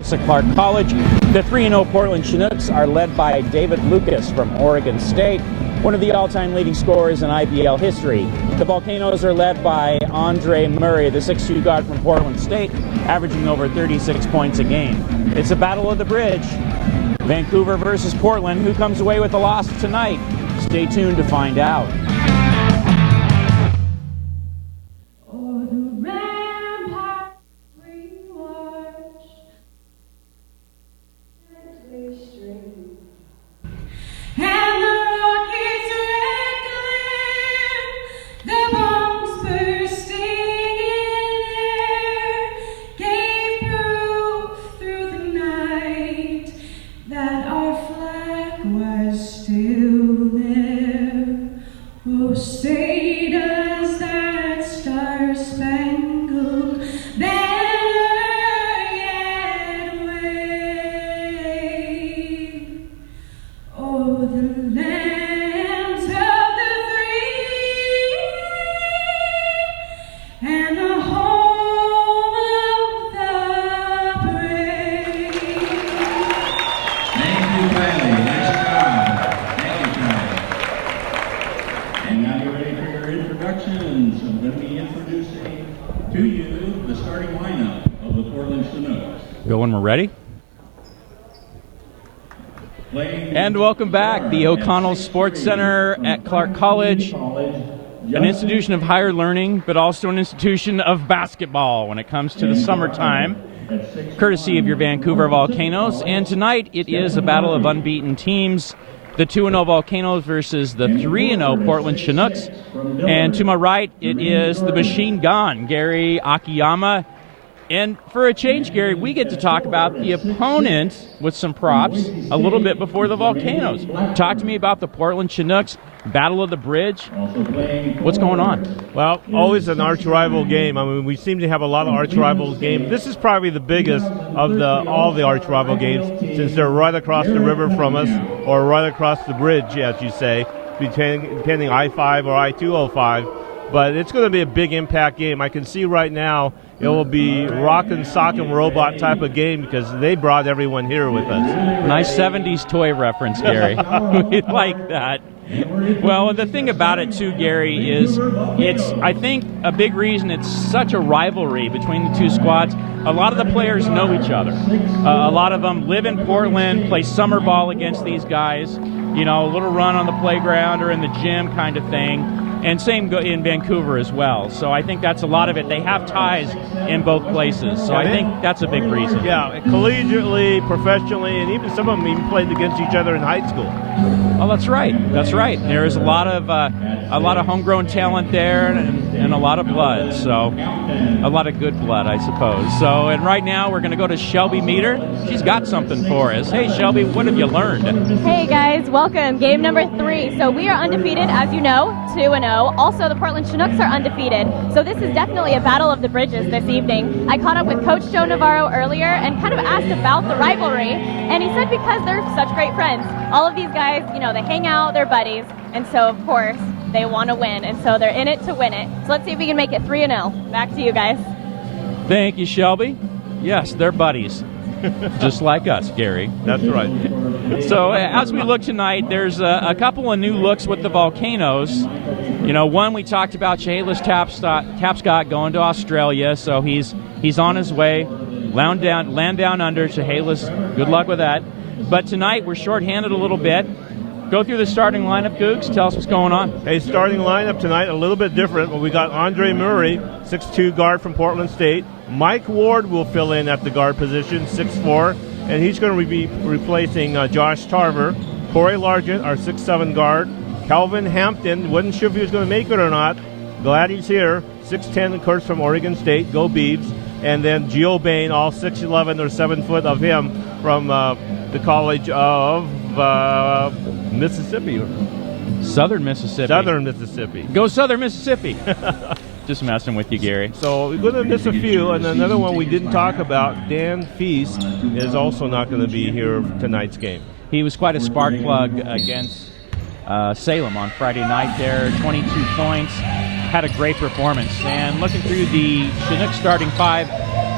at Clark College. The 3-0 Portland Chinooks are led by David Lucas from Oregon State, one of the all-time leading scorers in IBL history. The Volcanoes are led by Andre Murray, the 6'2 guard from Portland State, averaging over 36 points a game. It's a battle of the bridge. Vancouver versus Portland. Who comes away with the loss tonight? Stay tuned to find out. Go when we're ready. And welcome back. The O'Connell Sports Center at Clark College, an institution of higher learning, but also an institution of basketball when it comes to the summertime, courtesy of your Vancouver Volcanoes. And tonight it is a battle of unbeaten teams, the 2-0 Volcanoes versus the 3-0 Portland Chinooks. And to my right, it is the machine gun, Gary Akiyama. And for a change, Gary, we get to talk about the opponent with some props a little bit before the Volcanoes. Talk to me about the Portland Chinooks, Battle of the Bridge. What's going on? Well, always an arch-rival game. I mean, we seem to have a lot of arch-rival games. This is probably the biggest of all the arch-rival games, since they're right across the river from us, or right across the bridge, as you say, depending I-5 or I-205. But it's going to be a big impact game. I can see right now it will be rock and sock and robot type of game because they brought everyone here with us. Nice 70s toy reference, Gary. We like that. Well, the thing about it, too, Gary, is I think, a big reason it's such a rivalry between the two squads. A lot of the players know each other. A lot of them live in Portland, play summer ball against these guys, you know, a little run on the playground or in the gym kind of thing. And same in Vancouver as well. So I think that's a lot of it. They have ties in both places. So I think that's a big reason. Yeah, collegiately, professionally, and even some of them even played against each other in high school. Oh, that's right. That's right. There is a lot of homegrown talent there and a lot of blood. So a lot of good blood, I suppose. So, and right now we're going to go to Shelby Meter. She's got something for us. Hey, Shelby, what have you learned? Hey, guys. Welcome. Game number 3. So we are undefeated, as you know, 2-0. Also, the Portland Chinooks are undefeated. So this is definitely a battle of the bridges this evening. I caught up with Coach Joe Navarro earlier and kind of asked about the rivalry. And he said because they're such great friends, all of these guys, you know, they hang out, they're buddies. And so, of course, they want to win. And so they're in it to win it. So let's see if we can make it 3-0. Back to you guys. Thank you, Shelby. Yes, they're buddies. Just like us, Gary. That's right. So as we look tonight, there's a couple of new looks with the Volcanoes. You know, one we talked about, Chehalis Tapscott going to Australia, so he's on his way. Land down under, Chehalis. Good luck with that. But tonight we're shorthanded a little bit. Go through the starting lineup, Googs. Tell us what's going on. Hey, starting lineup tonight, a little bit different. Well, we got Andre Murray, 6'2 guard from Portland State. Mike Ward will fill in at the guard position, 6'4", and he's going to be replacing Josh Tarver. Corey Largent, our 6'7 guard. Calvin Hampton, wasn't sure if he was going to make it or not. Glad he's here. 6'10", of course, from Oregon State. Go Beavs. And then Gio Bain, all 6'11" or 7 foot of him from the College of Mississippi. Southern Mississippi. Southern Mississippi. Go Southern Mississippi. Just messing with you, Gary. So we're going to miss a few. And another one we didn't talk about, Dan Feast, is also not going to be here for tonight's game. He was quite a spark plug against Salem on Friday night there. 22 points. Had a great performance. And looking through the Chinook starting 5,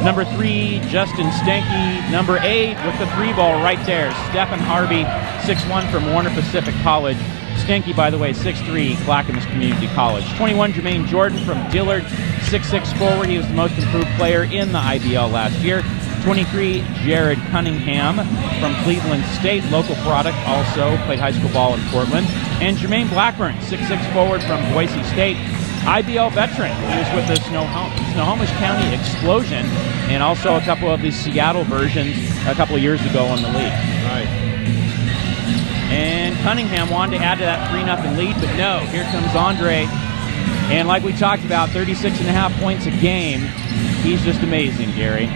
Number 3, Justin Stenke. Number 8 with the 3 ball right there, Stephen Harvey, 6'1" from Warner Pacific College. Stenke, by the way, 6'3", Clackamas Community College. 21, Jermaine Jordan from Dillard, 6'6" forward. He was the most improved player in the IBL last year. 23, Jared Cunningham from Cleveland State, local product, also played high school ball in Portland. And Jermaine Blackburn, 6'6" forward from Boise State, IBL veteran. He was with the Snohomish County Explosion and also a couple of the Seattle versions a couple of years ago in the league. Right. And Cunningham wanted to add to that 3-0 lead, but no, here comes Andre. And like we talked about, 36.5 points a game. He's just amazing, Gary.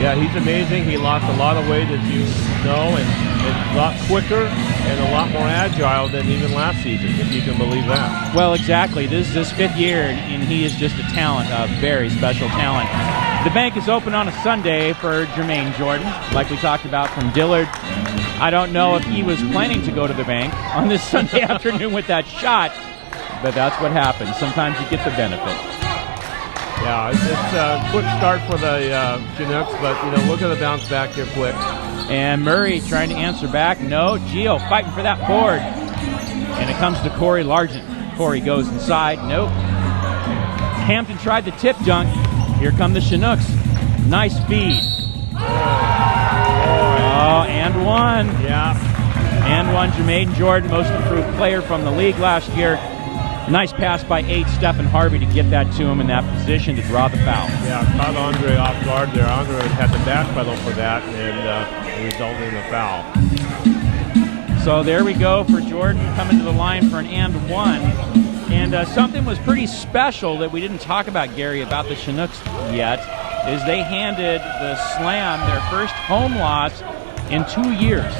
Yeah, he's amazing. He lost a lot of weight, as you know, and a lot quicker and a lot more agile than even last season, if you can believe that. Well, exactly. This is his 5th year, and he is just a talent, a very special talent. The bank is open on a Sunday for Jermaine Jordan, like we talked about from Dillard. I don't know if he was planning to go to the bank on this Sunday afternoon with that shot, but that's what happens. Sometimes you get the benefit. Yeah, it's a quick start for the Chinooks, but, we're going to bounce back here quick. And Murray trying to answer back. No, Gio fighting for that board. And it comes to Corey Largent. Corey goes inside. Nope. Hampton tried the tip dunk. Here come the Chinooks. Nice feed. Oh, and one. Yeah. And one. Jermaine Jordan, most improved player from the league last year. Nice pass by 8, Stephen Harvey, to get that to him in that position to draw the foul. Yeah, caught Andre off guard there. Andre had the backpedal for that, and it resulted in a foul. So there we go for Jordan coming to the line for an and one. And something was pretty special that we didn't talk about, Gary, about the Chinooks yet, is they handed the Slam their first home loss in 2 years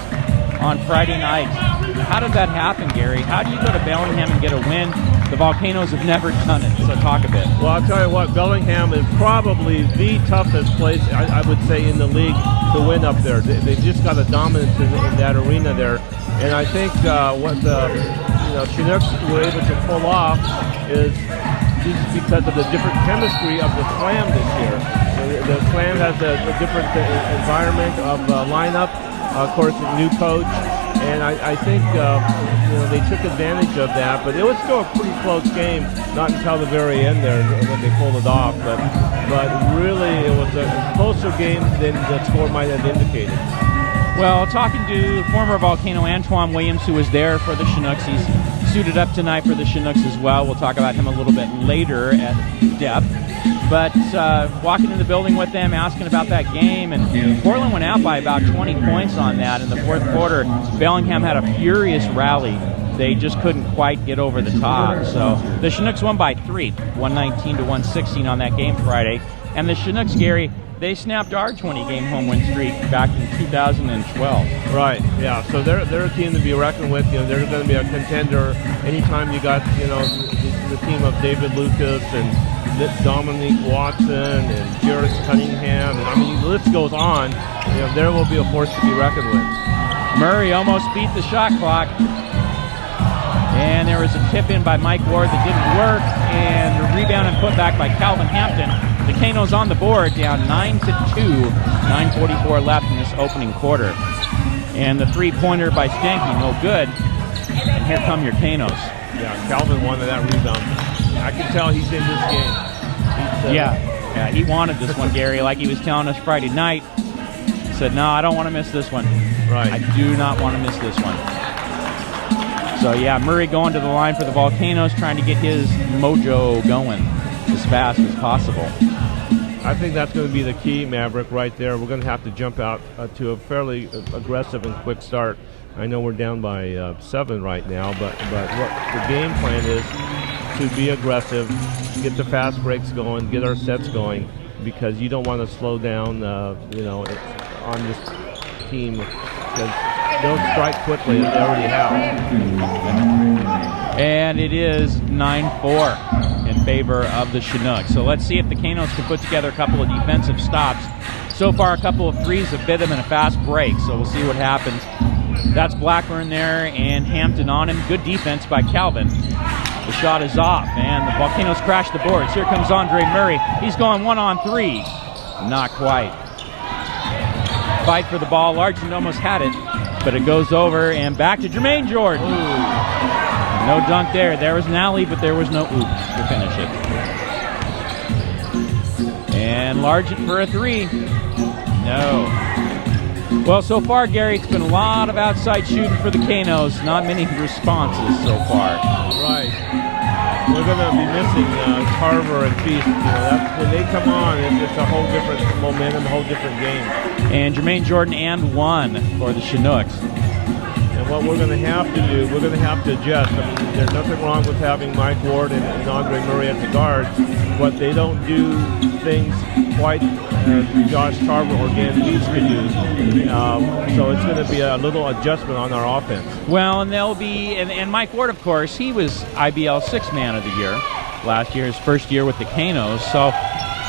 on Friday night. How did that happen, Gary? How do you go to Bellingham and get a win? The Volcanoes have never done it, so talk a bit. Well, I'll tell you what, Bellingham is probably the toughest place, I would say, in the league to win up there. They've just got a dominance in that arena there. And I think what the Chinooks were able to pull off is just because of the different chemistry of the Slam this year. The Slam has a different environment of lineup. Of course, a new coach, and I think they took advantage of that. But it was still a pretty close game, not until the very end there when they pulled it off. But really, it was a closer game than the score might have indicated. Well, talking to former Volcano Antoine Williams, who was there for the Chinooks, he's suited up tonight for the Chinooks as well. We'll talk about him a little bit later at depth. But walking in the building with them, asking about that game, and Portland went out by about 20 points on that in the fourth quarter. Bellingham had a furious rally. They just couldn't quite get over the top. So the Chinooks won by 3, 119 to 116 on that game Friday. And the Chinooks, Gary, they snapped our 20-game home win streak back in 2012. Right, yeah. So they're a team to be reckoned with. They're going to be a contender anytime you got, the team of David Lucas and Dominique Watson and Jared Cunningham. And, I mean, the list goes on. There will be a force to be reckoned with. Murray almost beat the shot clock. And there was a tip in by Mike Ward that didn't work. And a rebound and put back by Calvin Hampton. The Canos on the board, down 9-2, 9:44 left in this opening quarter. And the three-pointer by Stenke, no good. And here come your Canos. Yeah, Calvin wanted that rebound. I can tell he's in this game. Yeah, he wanted this one, Gary, like he was telling us Friday night. He said, no, I don't want to miss this one. Right. I do not want to miss this one. So, yeah, Murray going to the line for the Volcanoes, trying to get his mojo going as fast as possible. I think that's going to be the key, Maverick, right there. We're going to have to jump out to a fairly aggressive and quick start. I know we're down by 7 right now, but what the game plan is to be aggressive, get the fast breaks going, get our sets going, because you don't want to slow down, on this team, because they'll strike quickly, as they already have. And it is 9-4 in favor of the Chinooks. So let's see if the Canos can put together a couple of defensive stops. So far, a couple of threes have bit them in a fast break, so we'll see what happens. That's Blackburn there and Hampton on him. Good defense by Calvin. The shot is off, and the Volcanoes crash the boards. Here comes Andre Murray. He's going 1-on-3. Not quite. Fight for the ball. Largent almost had it, but it goes over and back to Jermaine Jordan. Ooh. No dunk there. There was an alley, but there was no oop to finish it. And Largent for a three. No. Well, so far, Gary, it's been a lot of outside shooting for the Canos. Not many responses so far. Right. We're going to be missing Carver and Feast. That's when they come on, it's a whole different momentum, a whole different game. And Jermaine Jordan and one for the Chinooks. And what we're going to have to do, we're going to have to adjust. I mean, there's nothing wrong with having Mike Ward and Andre Murray at the guards, but they don't do things quite as Josh Carver or Dan Feast could do. So it's going to be a little adjustment on our offense. Well, and they'll be, and Mike Ward, of course, he was IBL Sixth Man of the Year last year, his first year with the Canos. So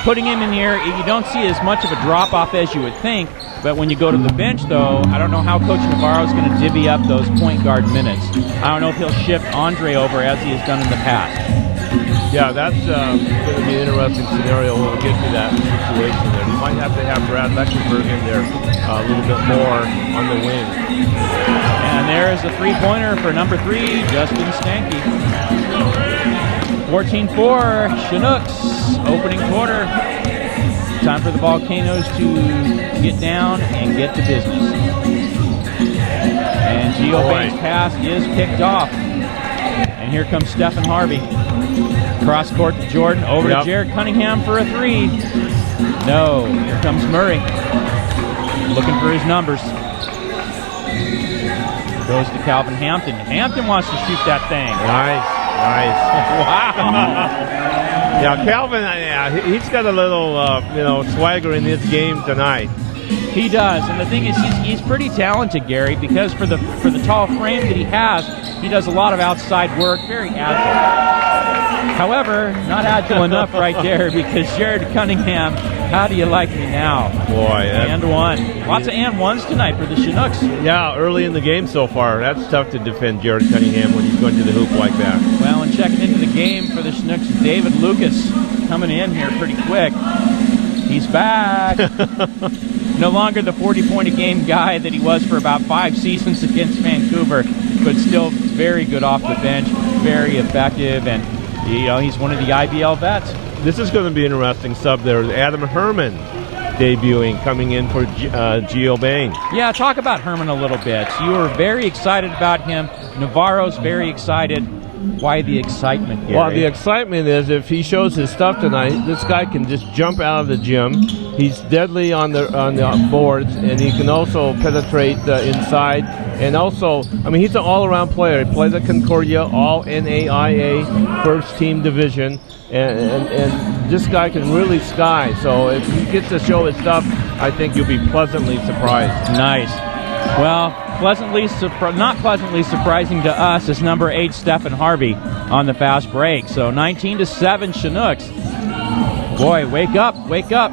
putting him in here, you don't see as much of a drop-off as you would think. But when you go to the bench, though, I don't know how Coach Navarro is going to divvy up those point guard minutes. I don't know if he'll shift Andre over as he has done in the past. Yeah, that's going to be an interesting scenario when we get to that situation there. You might have to have Brad Lexenberg in there a little bit more on the wing. And there is a three-pointer for number 3, Justin Stanky. 14-4, Chinooks, opening quarter. Time for the Volcanoes to get down and get to business. And Gio Bates' pass is picked off. And here comes Stephen Harvey. Cross court to Jordan, over to Jared Cunningham for a three. No, here comes Murray. Looking for his numbers. Goes to Calvin Hampton. Hampton wants to shoot that thing. Nice. Wow. Yeah, Calvin, he's got a little, swagger in this game tonight. He does, and the thing is, he's pretty talented, Gary, because for the tall frame that he has, he does a lot of outside work, very agile. However, not agile enough right there, because Jared Cunningham, how do you like me now? Boy, and one. Lots of and ones tonight for the Chinooks. Yeah, early in the game so far. That's tough to defend Jared Cunningham when he's going to the hoop like that. Well, and checking into the game for the Chinooks, David Lucas coming in here pretty quick. He's back. No longer the 40-point-a-game guy that he was for about 5 seasons against Vancouver, but still very good off the bench, very effective, and he's one of the IBL vets. This is going to be an interesting sub there. Adam Herman debuting, coming in for Gio Bain. Yeah, talk about Herman a little bit. You were very excited about him. Navarro's very excited. Why the excitement, Gary? Well, the excitement is if he shows his stuff tonight, this guy can just jump out of the gym. He's deadly on the boards, and he can also penetrate inside. And also, I mean, he's an all-around player. He plays at Concordia, all NAIA, first-team division. And this guy can really sky. So if he gets to show his stuff, I think you'll be pleasantly surprised. Nice. Well, not pleasantly surprising to us is number 8, Stephen Harvey, on the fast break. So 19-7 Chinooks. Boy, wake up, wake up.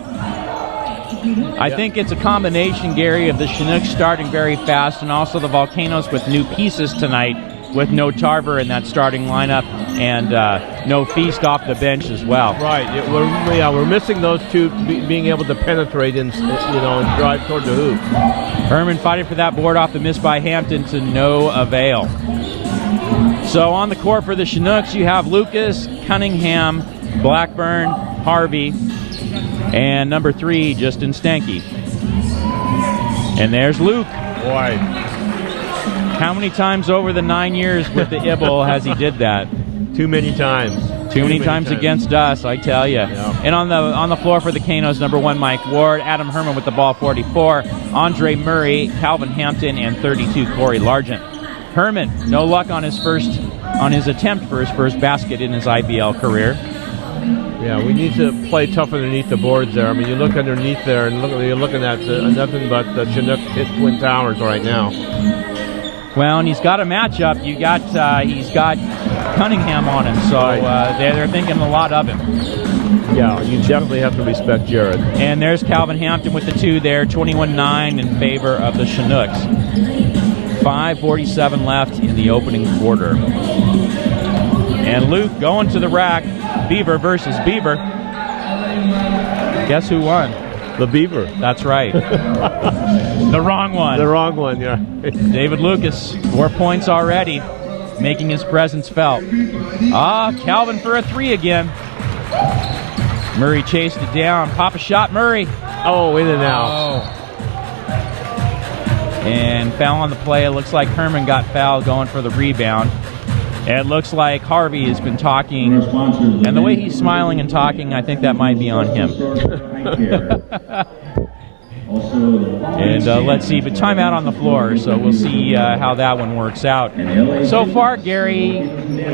I think it's a combination, Gary, of the Chinooks starting very fast and also the Volcanoes with new pieces tonight, with no Tarver in that starting lineup and no Feast off the bench as well. Right. We're missing those two being able to penetrate and drive toward the hoop. Herman fighting for that board off the miss by Hampton to no avail. So on the court for the Chinooks, you have Lucas, Cunningham, Blackburn, Harvey, and number 3, Justin Stanky. And there's Luke. Boy. How many times over the 9 years with the IBL has he did that? Too many times. Too many times against us, I tell you. Yeah. And on the floor for the Canos, number 1, Mike Ward, Adam Herman with the ball, 44, Andre Murray, Calvin Hampton, and 32, Corey Largent. Herman, no luck on his attempt for his first basket in his IBL career. Yeah, we need to play tough underneath the boards there. I mean, you look underneath there, and you're looking at nothing but the Chinook hit Twin Towers right now. Well, and he's got a matchup. He's got Cunningham on him, so they're thinking a lot of him. Yeah, you definitely have to respect Jared. And there's Calvin Hampton with the 2 there, 21-9 in favor of the Chinooks. 5:47 left in the opening quarter. And Luke going to the rack. Beaver versus Beaver. Guess who won? The Beaver. That's right. The wrong one. The wrong one, yeah. David Lucas, 4 points already, making his presence felt. Calvin for a 3 again. Murray chased it down. Pop a shot, Murray. Oh, in and out. Oh. And foul on the play. It looks like Herman got fouled going for the rebound. It looks like Harvey has been talking, and the way he's smiling and talking, I think that might be on him. And let's see, but timeout on the floor, so we'll see how that one works out. So far, Gary,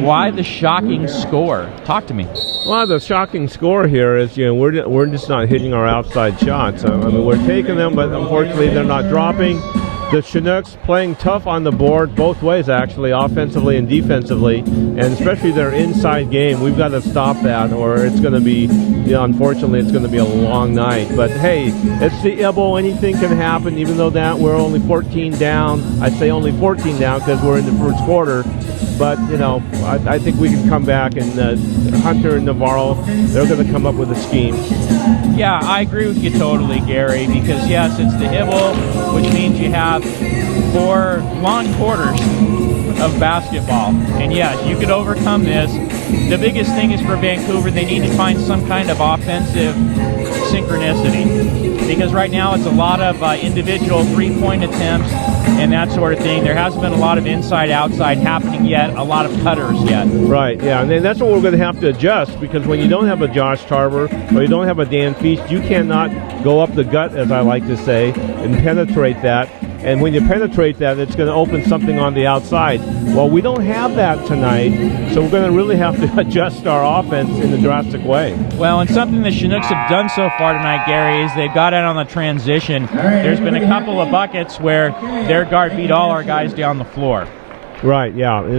why the shocking score? Talk to me. Well, the shocking score here is, we're just not hitting our outside shots. I mean, we're taking them, but unfortunately they're not dropping. The Chinooks playing tough on the board both ways, actually, offensively and defensively, and especially their inside game. We've got to stop that, or it's going to be, unfortunately, it's going to be a long night. But hey, it's the IBO. Anything can happen, even though that we're only 14 down. I'd say only 14 down because we're in the first quarter. But, I think we can come back, and Hunter and Navarro, they're going to come up with a scheme. Yeah, I agree with you totally, Gary, because, yes, it's the IBO, which means you have 4 long quarters of basketball. And, yes, you could overcome this. The biggest thing is for Vancouver, they need to find some kind of offensive synchronicity, because right now it's a lot of individual three-point attempts and that sort of thing. There hasn't been a lot of inside-outside happening yet, a lot of cutters yet. Right, yeah, and that's what we're going to have to adjust, because when you don't have a Josh Tarver or you don't have a Dan Feast, you cannot go up the gut, as I like to say, and penetrate that. And when you penetrate that, it's going to open something on the outside. Well, we don't have that tonight, so we're going to really have to adjust our offense in a drastic way. Well, and something the Chinooks have done so far tonight, Gary, is they've got out on the transition. There's been a couple of buckets where their guard beat all our guys down the floor. Right, yeah, and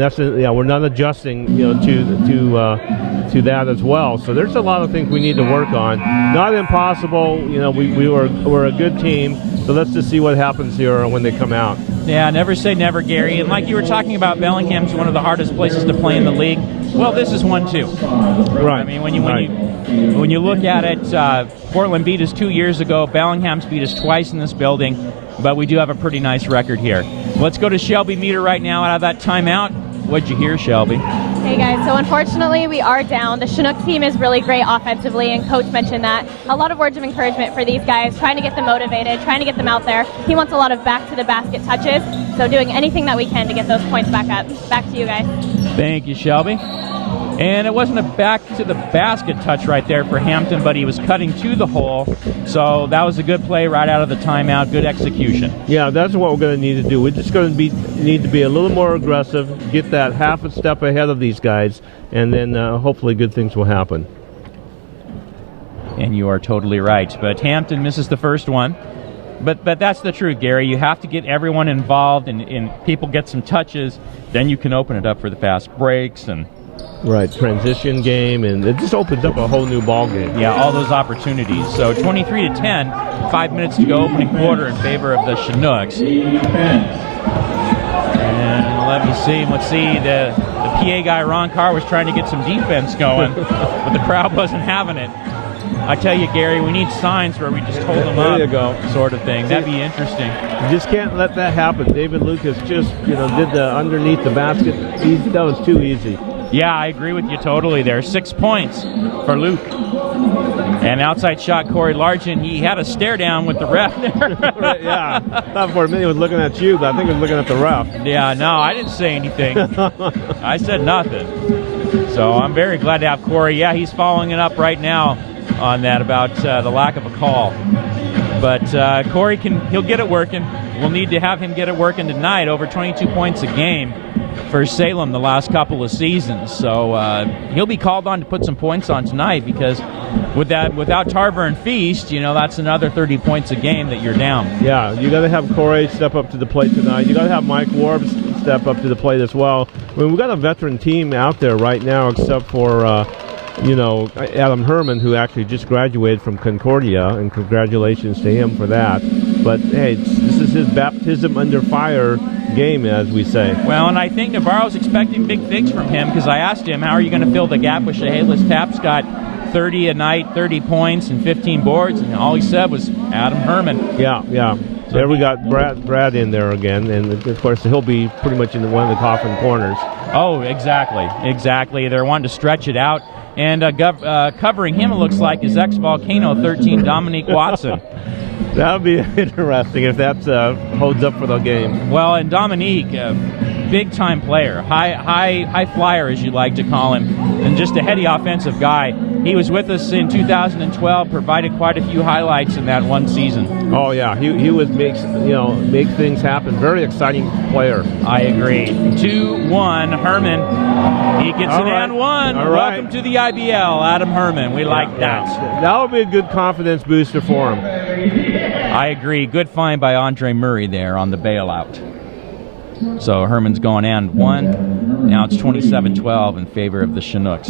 we're not adjusting, to that as well. So there's a lot of things we need to work on. Not impossible, we're a good team. So let's just see what happens here when they come out. Yeah, never say never, Gary. And like you were talking about, Bellingham's one of the hardest places to play in the league. Well, this is one too. Right. I mean, when you look at it, Portland beat us 2 years ago. Bellingham's beat us twice in this building, but we do have a pretty nice record here. Let's go to Shelby Meter right now out of that timeout. What'd you hear, Shelby? Hey guys, so unfortunately we are down. The Chinook team is really great offensively, and Coach mentioned that. A lot of words of encouragement for these guys, trying to get them motivated, trying to get them out there. He wants a lot of back to the basket touches, so doing anything that we can to get those points back up. Back to you guys. Thank you, Shelby. And it wasn't a back to the basket touch right there for Hampton, but he was cutting to the hole. So that was a good play right out of the timeout. Good execution. Yeah, that's what we're going to need to do. We're just going to need to be a little more aggressive, get that half a step ahead of these guys, and then hopefully good things will happen. And you are totally right. But Hampton misses the first one. But that's the truth, Gary. You have to get everyone involved, and people get some touches. Then you can open it up for the fast breaks and... Right, transition game, and it just opens up a whole new ball game. Yeah, all those opportunities. So 23-10, 5 minutes to go, opening quarter in favor of the Chinooks. And let's see, the PA guy, Ron Carr, was trying to get some defense going, but the crowd wasn't having it. I tell you, Gary, we need signs where we just hold them up. There you go. Sort of thing. That'd be interesting. You just can't let that happen. David Lucas just, did the underneath the basket. That was too easy. Yeah, I agree with you totally there. 6 points for Luke. And outside shot, Corey Largent, he had a stare down with the ref there. Yeah, thought for a minute he was looking at you, but I think he was looking at the ref. Yeah, no, I didn't say anything. I said nothing. So I'm very glad to have Corey. Yeah, he's following it up right now on that about the lack of a call. But Corey, he'll get it working. We'll need to have him get it working tonight. Over 22 points a game for Salem the last couple of seasons. So he'll be called on to put some points on tonight, because without Tarver and Feast, that's another 30 points a game that you're down. Yeah, you got to have Corey step up to the plate tonight. You got to have Mike Ward step up to the plate as well. I mean, we've got a veteran team out there right now, except for Adam Herman, who actually just graduated from Concordia, and congratulations to him for that. But hey, this is his baptism under fire game, as we say. Well, and I think Navarro's expecting big things from him, because I asked him, how are you going to fill the gap with Chehalis Tapscott 30 a night, 30 points, and 15 boards, and all he said was Adam Herman. Yeah. There we got Brad in there again, and of course he'll be pretty much in one of the coffin corners. Oh, exactly. They're wanting to stretch it out. And covering him, it looks like, is ex-Volcano 13, Dominique Watson. That'll be interesting if that holds up for the game. Well, and Dominique, big-time player, high flyer, as you like to call him, and just a heady offensive guy. He was with us in 2012, provided quite a few highlights in that one season. Oh yeah, he was make things happen. Very exciting player. I agree. 2-1 Herman. He gets an and one. All right. Welcome to the IBL, Adam Herman. We like that. That will be a good confidence booster for him. I agree. Good find by Andre Murray there on the bailout. So Herman's going and one. Now it's 27-12 in favor of the Chinooks.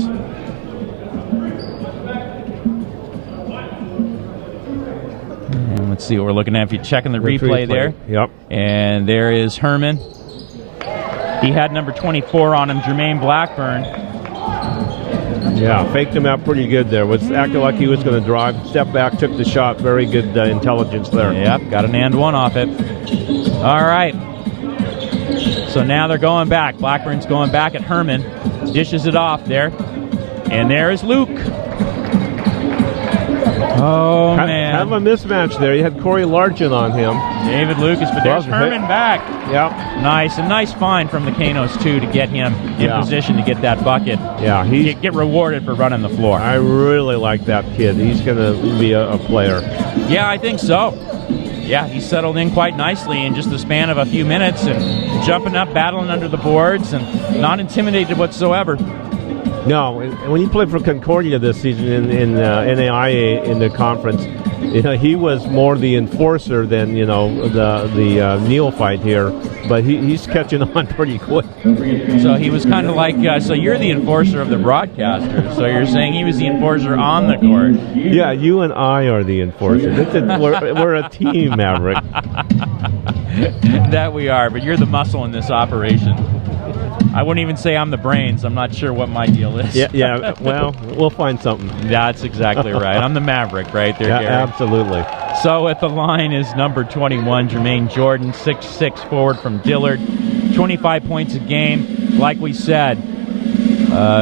And let's see what we're looking at. If you're checking the replay there. Yep. And there is Herman. He had number 24 on him, Jermaine Blackburn. Yeah, faked him out pretty good there. Was acting like he was going to drive. Stepped back, took the shot. Very good intelligence there. Yep, got an and one off it. All right. So now they're going back. Blackburn's going back at Herman. Dishes it off there. And there is Luke. Oh, man. Kind of a mismatch there. You had Corey Largent on him. David Lucas, but there's Herman back. Yep. Nice. A nice find from the Canos, too, to get him in position to get that bucket. Yeah. Get rewarded for running the floor. I really like that kid. He's going to be a player. Yeah, I think so. Yeah, he settled in quite nicely in just the span of a few minutes and jumping up, battling under the boards, and not intimidated whatsoever. No, and when he played for Concordia this season in NAIA in the conference, he was more the enforcer than the neophyte here. But he's catching on pretty quick. So he was kind of like, so you're the enforcer of the broadcaster. So you're saying he was the enforcer on the court. Yeah, you and I are the enforcers. We're a team, Maverick. That we are, but you're the muscle in this operation. I wouldn't even say I'm the brains. I'm not sure what my deal is. Yeah. Well, we'll find something. That's exactly right. I'm the Maverick right there, Gary. Absolutely. So at the line is number 21, Jermaine Jordan, 6'6" forward from Dillard. 25 points a game. Like we said,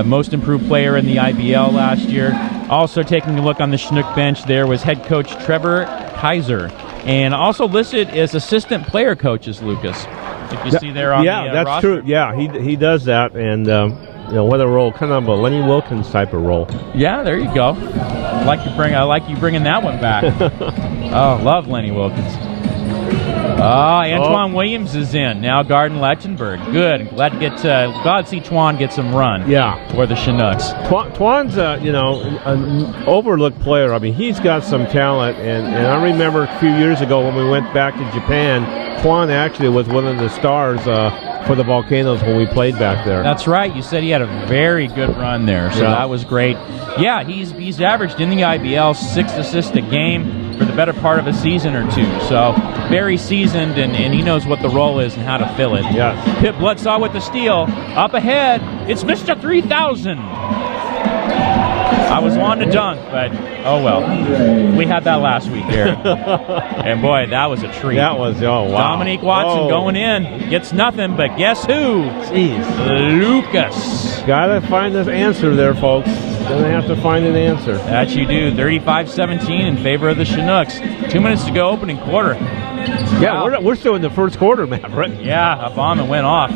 most improved player in the IBL last year. Also taking a look on the Chinook bench, there was head coach Trevor Kaiser. And also listed as assistant player coaches, Lucas. If you see there on the that's roster. true. Yeah, he does that, and what a role, kind of a Lenny Wilkins type of role. Yeah, there you go. I like you bringing that one back. Oh, love Lenny Wilkins. Antoine Williams is in now. Garden Lechtenberg, good. Glad to see Twan get some run. Yeah, for the Chinooks. Twan's an overlooked player. I mean, he's got some talent, and I remember a few years ago when we went back to Japan. Twan actually was one of the stars for the Volcanoes when we played back there. That's right. You said he had a very good run there, so that was great. Yeah, he's averaged in the IBL 6 assists a game for the better part of a season or two. So very seasoned, and he knows what the role is and how to fill it. Yes. Pip Bloodsaw with the steal. Up ahead, it's Mr. 3000. I was wanting to dunk, but oh well. We had that last week here. And boy, that was a treat. That was, oh wow. Dominique Watson going in. Gets nothing, but guess who? Jeez. Lucas. Gotta find the answer there, folks. Gonna have to find an answer. That you do. 35-17 in favor of the Chinooks. 2 minutes to go, opening quarter. Yeah, wow. We're still in the first quarter, Maverick. Yeah, a bomb that went off.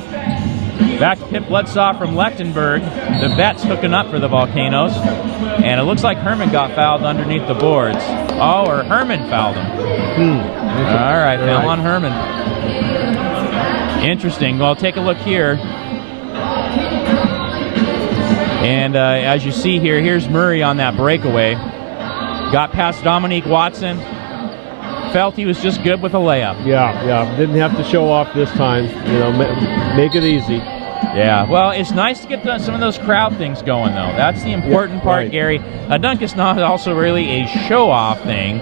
Back to Pip Bloodsaw from Lechtenberg. The vet's hooking up for the Volcanoes. And it looks like Herman got fouled underneath the boards. Oh, or Herman fouled him. All right, foul on Herman. Interesting. Well, take a look here. And as you see here, here's Murray on that breakaway. Got past Dominique Watson. Felt he was just good with a layup. Yeah. Didn't have to show off this time. Make it easy. Yeah, well, it's nice to get some of those crowd things going, though. That's the important part, right. Gary. A dunk is not also really a show-off thing.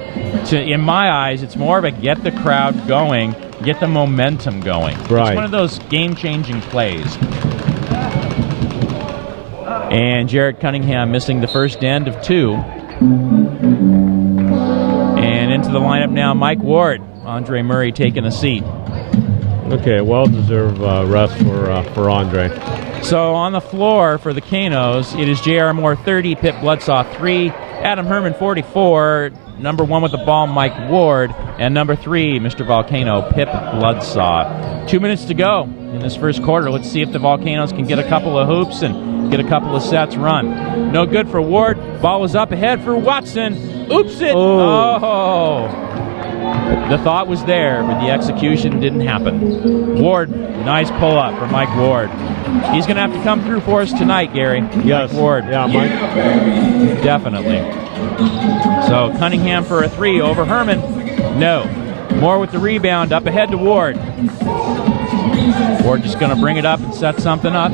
In my eyes, it's more of a get the crowd going, get the momentum going. Right. It's one of those game-changing plays. And Jared Cunningham missing the first end of 2. And into the lineup now, Mike Ward. Andre Murray taking a seat. Okay, well-deserved rest for Andre. So on the floor for the Canos, it is J.R. Moore 30, Pip Bloodsaw 3, Adam Herman 44, number 1 with the ball, Mike Ward, and number 3, Mr. Volcano, Pip Bloodsaw. 2 minutes to go in this first quarter. Let's see if the Volcanoes can get a couple of hoops and get a couple of sets run. No good for Ward. Ball is up ahead for Watson. Oops it. Oh. The thought was there, but the execution didn't happen. Ward, nice pull-up for Mike Ward. He's going to have to come through for us tonight, Gary. Yes. Mike Ward. Yeah, Mike. Definitely. So Cunningham for a 3 over Herman. No. Moore with the rebound, up ahead to Ward. Ward just going to bring it up and set something up.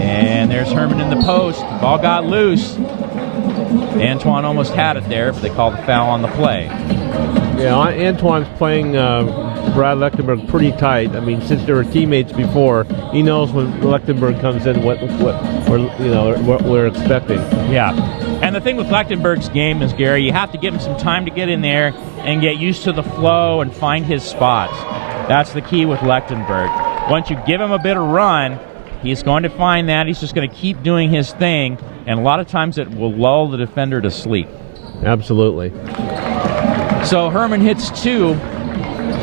And there's Herman in the post. Ball got loose. Antoine almost had it there, but they called the foul on the play. Yeah, Antoine's playing Brad Lechtenberg pretty tight. I mean, since they were teammates before, he knows when Lechtenberg comes in what we're expecting. Yeah, and the thing with Lechtenberg's game is, Gary, you have to give him some time to get in there and get used to the flow and find his spots. That's the key with Lechtenberg. Once you give him a bit of run, he's going to find that. He's just going to keep doing his thing, and a lot of times it will lull the defender to sleep. Absolutely. So Herman hits 2,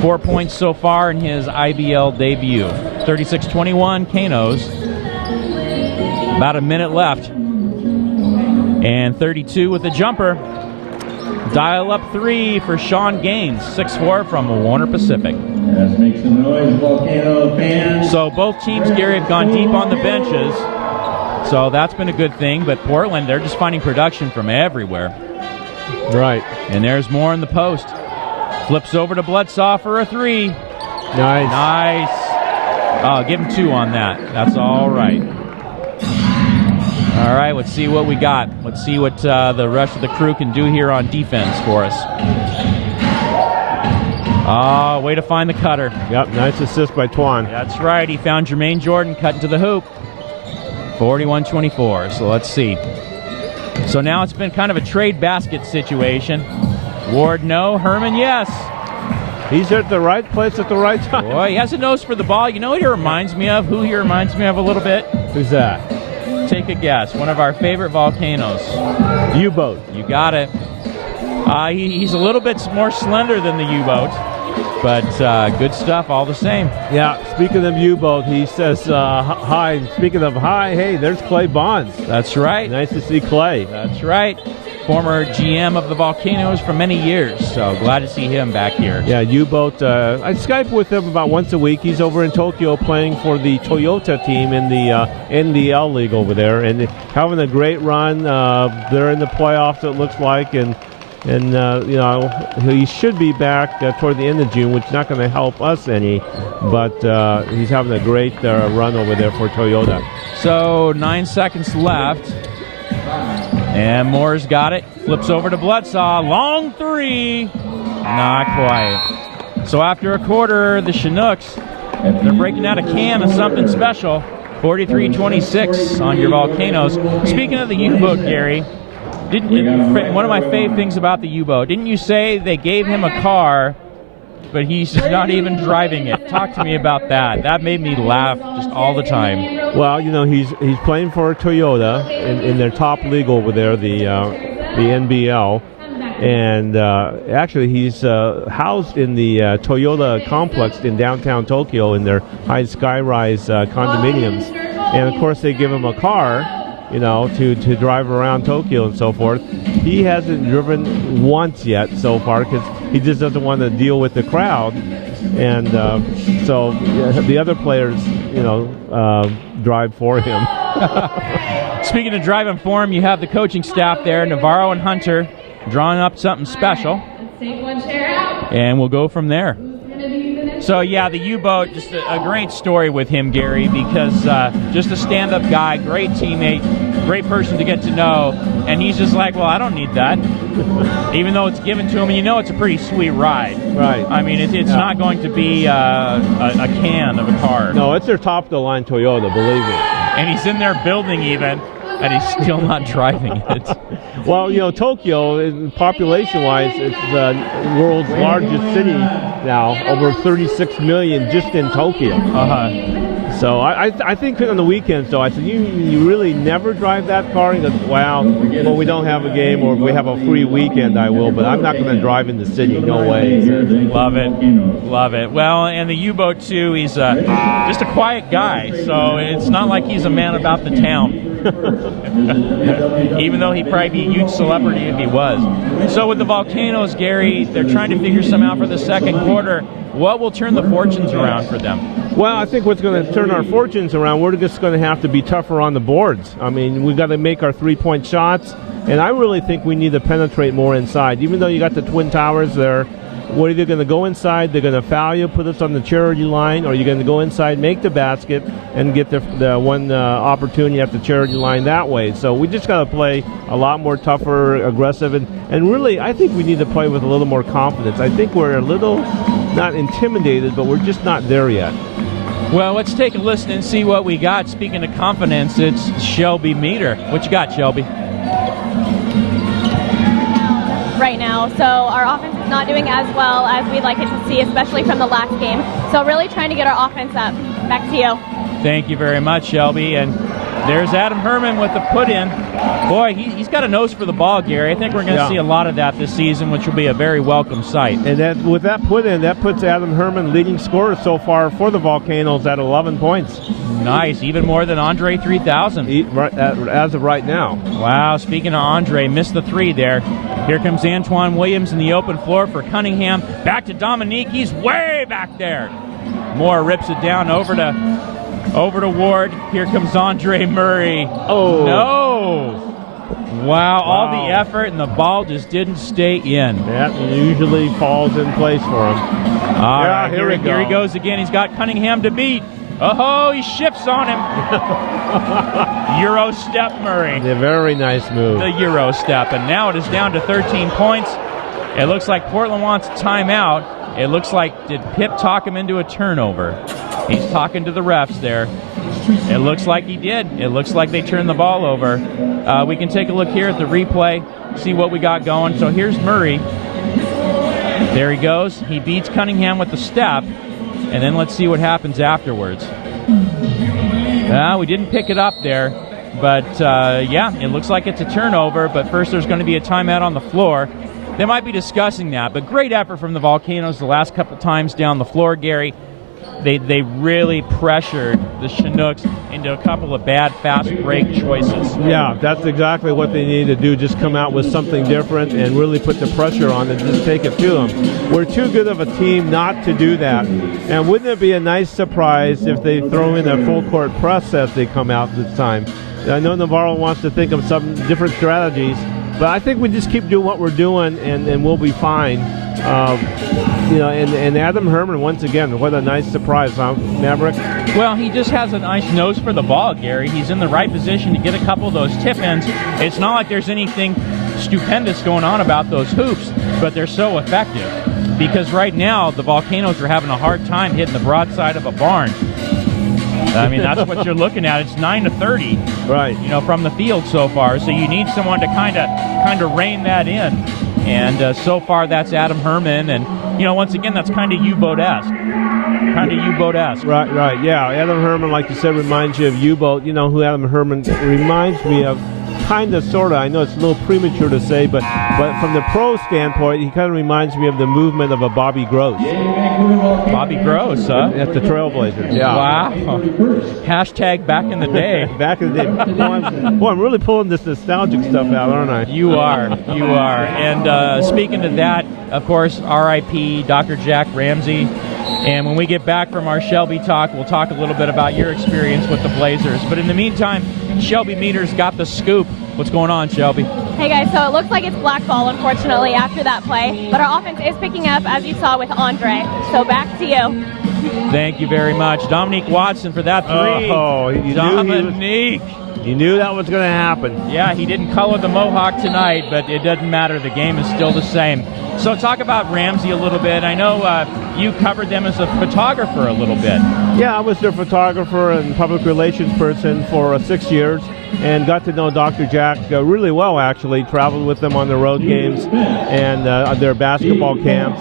4 points so far in his IBL debut. 36-21 Canos. About a minute left. And 32 with a jumper. Dial up 3 for Sean Gaines, 6'4" from Warner Pacific. Let's make some noise, Volcano fans. So both teams, Gary, have gone deep on the benches. So that's been a good thing. But Portland, they're just finding production from everywhere. Right. And there's Moore in the post. Flips over to Bloodsaw for a 3. Nice. Nice. Oh, give him 2 on that. That's all right. All right, let's see what we got. Let's see what the rest of the crew can do here on defense for us. Oh, way to find the cutter. Yep, nice assist by Twan. That's right. He found Jermaine Jordan cutting to the hoop. 41-24. So let's see. So now it's been kind of a trade basket situation. Ward, no. Herman, yes. He's at the right place at the right time. Boy, he has a nose for the ball. You know what he reminds me of? Who he reminds me of a little bit? Who's that? Take a guess. One of our favorite Volcanoes. U-boat. You got it. He's a little bit more slender than the U-boat, but good stuff all the same. Yeah, speaking of U-boat, he says hi. Speaking of hi, hey, there's Clay Bonds. That's right. Nice to see Clay. That's right. Former GM of the Volcanoes for many years, so glad to see him back here. Yeah, U-boat. I Skype with him about once a week. He's over in Tokyo playing for the Toyota team in the NDL league over there, and having a great run. They're in the playoffs, it looks like, and he should be back toward the end of June, which is not going to help us any, but he's having a great run over there for Toyota. So 9 seconds left. And Moore's got it. Flips over to Bloodsaw. Long 3. Not quite. So after a quarter, the Chinooks, they're breaking out a can of something special. 43-26 on your Volcanoes. Speaking of the U-boat, Gary, one of my favorite things about the U-boat, didn't you say they gave him a car, but he's not even driving it? Talk to me about that. That made me laugh just all the time. Well, he's playing for Toyota in their top league over there, the NBL, and actually he's housed in the Toyota complex in downtown Tokyo in their high skyrise condominiums, and of course they give him a car, to drive around Tokyo and so forth. He hasn't driven once yet so far because he just doesn't want to deal with the crowd. And so the other players, drive for him. Speaking of driving for him, you have the coaching staff there, Navarro and Hunter, drawing up something special. And we'll go from there. So, yeah, the U-boat, just a great story with him, Gary, because just a stand-up guy, great teammate, great person to get to know. And he's just like, well, I don't need that. Even though it's given to him, and it's a pretty sweet ride. Right. I mean, it's not going to be a can of a car. No, it's their top-of-the-line Toyota, believe me. And he's in there building even, and he's still not driving it. Well, Tokyo, population-wise, it's the world's largest city now, over 36 million just in Tokyo. So I think on the weekends, though, I said, you really never drive that car? He goes, well, we don't have a game, or if we have a free weekend, I will, but I'm not going to drive in the city, no way. Love it. Love it. Well, and the U-boat, too, he's just a quiet guy, so it's not like he's a man about the town. Even though he'd probably be a huge celebrity if he was. So with the Volcanoes, Gary, they're trying to figure something out for the second quarter. What will turn the fortunes around for them? Well, I think what's going to turn our fortunes around, we're just going to have to be tougher on the boards. I mean, we've got to make our three-point shots, and I really think we need to penetrate more inside. Even though you got the Twin Towers there, we're either going to go inside, they're going to foul you, put us on the charity line, or you're going to go inside, make the basket, and get the one opportunity at the charity line that way. So we just got to play a lot more tougher, aggressive, and really, I think we need to play with a little more confidence. I think we're a little not intimidated, but we're just not there yet. Well, let's take a listen and see what we got. Speaking of confidence, it's Shelby Meter. What you got, Shelby? Right now, so our offense is not doing as well as we'd like it to see, especially from the last game. So really trying to get our offense up. Back to you. Thank you very much, Shelby. And there's Adam Herman with the put-in. Boy, he's got a nose for the ball, Gary. I think we're going to see a lot of that this season, which will be a very welcome sight. And with that put-in, that puts Adam Herman leading scorer so far for the Volcanoes at 11 points. Nice, even more than Andre 3000. As of right now. Wow, speaking of Andre, missed the three there. Here comes Antoine Williams in the open floor for Cunningham. Back to Dominique, he's way back there. Moore rips it down over to Ward. Here comes Andre Murray. Oh. No. Wow, all the effort, and the ball just didn't stay in. That usually falls in place for him. All right, here he goes again. He's got Cunningham to beat. Oh, he shifts on him. Euro step, Murray. A very nice move. The Euro step, and now it is down to 13 points. It looks like Portland wants a timeout. It looks like, did Pip talk him into a turnover? He's talking to the refs there. It looks like he did. It looks like they turned the ball over. We can take a look here at the replay, see what we got going. So here's Murray. There he goes. He beats Cunningham with the step. And then let's see what happens afterwards. We didn't pick it up there. But, it looks like it's a turnover. But first there's going to be a timeout on the floor. They might be discussing that. But great effort from the Volcanoes the last couple times down the floor, Gary. They really pressured the Chinooks into a couple of bad fast break choices. Yeah, that's exactly what they need to do. Just come out with something different and really put the pressure on and just take it to them. We're too good of a team not to do that. And wouldn't it be a nice surprise if they throw in a full court press as they come out this time? I know Navarro wants to think of some different strategies, but I think we just keep doing what we're doing and we'll be fine. And Adam Herman, once again, what a nice surprise, huh, Maverick? Well, he just has a nice nose for the ball, Gary. He's in the right position to get a couple of those tip-ins. It's not like there's anything stupendous going on about those hoops, but they're so effective. Because right now, the Volcanoes are having a hard time hitting the broadside of a barn. I mean, that's what you're looking at. It's 9-30, right? From the field so far. So you need someone to kind of rein that in. And so far, that's Adam Herman. And once again, that's kind of U-boat-esque. Right. Yeah, Adam Herman, like you said, reminds you of U-boat. You know who Adam Herman reminds me of? Kind of, sort of. I know it's a little premature to say, but from the pro standpoint, he kind of reminds me of the movement of a Bobby Gross. Bobby Gross, huh? At the Trailblazers, yeah. Wow. Hashtag back in the day. Back in the day. I'm really pulling this nostalgic stuff out, aren't I? You are. And speaking of that, of course, R.I.P. Dr. Jack Ramsey. And when we get back from our Shelby talk, we'll talk a little bit about your experience with the Blazers. But in the meantime, Shelby Meter's got the scoop. What's going on, Shelby? Hey guys, so it looks like it's black ball, unfortunately, after that play. But our offense is picking up, as you saw with Andre. So back to you. Thank you very much. Dominique Watson for that three. Oh, Dominique. You knew that was going to happen. Yeah, he didn't color the mohawk tonight, but it doesn't matter. The game is still the same. So talk about Ramsey a little bit. I know you covered them as a photographer a little bit. Yeah, I was their photographer and public relations person for 6 years and got to know Dr. Jack really well, actually. Traveled with them on the road games and their basketball camps.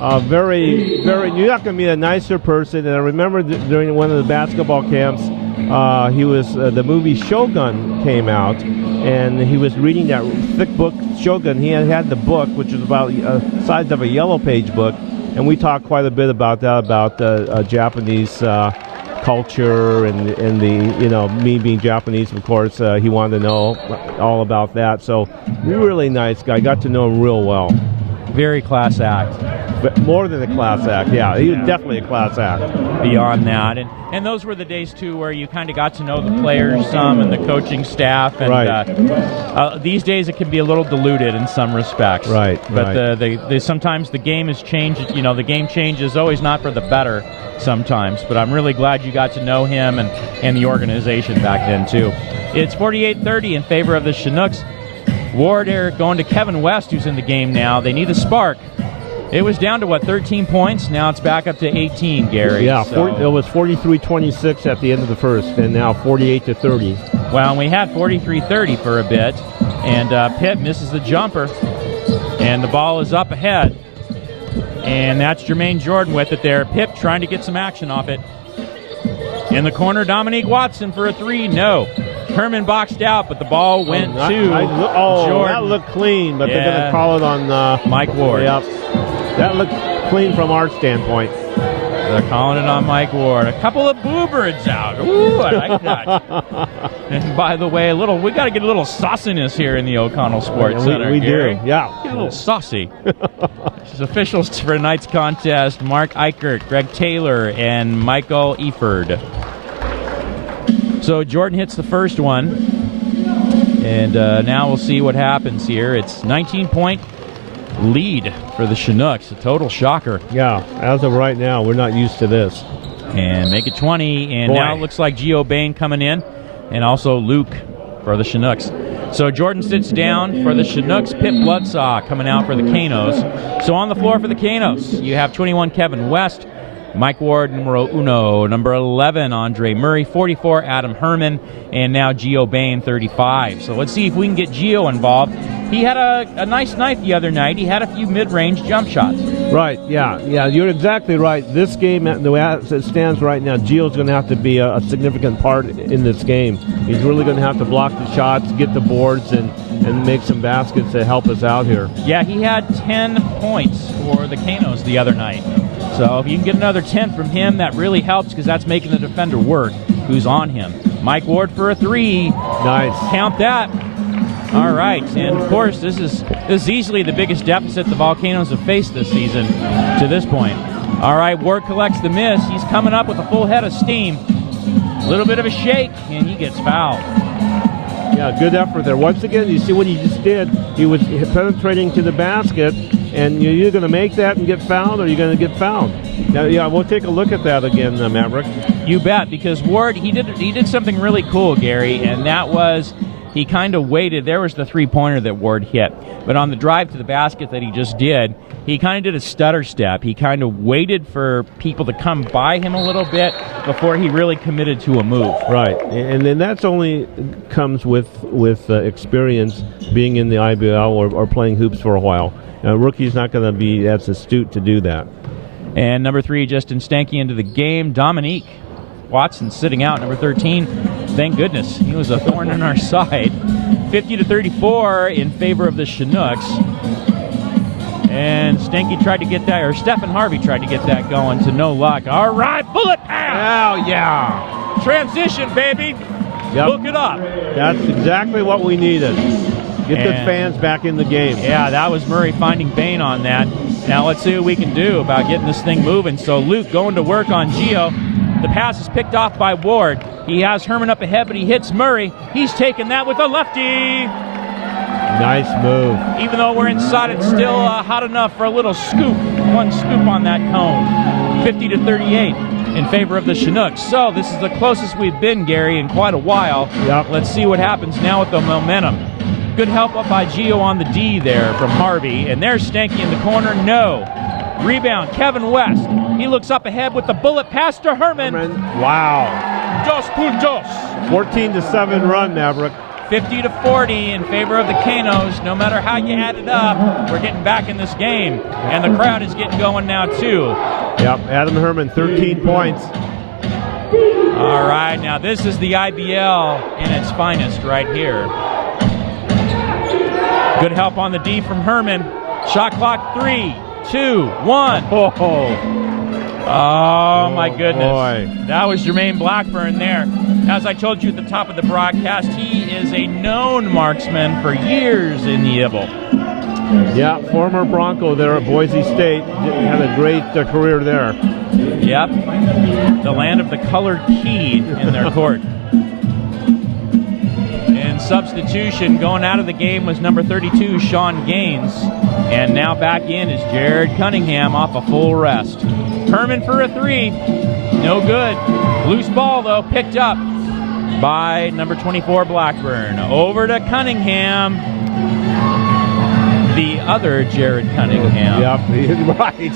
You're not going to be a nicer person. And I remember during one of the basketball camps, the movie Shogun came out, and he was reading that thick book, Shogun. He had the book, which was about the size of a yellow page book, and we talked quite a bit about that, about Japanese culture and the, me being Japanese, of course. He wanted to know all about that. So, really nice guy. Got to know him real well. Very class act. But more than a class act, yeah. He was definitely a class act. Beyond that. And those were the days, too, where you kind of got to know the players some and the coaching staff. And right. These days it can be a little diluted in some respects. Right. But sometimes the game has changed. The game changes always not for the better sometimes. But I'm really glad you got to know him and the organization back then, too. It's 48-30 in favor of the Chinooks. Ward going to Kevin West, who's in the game now. They need a spark. It was down to, 13 points? Now it's back up to 18, Gary. Yeah, so. It was 43-26 at the end of the first, and now 48-30. Well, we had 43-30 for a bit, and Pitt misses the jumper, and the ball is up ahead. And that's Jermaine Jordan with it there. Pitt trying to get some action off it. In the corner, Dominique Watson for a three. No. Herman boxed out, but the ball went to Jordan. That looked clean, but they're going to call it on Mike Ward. Yep. That looked clean from our standpoint. They're calling it on Mike Ward. A couple of boo birds out. Ooh, I like that. And by the way, we got to get a little sauciness here in the O'Connell Sports Center. We Gary. do, yeah. Get a little saucy. Officials for tonight's contest: Mark Eichert, Greg Taylor, and Michael Eford. So Jordan hits the first one, and now we'll see what happens here. It's 19-point lead for the Chinooks, a total shocker. Yeah, as of right now, we're not used to this. And make it 20, and now it looks like Gio Bain coming in, and also Luke for the Chinooks. So Jordan sits down for the Chinooks. Pip Bloodsaw coming out for the Canos. So on the floor for the Canos, you have 21 Kevin West, Mike Ward, numero uno, number 11, Andre Murray, 44, Adam Herman, and now Gio Bain, 35. So let's see if we can get Gio involved. He had a nice night the other night. He had a few mid-range jump shots. Right, yeah, you're exactly right. This game, the way it stands right now, Gio's going to have to be a significant part in this game. He's really going to have to block the shots, get the boards, and make some baskets to help us out here. Yeah, he had 10 points for the Canos the other night. So if you can get another 10 from him, that really helps because that's making the defender work who's on him. Mike Ward for a three. Nice. Count that. All right, and of course, this is easily the biggest deficit the Volcanoes have faced this season to this point. All right, Ward collects the miss. He's coming up with a full head of steam. A little bit of a shake, and he gets fouled. Yeah, good effort there. Once again, you see what he just did. He was penetrating to the basket, and you're either going to make that and get fouled, or you're going to get fouled. Now, yeah, we'll take a look at that again, Maverick. You bet, because Ward, he did something really cool, Gary, and that was he kind of waited. There was the three-pointer that Ward hit, but on the drive to the basket that he just did, he kind of did a stutter step. He kind of waited for people to come by him a little bit before he really committed to a move. Right, and then that's only comes with experience being in the IBL or playing hoops for a while. A rookie's not going to be as astute to do that. And number 3, Justin Stanky into the game. Dominique Watson sitting out, number 13. Thank goodness. He was a thorn in our side. 50-34 in favor of the Chinooks. And Stanky tried to get that, or Stephen Harvey tried to get that going to no luck. All right, bullet pass! Oh, yeah. Transition, baby. Yep. Look it up. That's exactly what we needed. Get the fans back in the game. Yeah, that was Murray finding Bain on that. Now let's see what we can do about getting this thing moving. So Luke going to work on Gio. The pass is picked off by Ward. He has Herman up ahead, but he hits Murray. He's taken that with a lefty. Nice move. Even though we're inside, it's still hot enough for a little scoop. One scoop on that cone. 50-38. in favor of the Chinooks. So this is the closest we've been, Gary, in quite a while. Yep. Let's see what happens now with the momentum. Good help up by Gio on the D there from Harvey. And there's Stanky in the corner. No. Rebound, Kevin West. He looks up ahead with the bullet pass to Herman. Wow. Dos puntos. 14-7 run, Maverick. 50-40 in favor of the Canos. No matter how you add it up, we're getting back in this game. And the crowd is getting going now, too. Yep, Adam Herman, 13 points. All right, now this is the IBL in its finest right here. Good help on the D from Herman. Shot clock 3, 2, 1. Oh, my goodness. Boy. That was Jermaine Blackburn there. As I told you at the top of the broadcast, he is a known marksman for years in the Ibble. Yeah, former Bronco there at Boise State. Had a great career there. Yep. The land of the colored key in their court. And substitution going out of the game was number 32, Sean Gaines. And now back in is Jared Cunningham off a full rest. Herman for a 3. No good. Loose ball, though, picked up by number 24, Blackburn. Over to Cunningham. The other Jared Cunningham. Yep, right.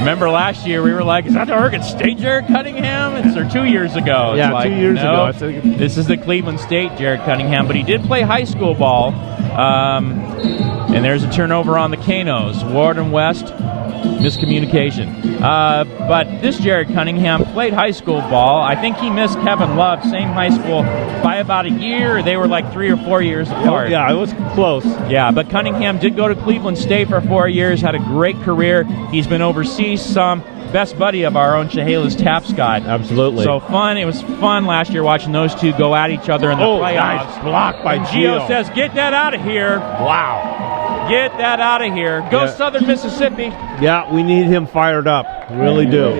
Remember last year we were like, is that the Oregon State Jared Cunningham? It's 2 years ago. It's Yeah, like, 2 years no, ago. This is the Cleveland State Jared Cunningham, but he did play high school ball. And there's a turnover on the Canos. Ward and West, miscommunication. But this Jared Cunningham played high school ball. I think he missed Kevin Love, same high school, by about a year. They were like 3 or 4 years apart. Yeah, it was close. Yeah, but Cunningham did go to Cleveland State for 4 years, had a great career. He's been overseas some. Best buddy of our own Chehalis Tapscott. Absolutely. So fun. It was fun last year watching those two go at each other in the playoffs. Nice block by Gio says, get that out of here. Wow. Get that out of here. Go Southern Mississippi. Yeah, we need him fired up. Really do.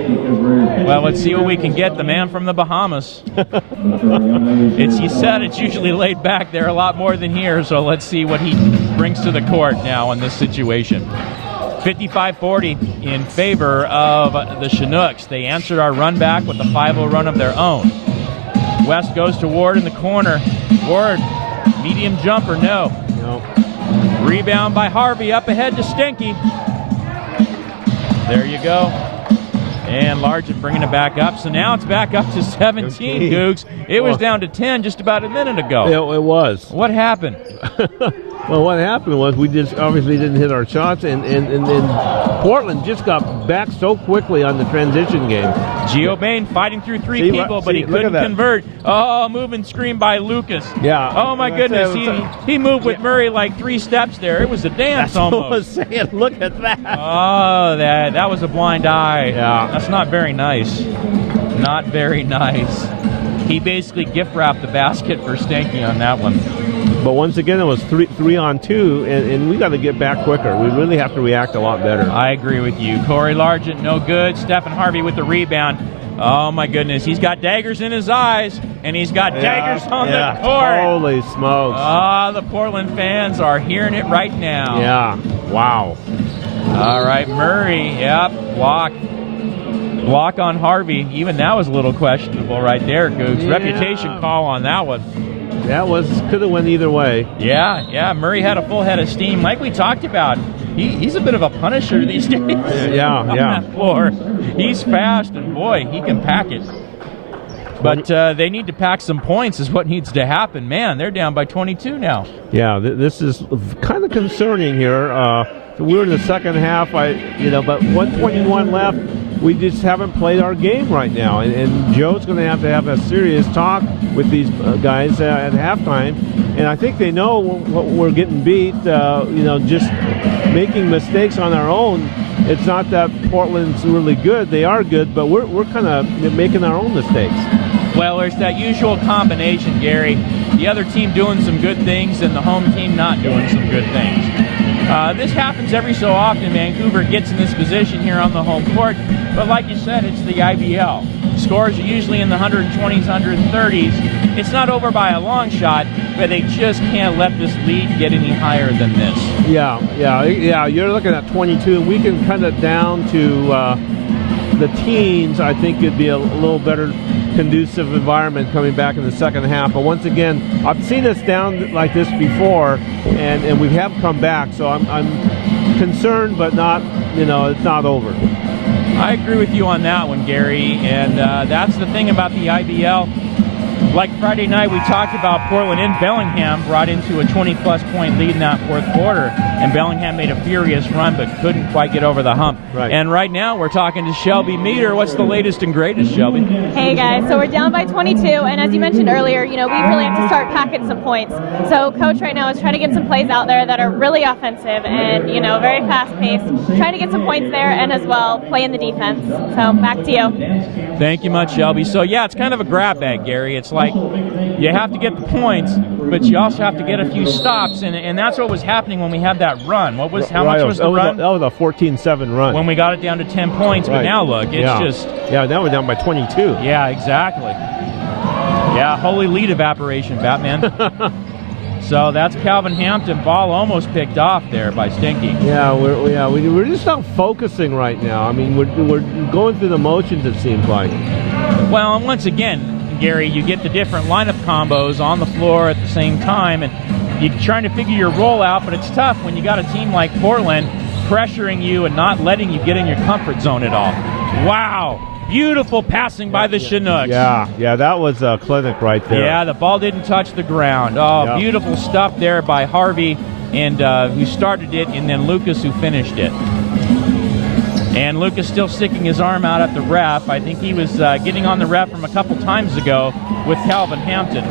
Well, let's see what we can get. The man from the Bahamas. You said it's usually laid back there a lot more than here, so let's see what he brings to the court now in this situation. 55-40 in favor of the Chinooks. They answered our run back with a 5-0 run of their own. West goes to Ward in the corner. Ward, medium jumper, no. Rebound by Harvey, up ahead to Stenke. There you go. And Largent bringing it back up. So now it's back up to 17, Googs. It was down to 10 just about a minute ago. Yeah, it was. What happened? Well, what happened was we just obviously didn't hit our shots, and Portland just got back so quickly on the transition game. Gio Bain fighting through three people, but he couldn't convert. Oh, moving screen by Lucas. Yeah. Oh, my goodness. He moved with Murray like 3 steps there. It was a dance almost. I was saying, look at that. Oh, that was a blind eye. Yeah. That's not very nice. Not very nice. He basically gift wrapped the basket for Stanky on that one. But once again, it was 3-on-2, and we got to get back quicker. We really have to react a lot better. I agree with you. Corey Largent, no good. Stephen Harvey with the rebound. Oh, my goodness. He's got daggers in his eyes, and he's got daggers on the court. Holy smokes. The Portland fans are hearing it right now. Yeah. Wow. All right, Murray. Yep, block on Harvey. Even that was a little questionable right there, Googs. Yeah. Reputation call on that one. That could have went either way. Yeah. Murray had a full head of steam. Like we talked about, he's a bit of a punisher these days. Yeah. On that floor. He's fast, and boy, he can pack it. But they need to pack some points is what needs to happen. Man, they're down by 22 now. Yeah, this is kind of concerning here. We're in the second half, but 121 left. We just haven't played our game right now, and Joe's going to have a serious talk with these guys at halftime. And I think they know we're getting beat. Just making mistakes on our own. It's not that Portland's really good; they are good, but we're kind of making our own mistakes. Well, there's that usual combination, Gary. The other team doing some good things, and the home team not doing some good things. This happens every so often. Vancouver gets in this position here on the home court. But like you said, it's the IBL. Scores are usually in the 120s, 130s. It's not over by a long shot, but they just can't let this lead get any higher than this. Yeah. You're looking at 22, and we can cut it down to the teens, I think it'd be a little better conducive environment coming back in the second half. But once again, I've seen us down like this before, and we have come back. So I'm concerned, but not, it's not over. I agree with you on that one, Gary, and that's the thing about the IBL. Like Friday night, we talked about Portland and Bellingham brought into a 20-plus point lead in that fourth quarter, and Bellingham made a furious run but couldn't quite get over the hump. Right. And right now, we're talking to Shelby Meter. What's the latest and greatest, Shelby? Hey guys, so we're down by 22, and as you mentioned earlier, we really have to start packing some points. So Coach right now is trying to get some plays out there that are really offensive and very fast-paced, trying to get some points there and as well play in the defense. So back to you. Thank you much, Shelby. So yeah, it's kind of a grab bag, Gary. It's like you have to get the points, but you also have to get a few stops, and that's what was happening when we had that run. How much was the run? That was a 14-7 run. When we got it down to 10 points, but now look, it's Yeah, now we're down by 22. Yeah, exactly. Yeah, holy lead evaporation, Batman. So that's Calvin Hampton. Ball almost picked off there by Stinky. Yeah, we're just not focusing right now. I mean, we're going through the motions, it seems like. Well, and once again, Gary, you get the different lineup combos on the floor at the same time, and you're trying to figure your role out, but it's tough when you got a team like Portland pressuring you and not letting you get in your comfort zone at all. Wow. Beautiful passing by the Chinooks. Yeah, that was a clinic right there. Yeah, the ball didn't touch the ground. Oh, yep. Beautiful stuff there by Harvey, and who started it, and then Lucas who finished it. And Lucas still sticking his arm out at the ref. I think he was getting on the ref from a couple times ago with Calvin Hampton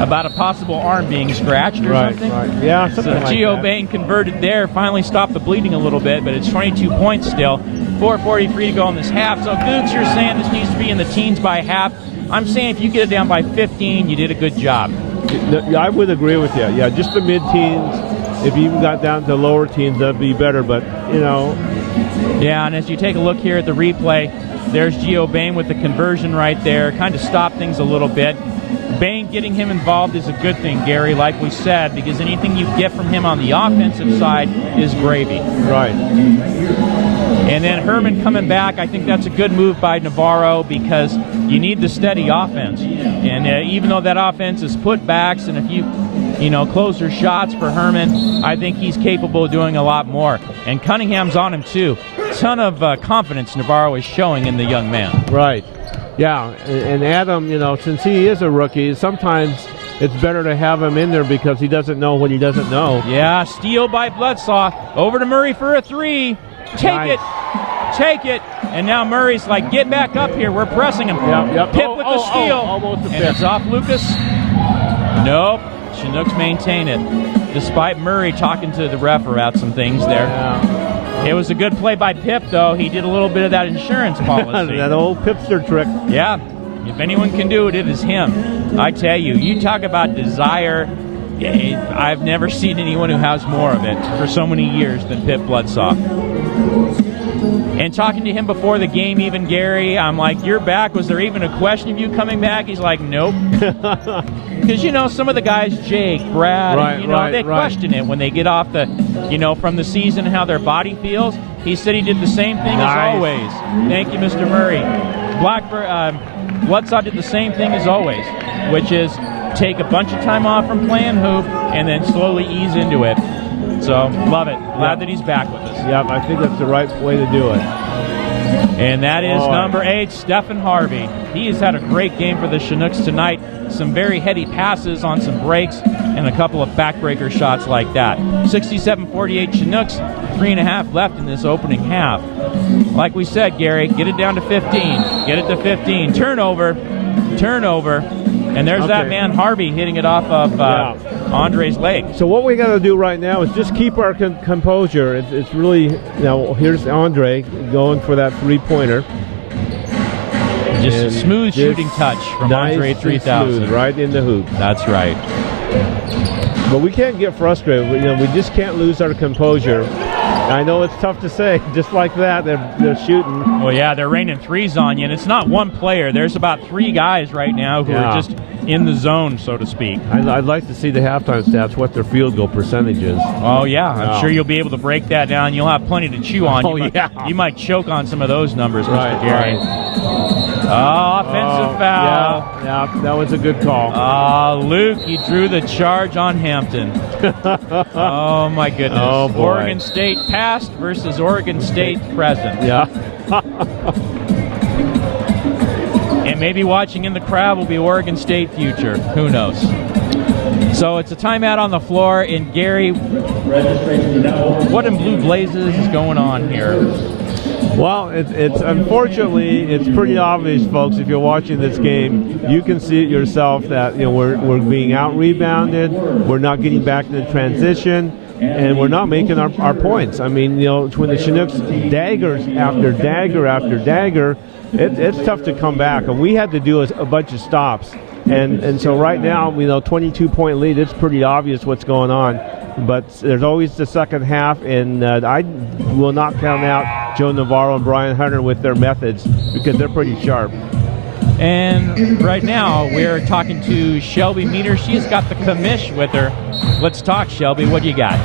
about a possible arm being scratched or something. Right. Yeah, something so like Gio that. Bain converted there, finally stopped the bleeding a little bit, but it's 22 points still. 4:43 to go in this half. So Goots, you're saying this needs to be in the teens by half. I'm saying if you get it down by 15, you did a good job. Yeah, I would agree with you. Yeah, just the mid-teens. If you even got down to lower teens, that'd be better. But, Yeah, and as you take a look here at the replay, there's Gio Bain with the conversion right there. Kind of stopped things a little bit. Bain getting him involved is a good thing, Gary, like we said, because anything you get from him on the offensive side is gravy. Right. And then Herman coming back, I think that's a good move by Navarro because you need the steady offense. And even though that offense is putbacks and a few, closer shots for Herman, I think he's capable of doing a lot more. And Cunningham's on him too. Ton of confidence Navarro is showing in the young man. Right. Yeah, and Adam, since he is a rookie, sometimes it's better to have him in there because he doesn't know what he doesn't know. Yeah, steal by Bloodsaw. Over to Murray for a three. Take it. And now Murray's like, get back up here. We're pressing him. Yep. Pip with the steal. Almost a and it's off Lucas. Nope. Chinooks maintain it. Despite Murray talking to the ref about some things there. Yeah. It was a good play by Pip, though. He did a little bit of that insurance policy. That old Pipster trick. Yeah. If anyone can do it, it is him. I tell you, you talk about desire. I've never seen anyone who has more of it for so many years than Pip Bloodsaw. And talking to him before the game, even Gary, I'm like, you're back. Was there even a question of you coming back? He's like, nope. Because, some of the guys, Jake, Brad, they question it when they get off the, from the season and how their body feels. He said he did the same thing as always. Thank you, Mr. Murray. Bloodsaw did the same thing as always, which is take a bunch of time off from playing hoop and then slowly ease into it. So, love it. Glad that he's back with us. Yep, I think that's the right way to do it. And that is number 8, Stephen Harvey. He has had a great game for the Chinooks tonight. Some very heady passes on some breaks and a couple of backbreaker shots like that. 67-48 Chinooks, 3.5 left in this opening half. Like we said, Gary, get it down to 15. Get it to 15. Turnover. And there's that man Harvey hitting it off of Andre's leg. So what we got to do right now is just keep our composure. It's really, here's Andre going for that three-pointer. Just a smooth shooting touch from Andre 3000. Smooth, right in the hoop. That's right. But we can't get frustrated. We just can't lose our composure. I know it's tough to say. Just like that, they're shooting. Well, yeah, they're raining threes on you, and it's not one player. There's about 3 guys right now who are just in the zone, so to speak. I'd like to see the halftime stats, what their field goal percentage is. Oh, yeah. I'm sure you'll be able to break that down. You'll have plenty to chew on. You might choke on some of those numbers, Mr. Gary. Oh, offensive foul. Yeah, that was a good call. Luke, he drew the charge on Hampton. Oh, my goodness. Oh, boy. Oregon State past versus Oregon State present. Yeah. And maybe watching in the crowd will be Oregon State future. Who knows? So it's a timeout on the floor. And Gary, what in blue blazes is going on here? Well, it's unfortunately it's pretty obvious, folks. If you're watching this game, you can see it yourself that we're being out rebounded. We're not getting back to the transition, and we're not making our points. I mean, when the Chinooks daggers after dagger after dagger, it's tough to come back. And we had to do a bunch of stops, and so right now, 22-point lead. It's pretty obvious what's going on. But there's always the second half, and I will not count out Joe Navarro and Brian Hunter with their methods because they're pretty sharp. And right now we're talking to Shelby Meter. She's got the commish with her. Let's talk, Shelby. What do you got?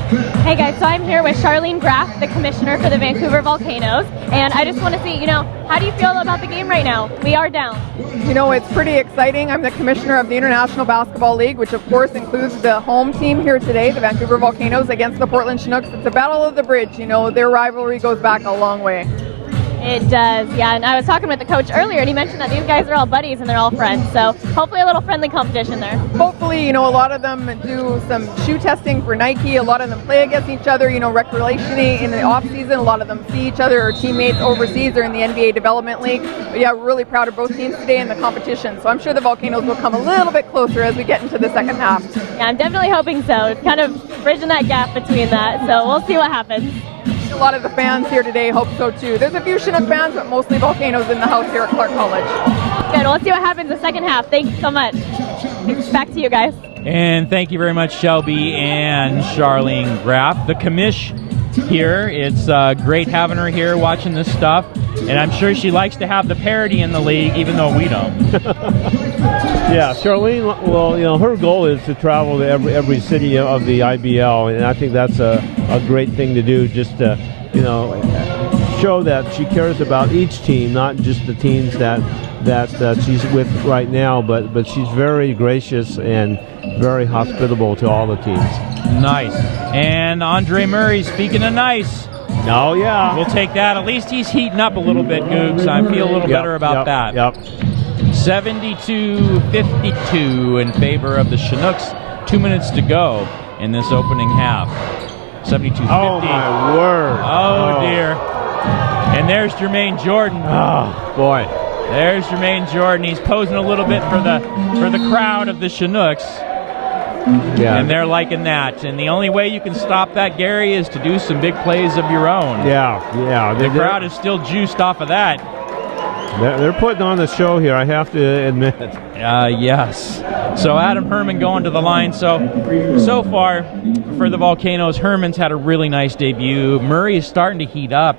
Hey guys, so I'm here with Charlene Graff, the commissioner for the Vancouver Volcanoes, and I just want to see, how do you feel about the game right now? We are down. It's pretty exciting. I'm the commissioner of the International Basketball League, which of course includes the home team here today, the Vancouver Volcanoes, against the Portland Chinooks. It's a battle of the bridge. Their rivalry goes back a long way. It does, yeah. And I was talking with the coach earlier, and he mentioned that these guys are all buddies and they're all friends. So hopefully a little friendly competition there. Hopefully, a lot of them do some shoe testing for Nike. A lot of them play against each other, recreationally in the off season. A lot of them see each other or teammates overseas or in the NBA Development League. But yeah, we're really proud of both teams today in the competition. So I'm sure the Volcanoes will come a little bit closer as we get into the second half. Yeah, I'm definitely hoping so. Kind of bridging that gap between that. So we'll see what happens. A lot of the fans here today hope so too. There's a few Chinook fans, but mostly Volcanoes in the house here at Clark College. Good. Well, let's see what happens in the second half. Thanks so much. Back to you guys. And thank you very much, Shelby and Charlene Graff. The commish here. It's great having her here watching this stuff. And I'm sure she likes to have the parity in the league, even though we don't. Yeah, Charlene, well, her goal is to travel to every city of the IBL, and I think that's a great thing to do, just to, show that she cares about each team, not just the teams that she's with right now, but she's very gracious and very hospitable to all the teams. Nice. And Andre Murray, speaking of nice. Oh, yeah. We'll take that. At least he's heating up a little bit, Googs. I feel a little better about that. Yep. 72-52 in favor of the Chinooks. 2 minutes to go in this opening half. 72-50. Oh, my word. Oh, dear. And there's Jermaine Jordan. Oh, boy. There's Jermaine Jordan. He's posing a little bit for the crowd of the Chinooks. Yeah. And they're liking that. And the only way you can stop that, Gary, is to do some big plays of your own. Yeah. The crowd is still juiced off of that. They're putting on the show here, I have to admit. Yes. So Adam Herman going to the line. So far for the Volcanoes, Herman's had a really nice debut. Murray is starting to heat up,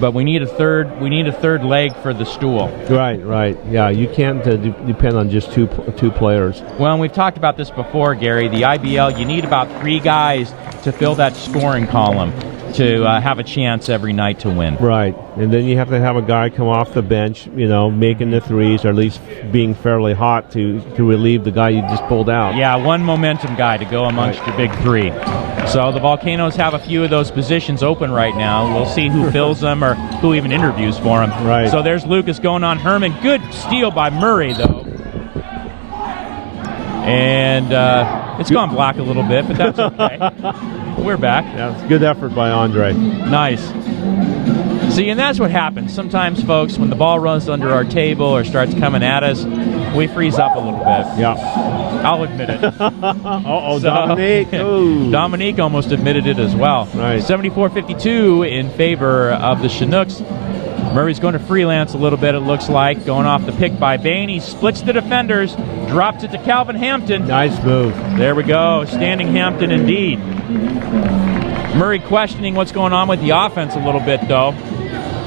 but we need a third leg for the stool. Right. Yeah, you can't depend on just two players. Well, and we've talked about this before, Gary. The IBL, you need about 3 guys to fill that scoring column to have a chance every night to win. Right, and then you have to have a guy come off the bench, making the threes, or at least being fairly hot to relieve the guy you just pulled out. Yeah, one momentum guy to go amongst your big 3. So the Volcanoes have a few of those positions open right now. We'll see who fills them or who even interviews for them. Right. So there's Lucas going on Herman. Good steal by Murray, though. And it's gone black a little bit, but that's okay. We're back. Yeah, it's good effort by Andre. Nice. See, and that's what happens. Sometimes, folks, when the ball runs under our table or starts coming at us, we freeze up a little bit. Yeah. I'll admit it. Dominique. Ooh. Dominique almost admitted it as well. Right. 74-52 in favor of the Chinooks. Murray's going to freelance a little bit, it looks like. Going off the pick by Bain. He splits the defenders, drops it to Calvin Hampton. Nice move. There we go. Standing Hampton indeed. Murray questioning what's going on with the offense a little bit, though.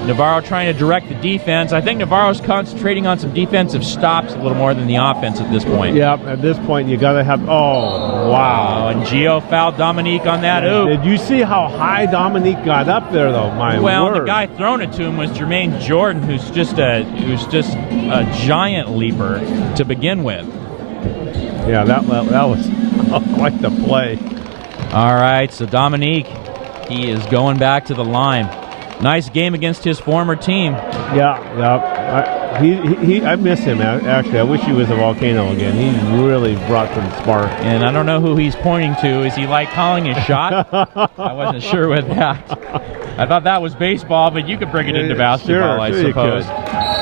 Navarro trying to direct the defense. I think Navarro's concentrating on some defensive stops a little more than the offense at this point. Yeah, at this point you got to have. Oh, wow! And Gio fouled Dominique on that oop. Did you see how high Dominique got up there, though? My word! The guy throwing it to him was Jermaine Jordan, who's just a giant leaper to begin with. Yeah, that was quite the play. All right, so Dominique, he is going back to the line. Nice game against his former team. Yeah. I miss him, actually. I wish he was a Volcano again. He really brought some spark. And I don't know who he's pointing to. Is he like calling his shot? I wasn't sure with that. I thought that was baseball, but you could bring it into basketball, I suppose.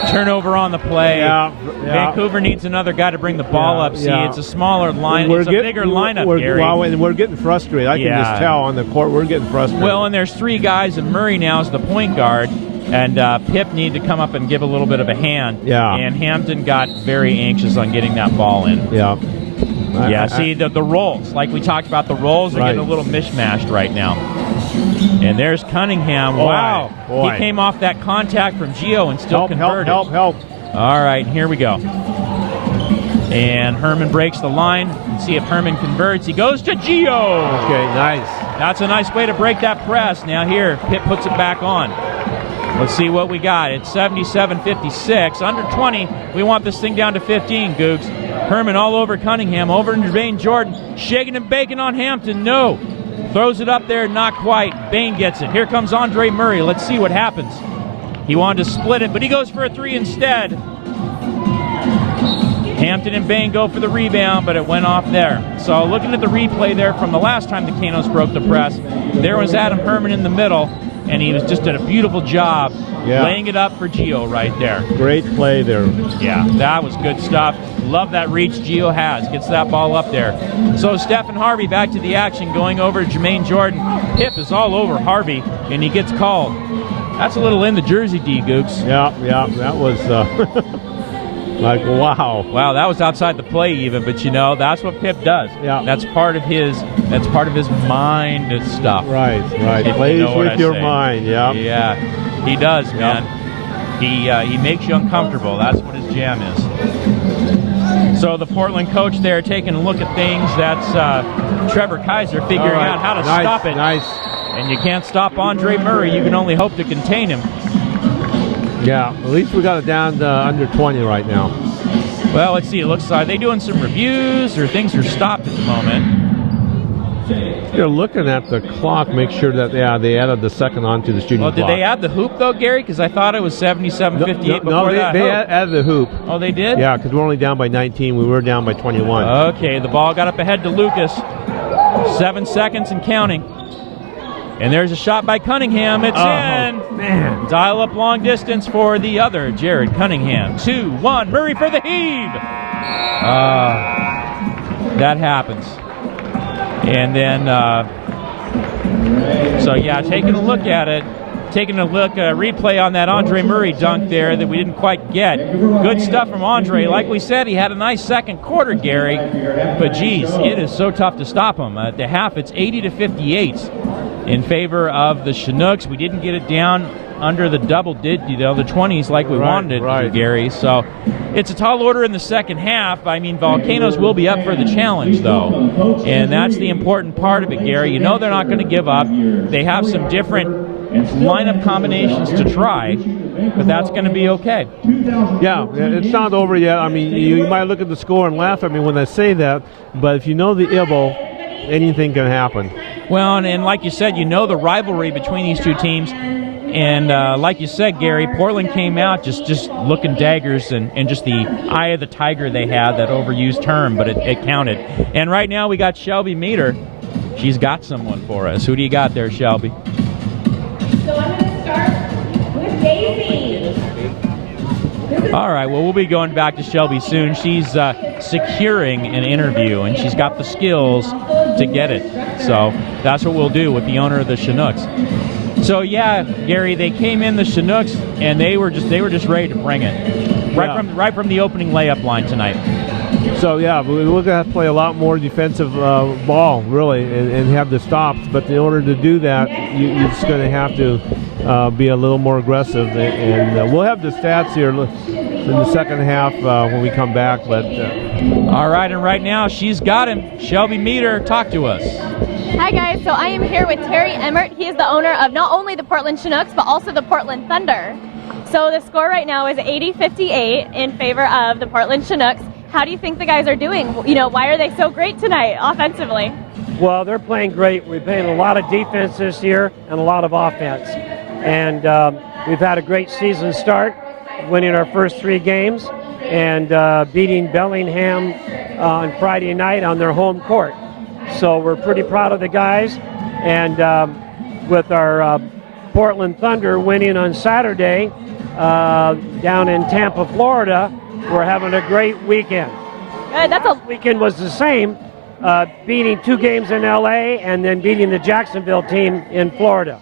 Turnover on the play. Yeah. Vancouver needs another guy to bring the ball up. See, it's a smaller line. It's a bigger lineup, Gary. Well, and we're getting frustrated. I can just tell on the court we're getting frustrated. Well, and there's 3 guys, and Murray now is the point guard. And Pip needed to come up and give a little bit of a hand. Yeah. And Hampton got very anxious on getting that ball in. Yeah. See, the rolls, like we talked about, the rolls are getting a little mishmashed right now. And there's Cunningham. Wow. Boy. He came off that contact from Gio and still converted. Help. All right, here we go. And Herman breaks the line. Let's see if Herman converts. He goes to Gio. Okay, nice. That's a nice way to break that press. Now here, Pitt puts it back on. Let's see what we got. It's 77-56. Under 20. We want this thing down to 15, Googs. Herman all over Cunningham. Over to Jermaine Jordan. Shaking and baking on Hampton. No. Throws it up there. Not quite. Bain gets it. Here comes Andre Murray. Let's see what happens. He wanted to split it, but he goes for a 3 instead. Hampton and Bain go for the rebound, but it went off there. So looking at the replay there from the last time the Canos broke the press, there was Adam Herman in the middle, and he was just did a beautiful job laying it up for Gio right there. Great play there. Yeah, that was good stuff. Love that reach Gio has. Gets that ball up there. So Stephen Harvey back to the action, going over to Jermaine Jordan. Pip is all over Harvey, and he gets called. That's a little in the jersey, D. Gooks. Yeah, that was like, wow. Wow, that was outside the play even, but you know, that's what Pip does. Yeah. That's part of his mind stuff. Right. Plays with your mind, yeah. Yeah, he does, man. He makes you uncomfortable. That's what his jam is. So the Portland coach there taking a look at things. That's Trevor Kaiser figuring out how to stop it. Nice. And you can't stop Andre Murray. You can only hope to contain him. Yeah, at least we got it down to under 20 right now. Well, let's see. It looks like, are they doing some reviews or things are stopped at the moment? They're looking at the clock, make sure that, they added the second onto the shooting clock. Well, did they add the hoop, though, Gary? Because I thought it was 77-58 before that. They added the hoop. Oh, they did? Yeah, because we're only down by 19. We were down by 21. Okay, the ball got up ahead to Lucas. 7 seconds and counting. And there's a shot by Cunningham. It's in. Man. Dial up long distance for the other, Jared Cunningham. 2-1. Murray for the heave. That happens. And then, taking a look at it. Taking a look, replay on that Andre Murray dunk there that we didn't quite get. Good stuff from Andre. Like we said, he had a nice second quarter, Gary. But, geez, it is so tough to stop him. At the half, it's 80-58 in favor of the Chinooks. We didn't get it down under the double digit, the 20s like we wanted it to, Gary. So it's a tall order in the second half. I mean, Volcanoes will be up for the challenge, though. And that's the important part of it, Gary. You know they're not going to give up. They have some different lineup combinations to try, but that's going to be okay. Yeah, it's not over yet. I mean, you might look at the score and laugh at me when I say that, but if you know the IBO, anything can happen. Well, and like you said, you know the rivalry between these two teams. And like you said, Gary, Portland came out just looking daggers and just the eye of the tiger they had, that overused term, but it counted. And right now we got Shelby Meter. She's got someone for us. Who do you got there, Shelby? So I'm going to start with Daisy. All right, well, we'll be going back to Shelby soon. She's securing an interview, and she's got the skills to get it. So that's what we'll do with the owner of the Chinooks. So, yeah, Gary, they came in, the Chinooks, and they were just ready to bring it. Right from the opening layup line tonight. So yeah, we're going to have to play a lot more defensive ball, really, and have the stops. But in order to do that, you're just going to have to be a little more aggressive. And we'll have the stats here in the second half when we come back. But all right, and right now she's got him. Shelby Meter, talk to us. Hi guys, so I am here with Terry Emmert. He is the owner of not only the Portland Chinooks, but also the Portland Thunder. So the score right now is 80-58 in favor of the Portland Chinooks. How do you think the guys are doing? You know, why are they so great tonight offensively? Well, they're playing great. We're playing a lot of defense this year and a lot of offense. And we've had a great season start, winning our first 3 games and beating Bellingham on Friday night on their home court. So we're pretty proud of the guys. And with our Portland Thunder winning on Saturday down in Tampa, Florida, we're having a great weekend. Good, Last weekend was the same, beating 2 games in LA and then beating the Jacksonville team in Florida.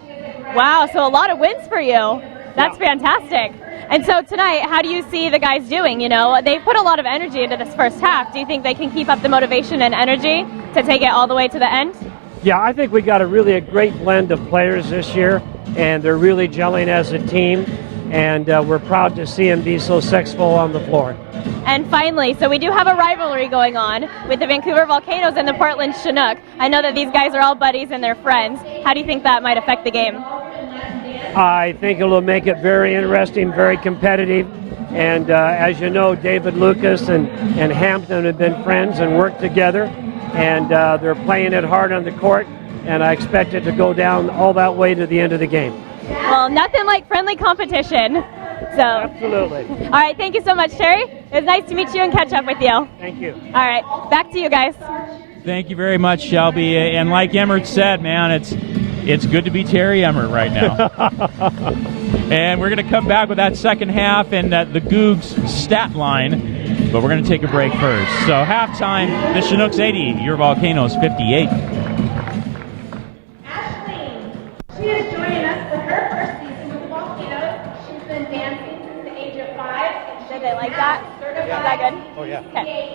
Wow, so a lot of wins for you. That's fantastic. And so tonight, how do you see the guys doing? You know, they've put a lot of energy into this first half. Do you think they can keep up the motivation and energy to take it all the way to the end? Yeah, I think we got a great blend of players this year, and they're really gelling as a team, and we're proud to see them be so successful on the floor. And finally, so we do have a rivalry going on with the Vancouver Volcanoes and the Portland Chinook. I know that these guys are all buddies and they're friends. How do you think that might affect the game? I think it will make it very interesting, very competitive. And as you know, David Lucas and Hampton have been friends and worked together. And they're playing it hard on the court. And I expect it to go down all that way to the end of the game. Well, nothing like friendly competition. So. Absolutely. All right, thank you so much, Terry. It was nice to meet you and catch up with you. Thank you. All right, back to you guys. Thank you very much, Shelby. And like Emmert said, man, it's good to be Terry Emmert right now. And we're going to come back with that second half and the Cougs stat line, but we're going to take a break first. So halftime, the Chinooks 80, your Volcanoes 58. She is joining us for her first season with the Volcanoes. She's been dancing since the age of 5. Did they like that? Is that good? Oh, yeah. Okay.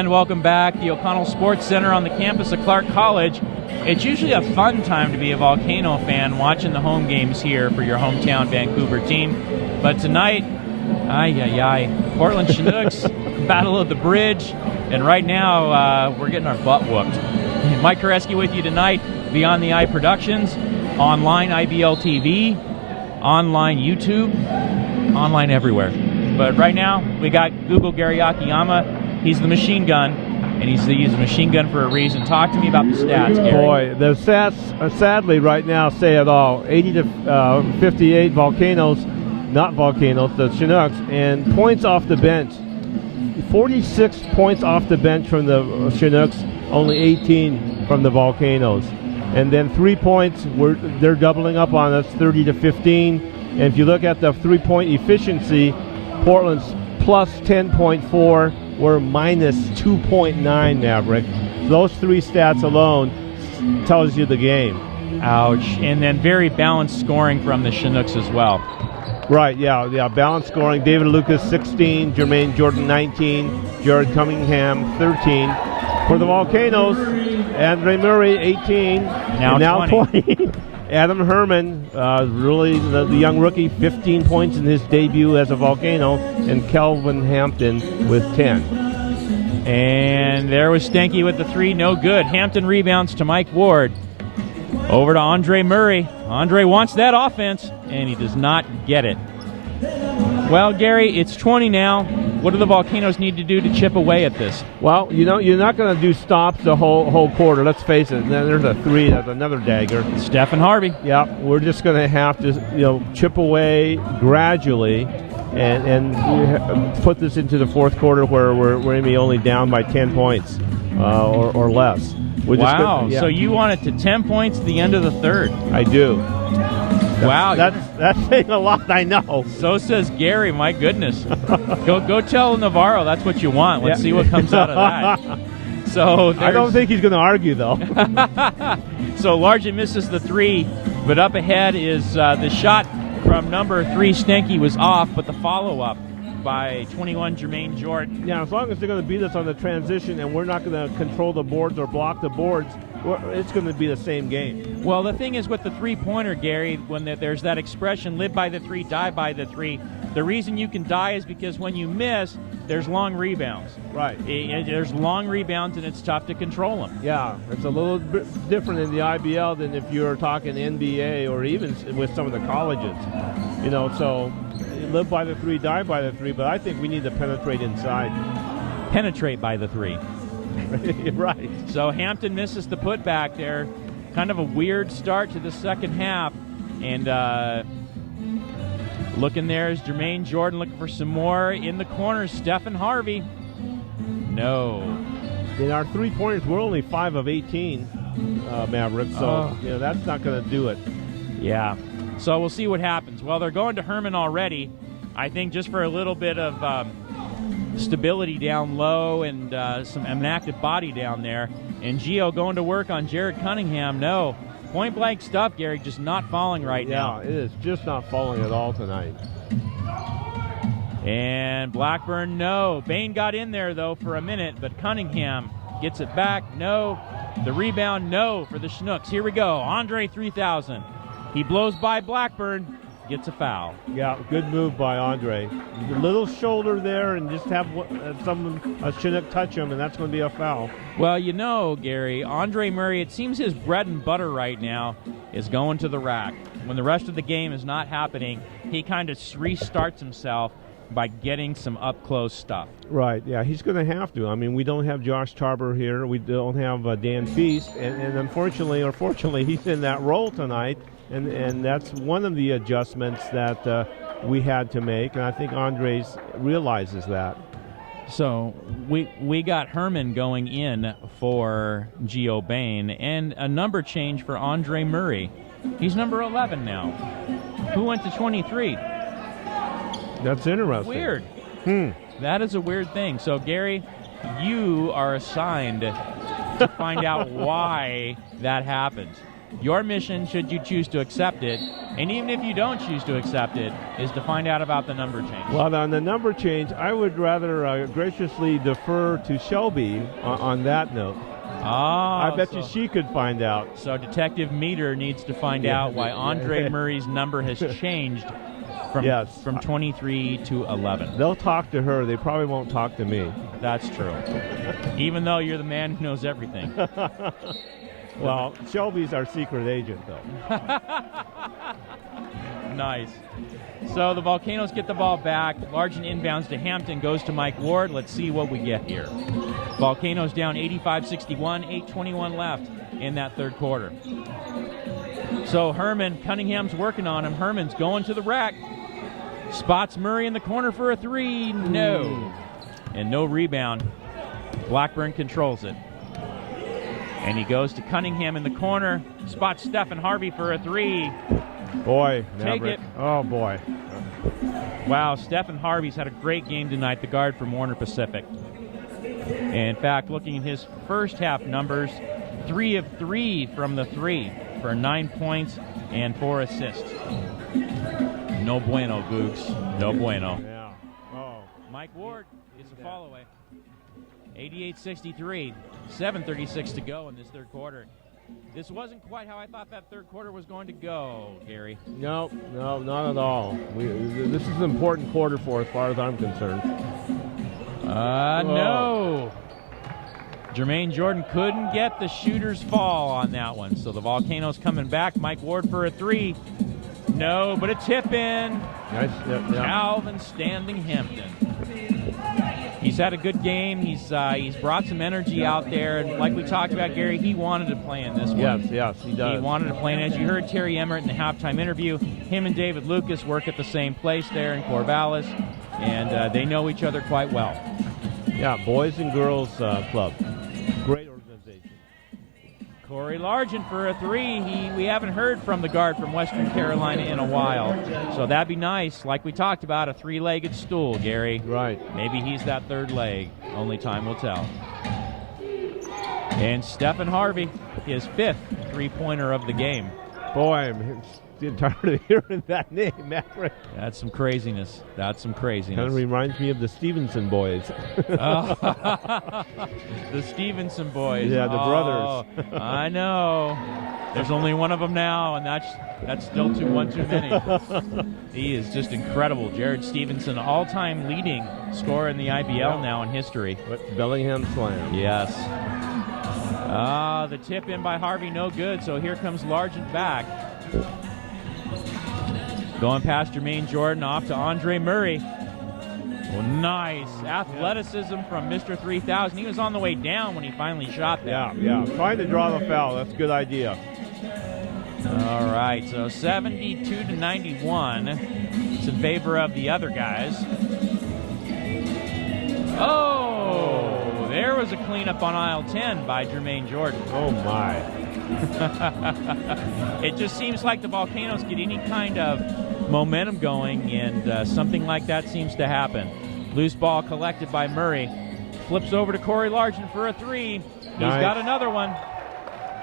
And welcome back, the O'Connell Sports Center on the campus of Clark College. It's usually a fun time to be a Volcano fan watching the home games here for your hometown Vancouver team. But tonight, Portland Chinooks, Battle of the Bridge, and right now we're getting our butt whooped. Mike Koreski with you tonight, Beyond the Eye Productions, online IBL TV, online YouTube, online everywhere. But right now, we got Google Gary Akiyama. He's the machine gun, and he's a machine gun for a reason. Talk to me about the stats, Gary. Boy, the stats sadly right now say it all. 80 to 58 Volcanoes, not Volcanoes, the Chinooks, and points off the bench. 46 points off the bench from the Chinooks, only 18 from the Volcanoes. And then 3 points, they're doubling up on us, 30 to 15. And if you look at the 3-point efficiency, Portland's plus 10.4, we're minus 2.9, Maverick. Those three stats alone tells you the game. Ouch. And then very balanced scoring from the Chinooks as well. Right, yeah, balanced scoring. David Lucas, 16, Jermaine Jordan, 19, Jared Cunningham, 13. For the Volcanoes, Andre Murray, 18, now 20. Adam Herman, really the young rookie, 15 points in his debut as a Volcano, and Kelvin Hampton with 10. And there was Stanky with the 3, no good. Hampton rebounds to Mike Ward. Over to Andre Murray. Andre wants that offense, and he does not get it. Well, Gary, it's 20 now. What do the Volcanoes need to do to chip away at this? Well, you're not going to do stops the whole quarter. Let's face it. And then there's a 3. That's another dagger. Stephen Harvey. Yeah, we're just going to have to chip away gradually, and put this into the fourth quarter where we're going to be only down by 10 points or less. Wow. So you want it to 10 points at the end of the third? I do. Wow. That's saying a lot, I know. So says Gary, my goodness. Go tell Navarro that's what you want. Let's see what comes out of that. So I don't think he's going to argue, though. So Largent misses the 3, but up ahead is the shot from number 3, Stanky, was off, but the follow-up by 21, Jermaine Jordan. Yeah, as long as they're going to beat us on the transition and we're not going to control the boards or block the boards, it's going to be the same game. Well, the thing is with the three-pointer, Gary, when there's that expression, live by the 3, die by the 3, the reason you can die is because when you miss, there's long rebounds. Right. There's long rebounds, and it's tough to control them. Yeah, it's a little bit different in the IBL than if you're talking NBA or even with some of the colleges. So live by the 3, die by the 3, but I think we need to penetrate inside. Penetrate by the 3. Right. So Hampton misses the putback there. Kind of a weird start to the second half. And looking there is Jermaine Jordan looking for some more. In the corner, Stephen Harvey. No. In our 3-pointers, we're only 5 of 18, Maverick, so that's not going to do it. Yeah. So we'll see what happens. Well, they're going to Herman already. I think just for a little bit of stability down low and an active body down there. And Gio going to work on Jared Cunningham. No. Point-blank stuff, Gary, just not falling right now. Yeah, it is just not falling at all tonight. And Blackburn, no. Bain got in there, though, for a minute, but Cunningham gets it back. No. The rebound, no, for the Chinooks. Here we go. Andre 3000. He blows by Blackburn, gets a foul. Yeah, good move by Andre. A little shoulder there and just have a Chinook touch him, and that's going to be a foul. Well, Gary, Andre Murray, it seems his bread and butter right now is going to the rack. When the rest of the game is not happening, he kind of restarts himself by getting some up-close stuff. Right, yeah, he's going to have to. I mean, we don't have Josh Tarber here. We don't have Dan Feast, and unfortunately or fortunately, he's in that role tonight. And that's one of the adjustments that we had to make, and I think Andres realizes that. So we got Herman going in for Gio Bain, and a number change for Andre Murray. He's number 11 now. Who went to 23? That's interesting. Weird. That is a weird thing. So, Gary, you are assigned to find out why that happened. Your mission, should you choose to accept it, and even if you don't choose to accept it, is to find out about the number change. Well, on the number change, I would rather graciously defer to Shelby on that note. I bet you she could find out. So Detective Meter needs to find out why Andre Murray's number has changed from 23 to 11. They'll talk to her. They probably won't talk to me. That's true. Even though you're the man who knows everything. Well, Shelby's our secret agent, though. Nice. So the Volcanoes get the ball back. Largent inbounds to Hampton, goes to Mike Ward. Let's see what we get here. Volcanoes down 85-61, 8:21 left in that third quarter. So Herman, Cunningham's working on him. Herman's going to the rack. Spots Murray in the corner for a three. No. And no rebound. Blackburn controls it. And he goes to Cunningham in the corner. Spots Stephen Harvey for a three. Boy, take it. Oh, boy. Wow, Stephen Harvey's had a great game tonight, the guard from Warner Pacific. In fact, looking at his first half numbers, 3 of 3 from the three for 9 points and 4 assists. No bueno, Googs. No bueno. Yeah. Oh. Mike Ward gets a fall away. 88-63, 7:36 to go in this third quarter. This wasn't quite how I thought that third quarter was going to go, Gary. No, not at all. This is an important quarter for us, as far as I'm concerned. No. Jermaine Jordan couldn't get the shooter's fall on that one. So the Volcanoes coming back. Mike Ward for a three. No, but a tip in. Nice tip, yeah. Calvin Standing Hampton. He's had a good game. He's brought some energy out there. And like we talked about, Gary, he wanted to play in this one. Yes, he does. He wanted to play. And as you heard Terry Emmert in the halftime interview, him and David Lucas work at the same place there in Corvallis. And they know each other quite well. Yeah, Boys and Girls Club. Great organization. Corey Largent for a three. We haven't heard from the guard from Western Carolina in a while. So that'd be nice. Like we talked about, a three-legged stool, Gary. Right. Maybe he's that third leg. Only time will tell. And Stephen Harvey, his 5th three-pointer of the game. Boy, I'm tired of hearing that name, Maverick. That's some craziness. Kind of reminds me of the Stevenson boys. The Stevenson boys. Yeah, the brothers. I know. There's only one of them now, and that's still one too many. He is just incredible. Jared Stevenson, all-time leading scorer in the IBL now in history. With Bellingham Slam. Yes. The tip in by Harvey, no good. So here comes Largent back. Going past Jermaine Jordan, off to Andre Murray. Well, nice athleticism from Mr. 3000. He was on the way down when he finally shot that. Yeah. Trying to draw the foul. That's a good idea. All right, so 72-91. It's in favor of the other guys. Oh, there was a cleanup on aisle 10 by Jermaine Jordan. Oh, my. It just seems like the Volcanoes get any kind of momentum going, and something like that seems to happen. Loose ball collected by Murray. Flips over to Corey Largent for a three. He's got another one.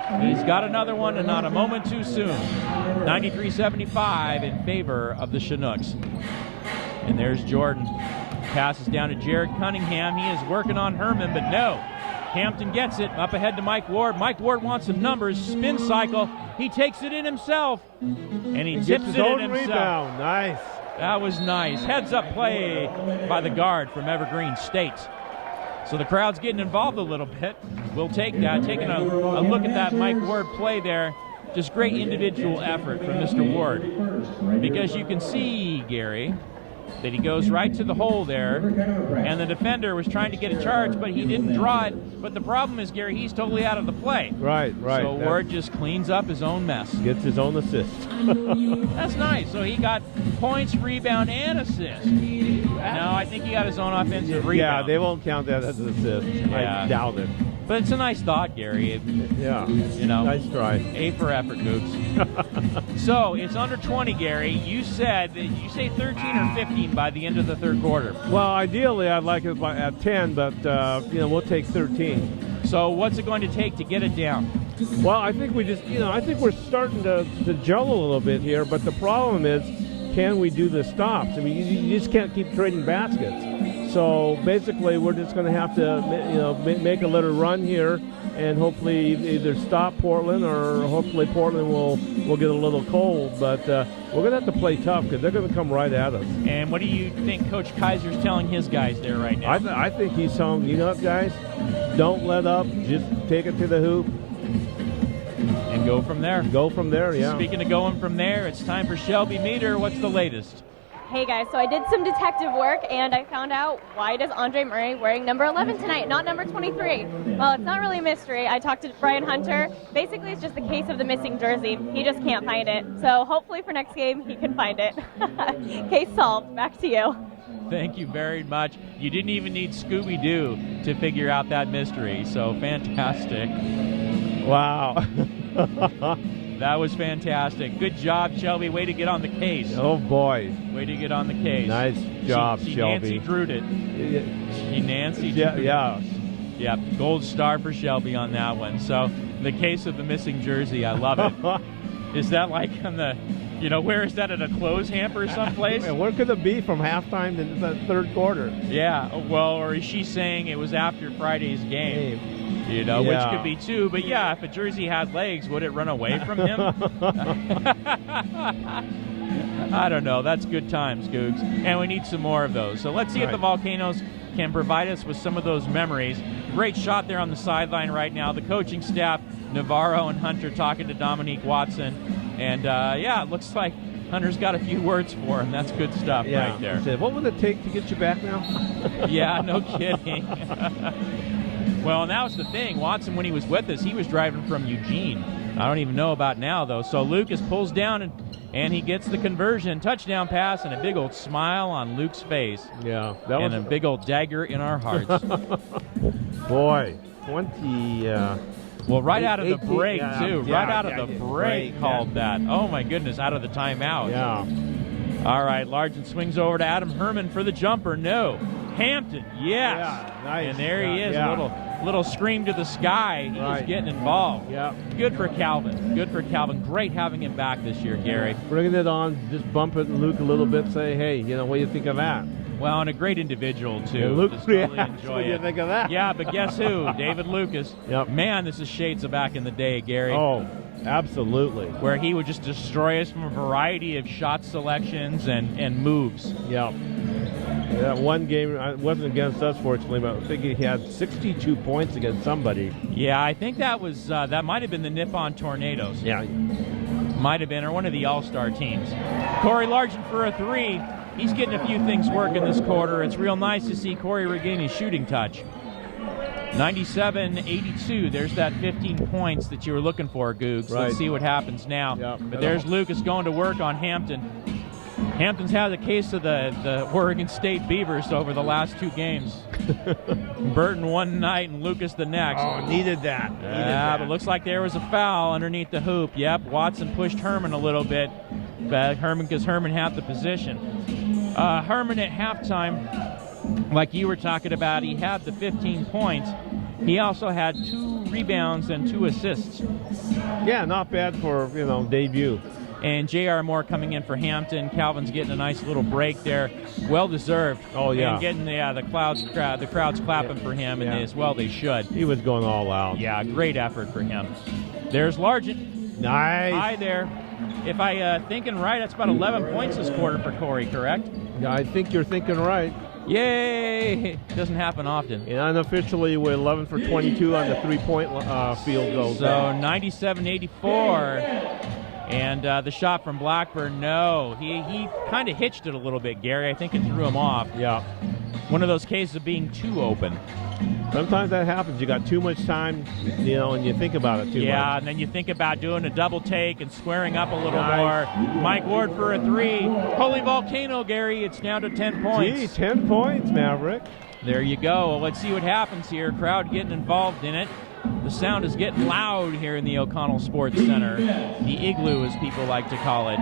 And not a moment too soon. 93-75 in favor of the Chinooks. And there's Jordan. Passes down to Jared Cunningham. He is working on Herman, but no. Hampton gets it, up ahead to Mike Ward. Mike Ward wants some numbers, spin cycle. He takes it in himself, and he tips it in himself. Rebound. Nice. That was nice. Heads-up play by the guard from Evergreen State. So the crowd's getting involved a little bit. We'll take that. Taking a look at that Mike Ward play there. Just great individual effort from Mr. Ward. Because you can see, Gary, that he goes right to the hole there, and the defender was trying to get a charge, but he didn't draw it. But the problem is, Gary, he's totally out of the play. Right. So Ward just cleans up his own mess. Gets his own assist. That's nice. So he got points, rebound, and assist. No, I think he got his own offensive rebound. Yeah, they won't count that as an assist. Yeah. I doubt it. But it's a nice thought, Gary. Yeah. Nice try. A for effort, Googs. So it's under 20, Gary. You say 13 or 15 by the end of the third quarter. Well, ideally, I'd like it at 10, but we'll take 13. So what's it going to take to get it down? Well, I think I think we're starting to gel a little bit here, but the problem is, can we do the stops? I mean, you just can't keep trading baskets. So basically, we're just going to have to, make a little run here, and hopefully either stop Portland or hopefully Portland will get a little cold. But we're going to have to play tough because they're going to come right at us. And what do you think Coach Kaiser's telling his guys there right now? I think he's telling them, you know what, guys, don't let up. Just take it to the hoop. And go from there. Go from there, yeah. Speaking of going from there, it's time for Shelby Meter. What's the latest? Hey guys, so I did some detective work and I found out why does Andre Murray wearing number 11 tonight, not number 23? Well, it's not really a mystery. I talked to Brian Hunter. Basically, it's just the case of the missing jersey. He just can't find it. So hopefully for next game, he can find it. Case solved. Back to you. Thank you very much. You didn't even need Scooby-Doo to figure out that mystery, so fantastic. Wow. That was fantastic. Good job, Shelby. Way to get on the case. Oh, boy. Way to get on the case. Nice job, she Shelby. Nancy Drewed it. She Nancy Yeah, Drewed yeah. it. Yeah, gold star for Shelby on that one. So the case of the missing jersey, I love it. Is that like on the, where is that, at a clothes hamper someplace? Where could it be from halftime to the third quarter? Yeah, well, or is she saying it was after Friday's game? Which could be too. But yeah, if a jersey had legs, would it run away from him? I don't know. That's good times, Googs. And we need some more of those. So let's see if the Volcanoes can provide us with some of those memories. Great shot there on the sideline right now. The coaching staff, Navarro and Hunter, talking to Dominique Watson. And, it looks like Hunter's got a few words for him. That's good stuff right there. Said, what would it take to get you back now? Yeah, no kidding. Well, and that was the thing. Watson, when he was with us, he was driving from Eugene. I don't even know about now, though. So Lucas pulls down, and he gets the conversion. Touchdown pass, and a big old smile on Luke's face. Yeah. And a big old dagger in our hearts. Boy, 20... well, right out of the 18, break, yeah, too. yeah, Right out of yeah, the yeah, break called that. Oh, my goodness, out of the timeout. Yeah. All right, Largent swings over to Adam Herman for the jumper. No. Hampton, yes. Yeah, nice. And there he is, yeah. a little scream to the sky. He's getting involved. Yeah. Good for Calvin. Good for Calvin. Great having him back this year, Gary. Bringing it on, just bump it and Luke a little bit, say, hey, what do you think of that? Well, and a great individual, too. And Luke, just totally what enjoy do you it. think of that? Yeah, but guess who? David Lucas. Yep. Man, this is shades of back in the day, Gary. Oh, absolutely. Where he would just destroy us from a variety of shot selections and moves. Yeah. Yeah, one game, it wasn't against us, fortunately, but I think he had 62 points against somebody. Yeah, I think that was that might have been the Nippon Tornadoes. Yeah. Might have been, or one of the All-Star teams. Corey Largent for a three. He's getting a few things working this quarter. It's real nice to see Corey regain his shooting touch. 97-82. There's that 15 points that you were looking for, Googs. Right. Let's see what happens now. Yep. But there's Lucas going to work on Hampton. Hampton's had a case of the Oregon State Beavers over the last two games. Burton one night and Lucas the next. Oh, needed that. But looks like there was a foul underneath the hoop. Yep, Watson pushed Herman a little bit. But because Herman had the position. Herman at halftime, like you were talking about, he had the 15 points. He also had 2 rebounds and 2 assists. Yeah, not bad for, debut. And J.R. Moore coming in for Hampton. Calvin's getting a nice little break there. Well deserved. Oh, yeah. And getting the crowd's clapping for him, and as well they should. He was going all out. Yeah, great effort for him. There's Largent. Nice. Hi there. If I thinking right, that's about 11 points this quarter for Corey, correct? Yeah, I think you're thinking right. Yay! Doesn't happen often. And unofficially, we're 11 for 22 on the three-point field goal. So 97-84. And the shot from Blackburn, no. He kind of hitched it a little bit, Gary. I think it threw him off. Yeah. One of those cases of being too open. Sometimes that happens. You got too much time, and you think about it too much. Yeah, and then you think about doing a double take and squaring up a little more. Mike Ward for a three. Holy Volcano, Gary. It's down to 10 points. Gee, 10 points, Maverick. There you go. Well, let's see what happens here. Crowd getting involved in it. The sound is getting loud here in the O'Connell Sports Center. The igloo, as people like to call it.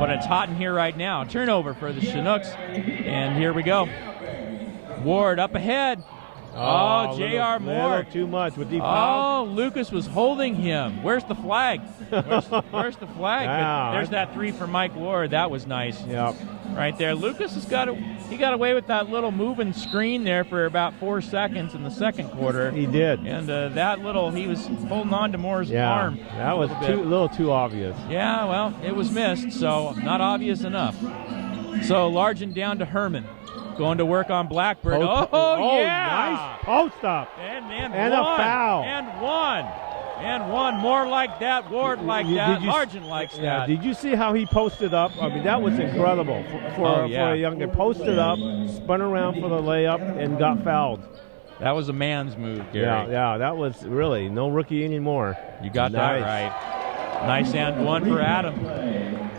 But it's hot in here right now. Turnover for the Chinooks. And here we go. Ward up ahead. Oh, J.R. Moore. Little too much with deep Oh, Lucas was holding him. Where's the flag? Where's the flag? Yeah. But there's that 3 for Mike Ward. That was nice. Yep. Right there. Lucas he got away with that little moving screen there for about 4 seconds in the second quarter. He did. And he was holding on to Moore's arm. That was a little too obvious. Yeah, well, it was missed, so not obvious enough. So Largent down to Herman. Going to work on Blackburn. Yeah! Nice post up. And a one. foul. And one. More like that. Ward like that. Largent likes that. Did you see how he posted up? I mean, that was incredible for a young guy. Posted up, spun around for the layup, and got fouled. That was a man's move, Gary. Yeah, that was really no rookie anymore. You got that right. Nice and one for Adam.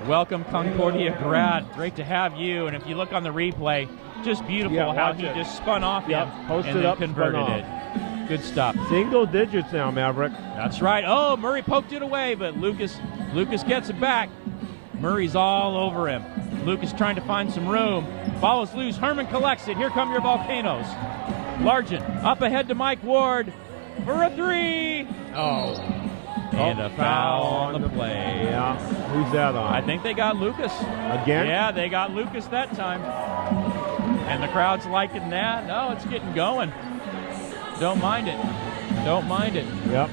Welcome, Concordia grad. Great to have you. And if you look on the replay, just beautiful how he just spun off him posted and then up, converted it. Good stuff. Single digits now, Maverick. That's right. Oh, Murray poked it away, but Lucas gets it back. Murray's all over him. Lucas trying to find some room. Ball is loose. Herman collects it. Here come your Volcanoes. Largent up ahead to Mike Ward for a 3. And a foul on the play. Yeah. Who's that on? I think they got Lucas. Again? Yeah, they got Lucas that time. And the crowd's liking that. No, it's getting going. Don't mind it. Yep.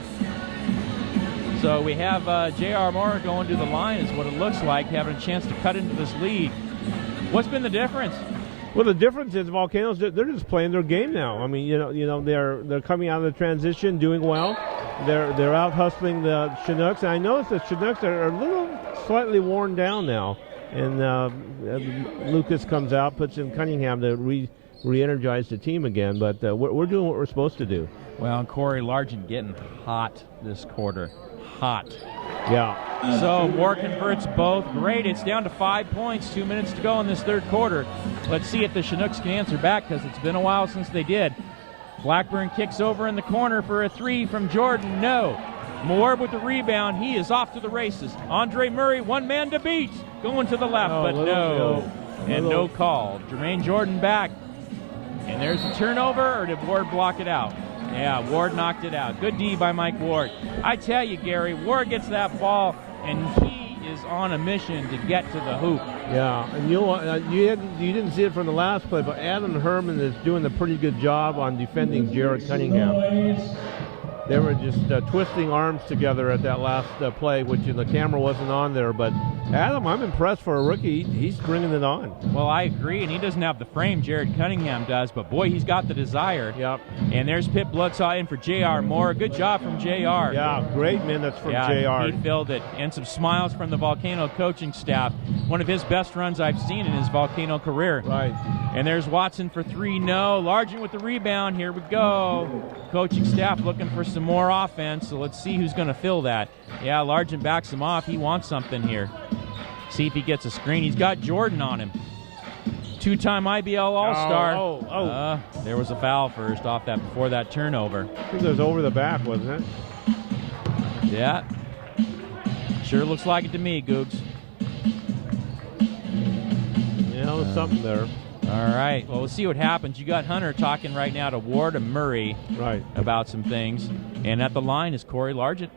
So we have J.R. Moore going to the line is what it looks like, having a chance to cut into this lead. What's been the difference? Well, the difference is Volcanoes, they're just playing their game now. I mean, they're coming out of the transition, doing well. They're out hustling the Chinooks. And I noticed the Chinooks are a little slightly worn down now. And Lucas comes out, puts in Cunningham to re-energize the team again. But we're doing what we're supposed to do. Well, and Corey Largent getting hot this quarter. Hot. Yeah. So Moore converts both. Great. It's down to 5 points. 2 minutes to go in this third quarter. Let's see if the Chinooks can answer back because it's been a while since they did. Blackburn kicks over in the corner for a 3 from Jordan. No. Moore with the rebound. He is off to the races. Andre Murray, one man to beat. Going to the left, but no. And no call. Jermaine Jordan back. And there's the turnover, or did Ward block it out? Yeah, Ward knocked it out. Good D by Mike Ward. I tell you, Gary, Ward gets that ball, and he is on a mission to get to the hoop. Yeah, and you didn't see it from the last play, but Adam Herman is doing a pretty good job on defending Jared Cunningham. They were just twisting arms together at that last play, which the camera wasn't on there. But Adam, I'm impressed for a rookie. He's bringing it on. Well, I agree, and he doesn't have the frame Jared Cunningham does, but boy, he's got the desire. Yep. And there's Pip Bloodsaw in for J.R. Moore. Good job from J.R. Yeah, great minutes from J.R. He filled it. And some smiles from the Volcano coaching staff. One of his best runs I've seen in his Volcano career. Right. And there's Watson for 3. No. Largent with the rebound. Here we go. Coaching staff looking for some more offense, so let's see who's going to fill that. Yeah, Largent backs him off. He wants something here. See if he gets a screen. He's got Jordan on him. 2-time IBL All-Star. There was a foul first off that before that turnover. I think it was over the back, wasn't it? Yeah. Sure looks like it to me, Googs. Yeah, there was something there. All right. Well, we'll see what happens. You got Hunter talking right now to Ward and Murray about some things. And at the line is Corey Largent.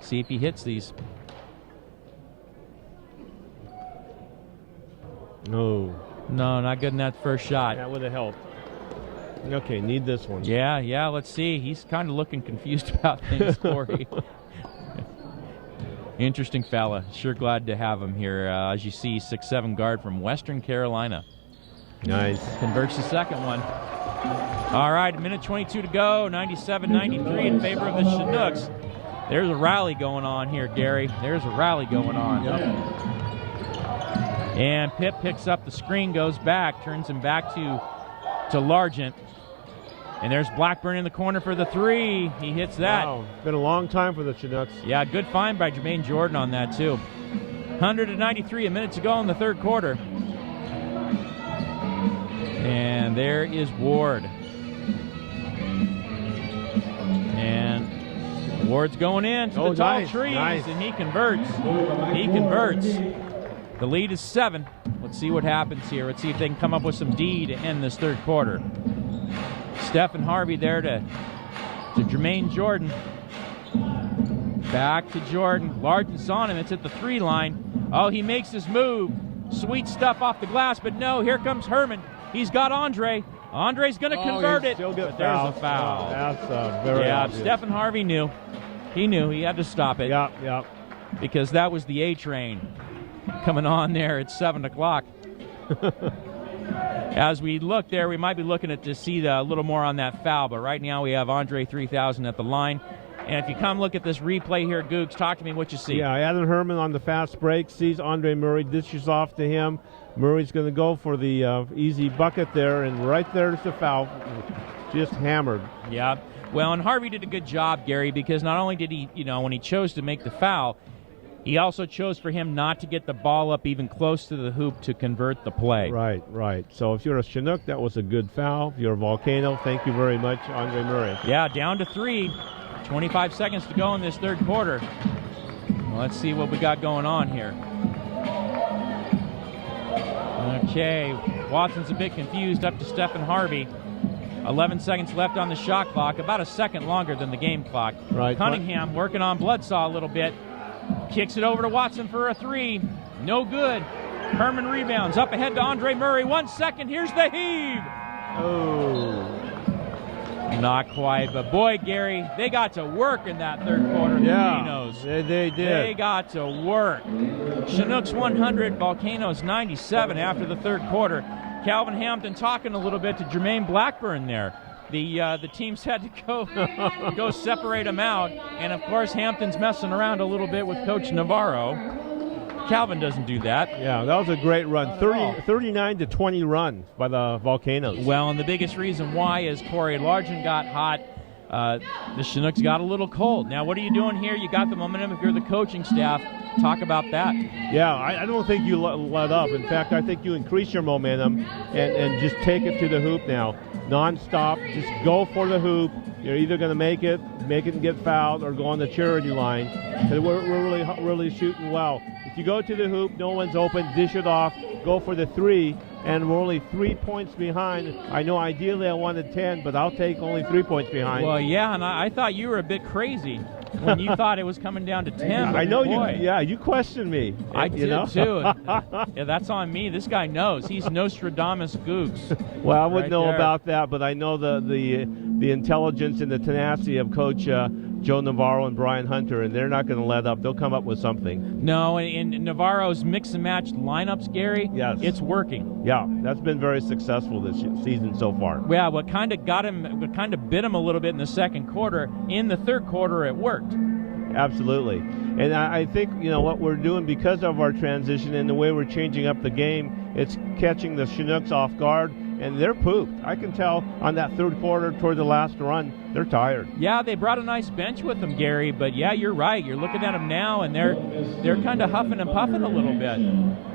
See if he hits these. No, not good in that first shot. That would have helped. Okay, need this one. Yeah, let's see. He's kind of looking confused about things, Corey. Interesting fella. Sure glad to have him here. As you see, 6'7" guard from Western Carolina. Nice. Converts the second one. All right, 1:22 to go. 97-93 in favor of the Chinooks. There's a rally going on here, Gary. There's a rally going on. Yep. And Pip picks up the screen, goes back, turns him back to Largent. And there's Blackburn in the corner for the 3. He hits that. Wow, been a long time for the Chinooks. Yeah, good find by Jermaine Jordan on that, too. 193, a minute to go in the third quarter. And there is Ward. And Ward's going in to the tall trees, and he converts. He converts. The lead is 7. Let's see what happens here. Let's see if they can come up with some D to end this third quarter. Stephen Harvey there to Jermaine Jordan. Back to Jordan. Largen's on him. It's at the 3 line. Oh, he makes his move. Sweet stuff off the glass, but no, here comes Herman. He's got Andre. Andre's going to convert it. Still But get there's fouled. a foul. That's very obvious. Stephen Harvey knew. He knew he had to stop it. Yep. Because that was the A train coming on there at 7 o'clock. As we look there, we might be looking at to see a little more on that foul, but right now we have Andre 3000 at the line. And if you come look at this replay here, Googs, talk to me what you see. Yeah, Adam Herman on the fast break sees Andre Murray, dishes off to him. Murray's going to go for the easy bucket there, and right there's the foul. Just hammered. Yeah. Well, and Harvey did a good job, Gary, because not only did he, when he chose to make the foul, he also chose for him not to get the ball up even close to the hoop to convert the play. Right. So if you're a Chinook, that was a good foul. If you're a Volcano, thank you very much, Andre Murray. Yeah, down to 3. 25 seconds to go in this third quarter. Let's see what we got going on here. Okay, Watson's a bit confused, up to Stephen Harvey. 11 seconds left on the shot clock, about a second longer than the game clock. Right. Cunningham working on Bledsaw a little bit. Kicks it over to Watson for a 3. No good. Herman rebounds. Up ahead to Andre Murray. 1 second. Here's the heave. Oh. Not quite, but boy, Gary, they got to work in that third quarter. Yeah, they did. They got to work. Chinooks 100, Volcanoes 97 after the third quarter. Calvin Hampton talking a little bit to Jermaine Blackburn there. The teams had to go separate them out, and of course Hampton's messing around a little bit with Coach Navarro. Calvin doesn't do that. Yeah, that was a great run. 39-20 run by the Volcanoes. Well, and the biggest reason why is Corey Largent got hot. The Chinooks got a little cold. Now, what are you doing here? You got the momentum. If you're the coaching staff, talk about that. Yeah, I don't think you let up. In fact, I think you increase your momentum and just take it to the hoop now. Non-stop, just go for the hoop. You're either going to make it and get fouled, or go on the charity line. And we're really shooting well. If you go to the hoop, no one's open, dish it off, go for the 3, and we're only 3 points behind. I know ideally I wanted 10, but I'll take only 3 points behind. Well, yeah, and I thought you were a bit crazy when you thought it was coming down to 10. I know boy, you questioned me. I did too. Yeah, that's on me. This guy knows. He's Nostradamus Googs. Well, I wouldn't right know there. about that, but I know the intelligence and the tenacity of Coach Joe Navarro and Brian Hunter, and they're not going to let up. They'll come up with something. No, and Navarro's mix and match lineups, Gary, yes, it's working. Yeah, that's been very successful this season so far. Yeah, what kind of bit him a little bit in the second quarter. In the third quarter, it worked. Absolutely. And I think, what we're doing because of our transition and the way we're changing up the game, it's catching the Chinooks off guard, and they're pooped. I can tell on that third quarter toward the last run, they're tired. Yeah, they brought a nice bench with them, Gary, but yeah, you're right. You're looking at them now, and they're kind of huffing and puffing a little bit.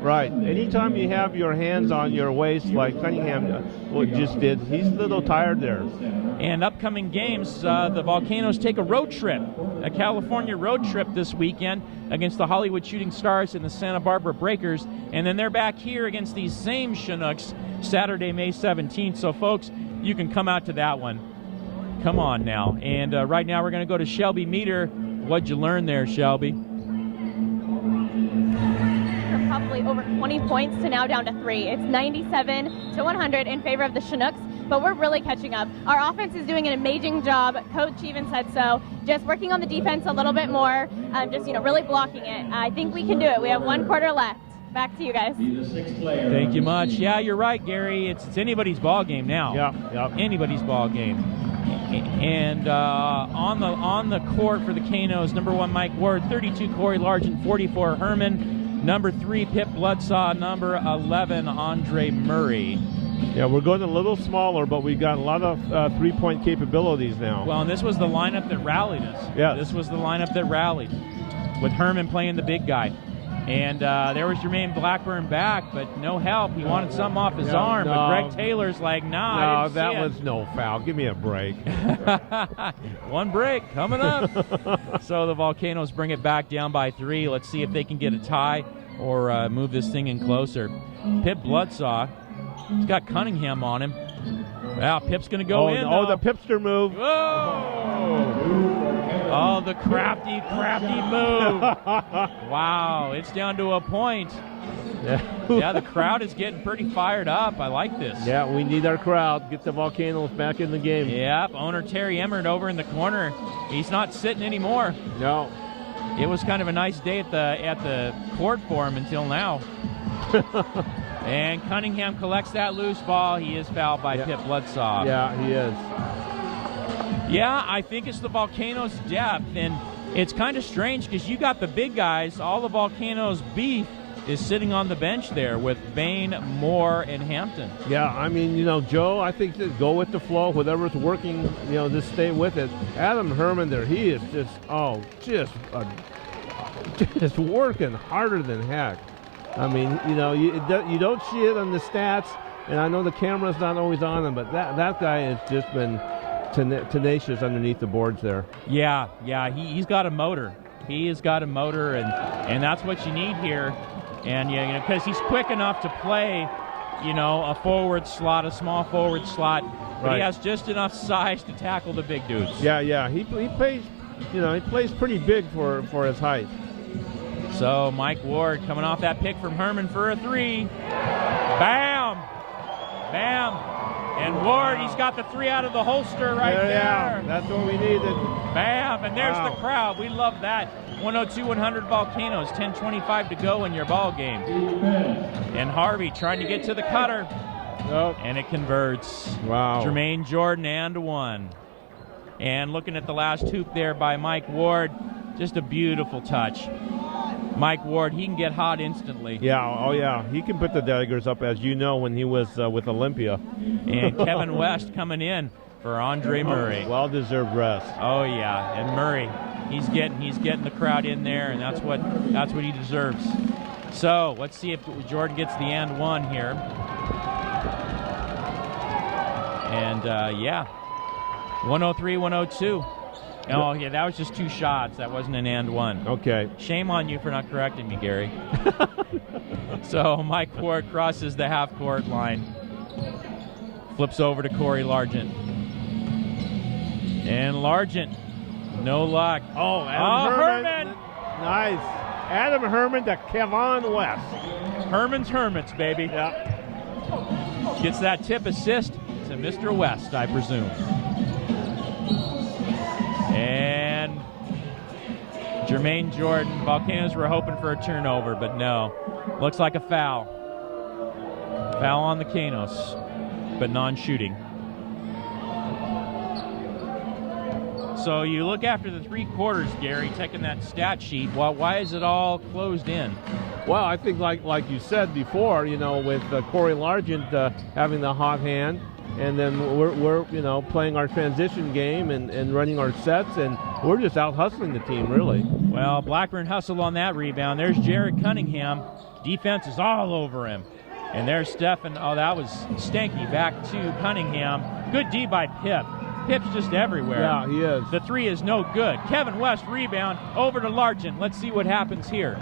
Right. Anytime you have your hands on your waist like Cunningham just did, he's a little tired there. And upcoming games, the Volcanoes take a road trip, a California road trip this weekend against the Hollywood Shooting Stars and the Santa Barbara Breakers. And then they're back here against these same Chinooks Saturday, May 17th. So, folks, you can come out to that one. Come on now. And right now we're going to go to Shelby Meter. What'd you learn there, Shelby? Probably over 20 points to now down to 3. It's 97-100 in favor of the Chinooks, but we're really catching up. Our offense is doing an amazing job. Coach even said so. Just working on the defense a little bit more, just really blocking it. I think we can do it. We have 1 quarter left. Back to you guys. Thank you much. Yeah, you're right, Gary. It's anybody's ball game now. Yeah. Anybody's ball game. And on the court for the Canos, number 1 Mike Ward, 32 Corey Largent, 44 Herman, number 3 Pip Bledsaw, number 11 Andre Murray. Yeah, we're going a little smaller, but we've got a lot of 3-point capabilities now. Well, and this was the lineup that rallied us. Yeah. This was the lineup that rallied, with Herman playing the big guy. And there was Jermaine Blackburn back, but no help. He wanted something off his arm, but Greg Taylor's like, nah, no, that was no foul. Give me a break. 1 break coming up. So the Volcanoes bring it back down by 3. Let's see if they can get a tie or move this thing in closer. Pip Bledsaw, he's got Cunningham on him. Well, Pip's going to go in. Oh, the Pipster move. Whoa! Oh, the crafty move. Wow, it's down to a point. Yeah, the crowd is getting pretty fired up. I like this. Yeah, we need our crowd. Get the Volcanoes back in the game. Yep, owner Terry Emmert over in the corner. He's not sitting anymore. No. It was kind of a nice day at the court for him until now. And Cunningham collects that loose ball. He is fouled by Pip Bloodsaw. Yeah, he is. Yeah, I think it's the Volcanoes' depth, and it's kind of strange because you got the big guys. All the Volcanoes' beef is sitting on the bench there with Bain, Moore, and Hampton. Yeah, I mean, Joe, I think just go with the flow. Whatever's working, just stay with it. Adam Herman there, he is just working harder than heck. I mean, you don't see it on the stats, and I know the camera's not always on him, but that guy has just been tenacious underneath the boards there. Yeah, he's got a motor. He has got a motor, and that's what you need here. And because he's quick enough to play, a forward slot, a small forward slot, but he has just enough size to tackle the big dudes. Yeah, he plays, he plays pretty big for his height. So Mike Ward coming off that pick from Herman for a three. Bam! And Ward, he's got the three out of the holster right there. Yeah, that's what we needed. Bam! And there's the crowd. We love that. 102-100 Volcanoes, 10:25 to go in your ball game. And Harvey trying to get to the cutter. Nope. And it converts. Wow. Jermaine Jordan and one. And looking at the last hoop there by Mike Ward, just a beautiful touch. Mike Ward, he can get hot instantly. Yeah, he can put the daggers up, as you know, when he was with Olympia. And Kevin West coming in for Andre Murray. Well-deserved rest. Oh yeah, and Murray, he's getting the crowd in there, and that's what he deserves. So let's see if Jordan gets the and one here. And 103-102. Oh, yeah, that was just two shots. That wasn't an and one. Okay. Shame on you for not correcting me, Gary. So Mike Ward crosses the half-court line. Flips over to Corey Largent. And Largent, no luck. Oh, Adam Herman. Nice. Adam Herman to Kevon West. Herman's Hermits, baby. Yeah. Gets that tip assist to Mr. West, I presume. And Jermaine Jordan, Volcanoes were hoping for a turnover, but no. Looks like a foul. Foul on the Canos, but non-shooting. So you look after the three quarters, Gary, taking that stat sheet. Well, why is it all closed in? Well, I think like you said before, with Corey Largent having the hot hand, and then we're playing our transition game and running our sets, and we're just out hustling the team, really. Well, Blackburn hustled on that rebound. There's Jared Cunningham. Defense is all over him. And there's Stephen. Oh, that was Stanky back to Cunningham. Good D by Pip. Pip's just everywhere. Yeah, he is. The three is no good. Kevin West rebound over to Largent. Let's see what happens here.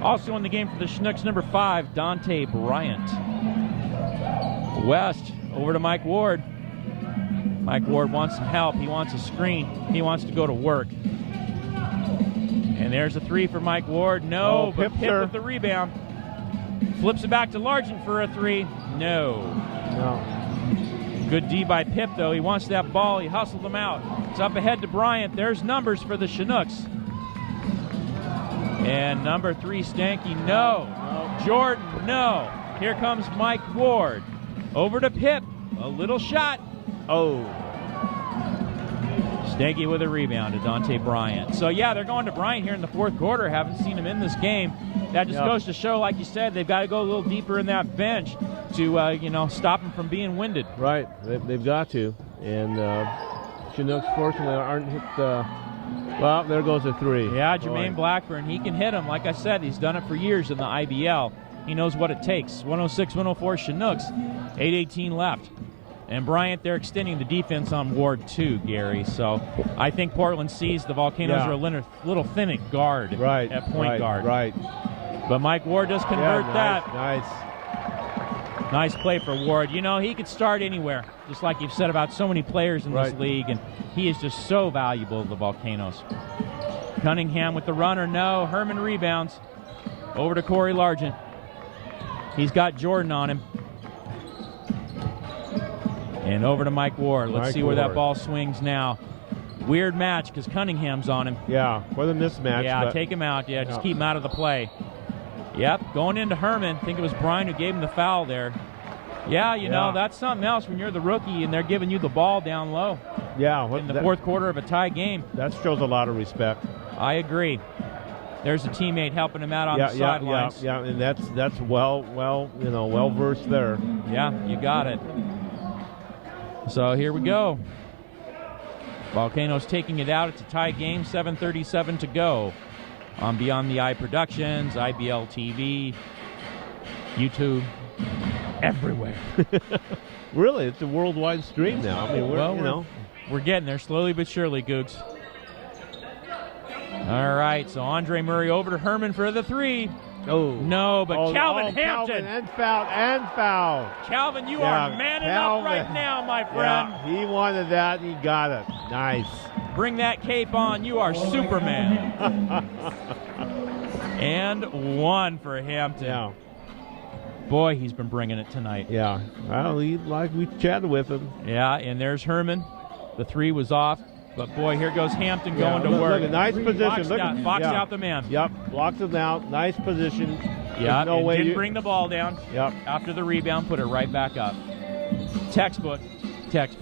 Also in the game for the Chinooks, number 5, Dante Bryant. West over to Mike Ward. Mike Ward wants some help. He wants a screen. He wants to go to work. And there's a three for Mike Ward. No, but Pip with the rebound. Flips it back to Largent for a three. No. Good D by Pip, though. He wants that ball. He hustled him out. It's up ahead to Bryant. There's numbers for the Chinooks. And number 3, Stanky, no. Jordan, no. Here comes Mike Ward. Over to Pip. A little shot. Oh. Stanky with a rebound to Dante Bryant. So, yeah, they're going to Bryant here in the fourth quarter. Haven't seen him in this game. That just goes to show, like you said, they've got to go a little deeper in that bench to, stop him from being winded. Right. They've got to. And Chinooks, fortunately, aren't hit well, there goes a three. Yeah, Jermaine Blackburn, he can hit him. Like I said, he's done it for years in the IBL. He knows what it takes. 106-104 Chinooks, 8:18 left. And Bryant, they're extending the defense on Ward too, Gary. So I think Portland sees the Volcanoes are a little thin at guard, at point guard. Right. But Mike Ward does convert that. Nice. Nice play for Ward. You know, he could start anywhere, just like you've said about so many players in this league, and he is just so valuable to the Volcanoes. Cunningham with the runner. No. Herman rebounds. Over to Corey Largent. He's got Jordan on him. And over to Mike Ward. Let's see where that ball swings now. Weird match because Cunningham's on him. Yeah, what a mismatch. Yeah, take him out. Yeah, just keep him out of the play. Yep, going into Herman. I think it was Brian who gave him the foul there. Yeah, you know, that's something else when you're the rookie and they're giving you the ball down low. Yeah. In the fourth quarter of a tie game. That shows a lot of respect. I agree. There's a teammate helping him out on the sidelines. Yeah, and that's well versed there. Yeah, you got it. So here we go. Volcanoes taking it out. It's a tie game, 7:37 to go. On Beyond the Eye Productions, IBL TV, YouTube, everywhere. Really, it's a worldwide stream now. I mean, we're getting there slowly but surely, Googs. All right, so Andre Murray over to Herman for the three. Oh. No, but Calvin Hampton. Calvin and foul. Calvin, you are manning up right now, my friend. Yeah, he wanted that, he got it. Nice. Bring that cape on. You are Superman. And one for Hampton. Yeah. Boy, he's been bringing it tonight. Yeah. Well, we chatted with him. Yeah, and there's Herman. The three was off. But, boy, here goes Hampton going to work. Look, nice position. Boxed out the man. Yep, blocked him out. Nice position. Yep, no way didn't bring the ball down. Yep. After the rebound, put it right back up. Textbook. Yep.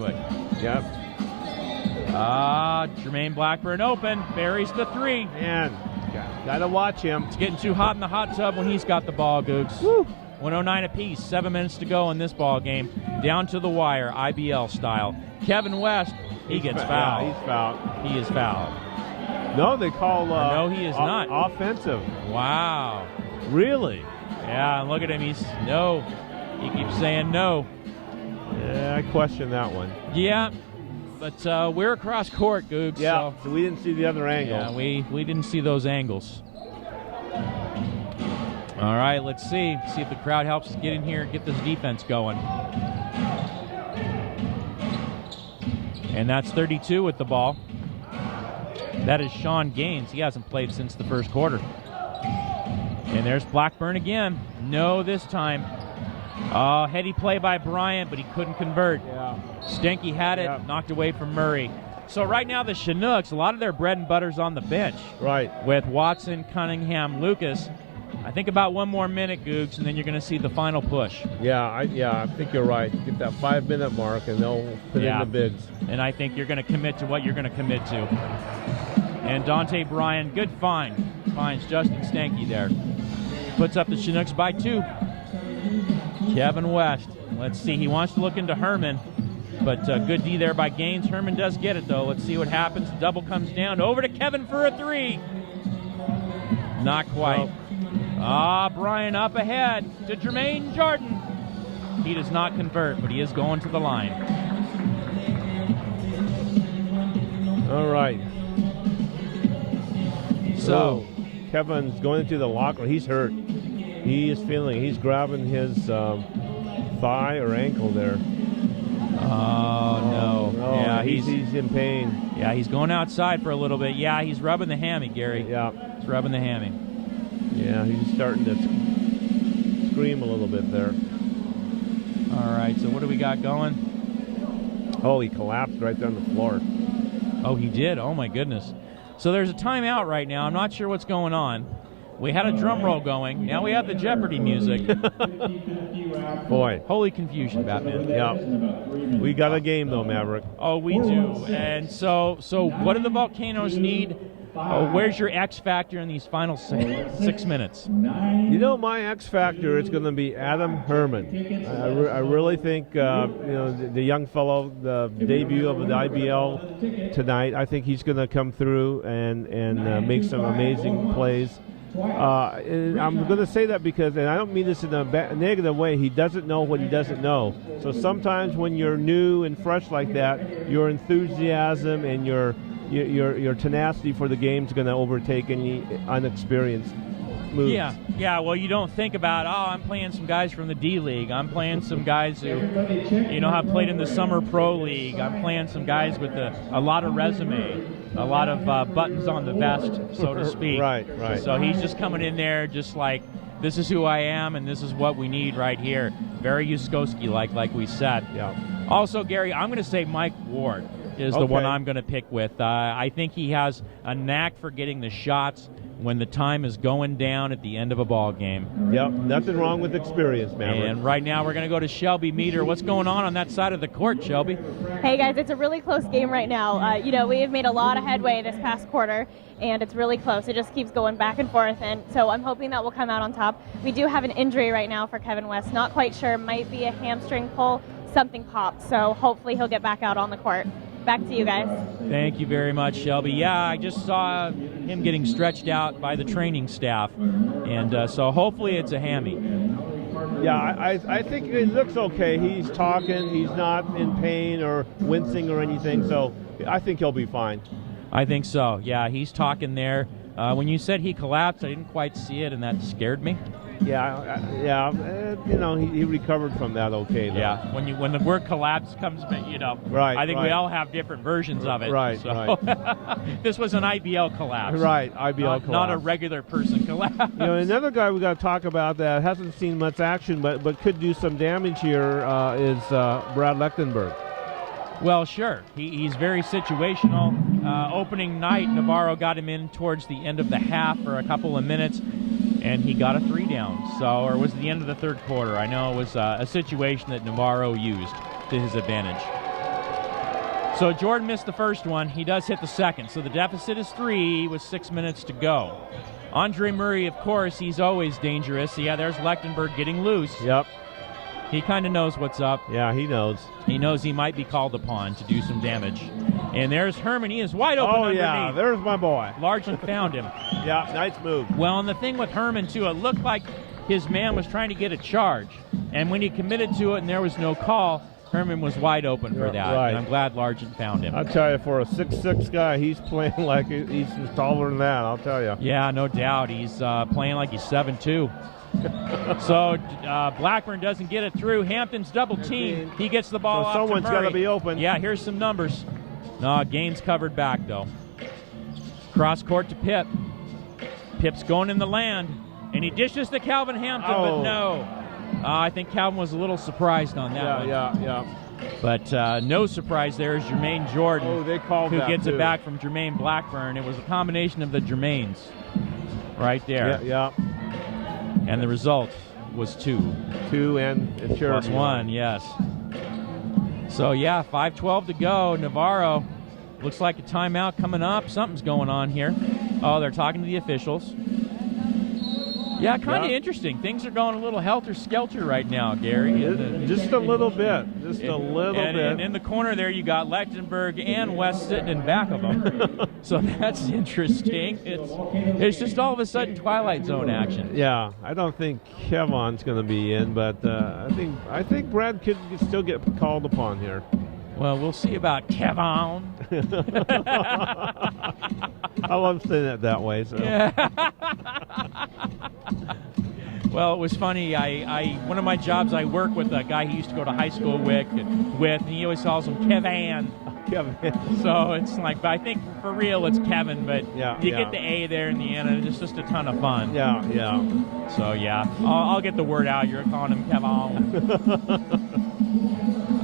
Jermaine Blackburn open. Buries the three. Man, got to watch him. It's getting too hot in the hot tub when he's got the ball, Googs. Woo. 109 apiece. 7 minutes to go in this ball game. Down to the wire, IBL style. Kevin West. He gets fouled. Yeah, he's fouled. He is fouled. No, they call. No, he is not. Offensive. Wow. Really? Yeah, and look at him. He keeps saying no. Yeah, I question that one. Yeah, but we're across court, Googs. Yeah, so we didn't see the other angle. Yeah, we didn't see those angles. All right, let's see. See if the crowd helps us get in here and get this defense going. And that's 32 with the ball. That is Sean Gaines. He hasn't played since the first quarter. And there's Blackburn again. No this time. Heady play by Bryant, but he couldn't convert. Yeah. Stenke had it, knocked away from Murray. So right now the Chinooks, a lot of their bread and butter's on the bench. Right. With Watson, Cunningham, Lucas. I think about one more minute, Googs, and then you're going to see the final push. Yeah, I think you're right. Get that 5-minute mark, and they'll put in the bigs. And I think you're going to commit to what you're going to commit to. And Dante Bryan, good find. Finds Justin Stenke there. Puts up the Chinooks by 2. Kevin West. Let's see. He wants to look into Herman. But good D there by Gaines. Herman does get it, though. Let's see what happens. Double comes down. Over to Kevin for a 3. Not quite. Bryan up ahead to Jermaine Jordan. He does not convert, but he is going to the line. All right. So Kevin's going into the locker. He's hurt. He is feeling. He's grabbing his thigh or ankle there. Oh, no. Yeah, he's in pain. Yeah, he's going outside for a little bit. Yeah, he's rubbing the hammy, Gary. Yeah. He's rubbing the hammy. Yeah, he's starting to scream a little bit there. All right, so what do we got going? Oh, he collapsed right there on the floor. Oh, he did? Oh, my goodness. So there's a timeout right now. I'm not sure what's going on. We had a drum roll going. Now we have the Jeopardy music. Boy. Holy confusion, Batman. Yeah. We got a game, though, Maverick. Oh, we do. And so what do the Volcanoes need? Where's your X factor in these final 6 minutes? You know, my X factor is going to be Adam Herman. I really think, the young fellow, the debut of the IBL tonight, I think he's going to come through and make some amazing plays. And I'm going to say that because, and I don't mean this in a negative way, he doesn't know what he doesn't know. So sometimes when you're new and fresh like that, your enthusiasm and your tenacity for the game is going to overtake any unexperienced moves. Yeah. Well, you don't think about, I'm playing some guys from the D League. I'm playing some guys who, have played in the Summer Pro League. I'm playing some guys with a lot of resume, a lot of buttons on the vest, so to speak. Right. So he's just coming in there just like, this is who I am, and this is what we need right here. Very Yuskoski-like we said. Yeah. Also, Gary, I'm going to say Mike Ward is the one I'm going to pick with. I think he has a knack for getting the shots when the time is going down at the end of a ball game. Yep, nothing wrong with experience, man. And right now we're going to go to Shelby Meter. What's going on that side of the court, Shelby? Hey guys, it's a really close game right now. We have made a lot of headway this past quarter, and it's really close. It just keeps going back and forth, and so I'm hoping that we'll come out on top. We do have an injury right now for Kevin West. Not quite sure. Might be a hamstring pull. Something popped, so hopefully he'll get back out on the court. Back to you guys. Thank you very much, Shelby. Yeah, I just saw him getting stretched out by the training staff, and so hopefully it's a hammy. Yeah, I think it looks okay. He's talking. He's not in pain or wincing or anything, so I think he'll be fine. I think so. Yeah, he's talking there. When you said he collapsed, I didn't quite see it, and that scared me. Yeah. He recovered from that okay, though. Yeah, when the word collapse comes, Right. I think we all have different versions of it. Right. This was an IBL collapse. Right, IBL collapse. Not a regular person collapse. Another guy we got to talk about that hasn't seen much action, but could do some damage here is Brad Lechtenberg. Well, sure. He's very situational. Opening night, Navarro got him in towards the end of the half for a couple of minutes, and he got a 3 down. Or was it the end of the third quarter? I know it was a situation that Navarro used to his advantage. So Jordan missed the first one. He does hit the second. So the deficit is 3 with 6 minutes to go. Andre Murray, of course, he's always dangerous. Yeah, there's Lechtenberg getting loose. Yep. He kind of knows what's up. Yeah, he knows. He knows he might be called upon to do some damage. And there's Herman. He is wide open underneath. Yeah, there's my boy. Largent found him. Yeah, nice move. Well, and the thing with Herman, too, it looked like his man was trying to get a charge. And when he committed to it and there was no call, Herman was wide open for that. Right. And I'm glad Largent found him. I'll tell you, for a 6'6" guy, he's playing like he's taller than that, I'll tell you. Yeah, no doubt. He's playing like he's 7'2". So Blackburn doesn't get it through. Hampton's double team. He gets the ball off to Murray. Someone's got to be open. Yeah, here's some numbers. No, Gaines covered back, though. Cross court to Pip. Pip's going in the land, and he dishes to Calvin Hampton, but no. I think Calvin was a little surprised on that one. Yeah. But no surprise there is Jermaine Jordan, who gets it back from Jermaine Blackburn. It was a combination of the Jermaines right there. Yeah. And the result was 2. 2 and plus 1, yes. So, 5:12 to go. Navarro looks like a timeout coming up. Something's going on here. Oh, they're talking to the officials. Yeah, kind of interesting. Things are going a little helter-skelter right now, Gary. Just a little bit. And in the corner there, you got Lechtenberg and West sitting in back of them. So that's interesting. It's just all of a sudden Twilight Zone action. Yeah, I don't think Kevin's going to be in, but I think Brad could still get called upon here. Well, we'll see about Kevin. I love saying it that way. So. Yeah. Well, it was funny. I one of my jobs, I work with a guy he used to go to high school with, and he always calls him Kevin. So it's like, but I think for real it's Kevin, but you get the A there in the end, and it's just a ton of fun. Yeah. So I'll get the word out. You're calling him Kevin.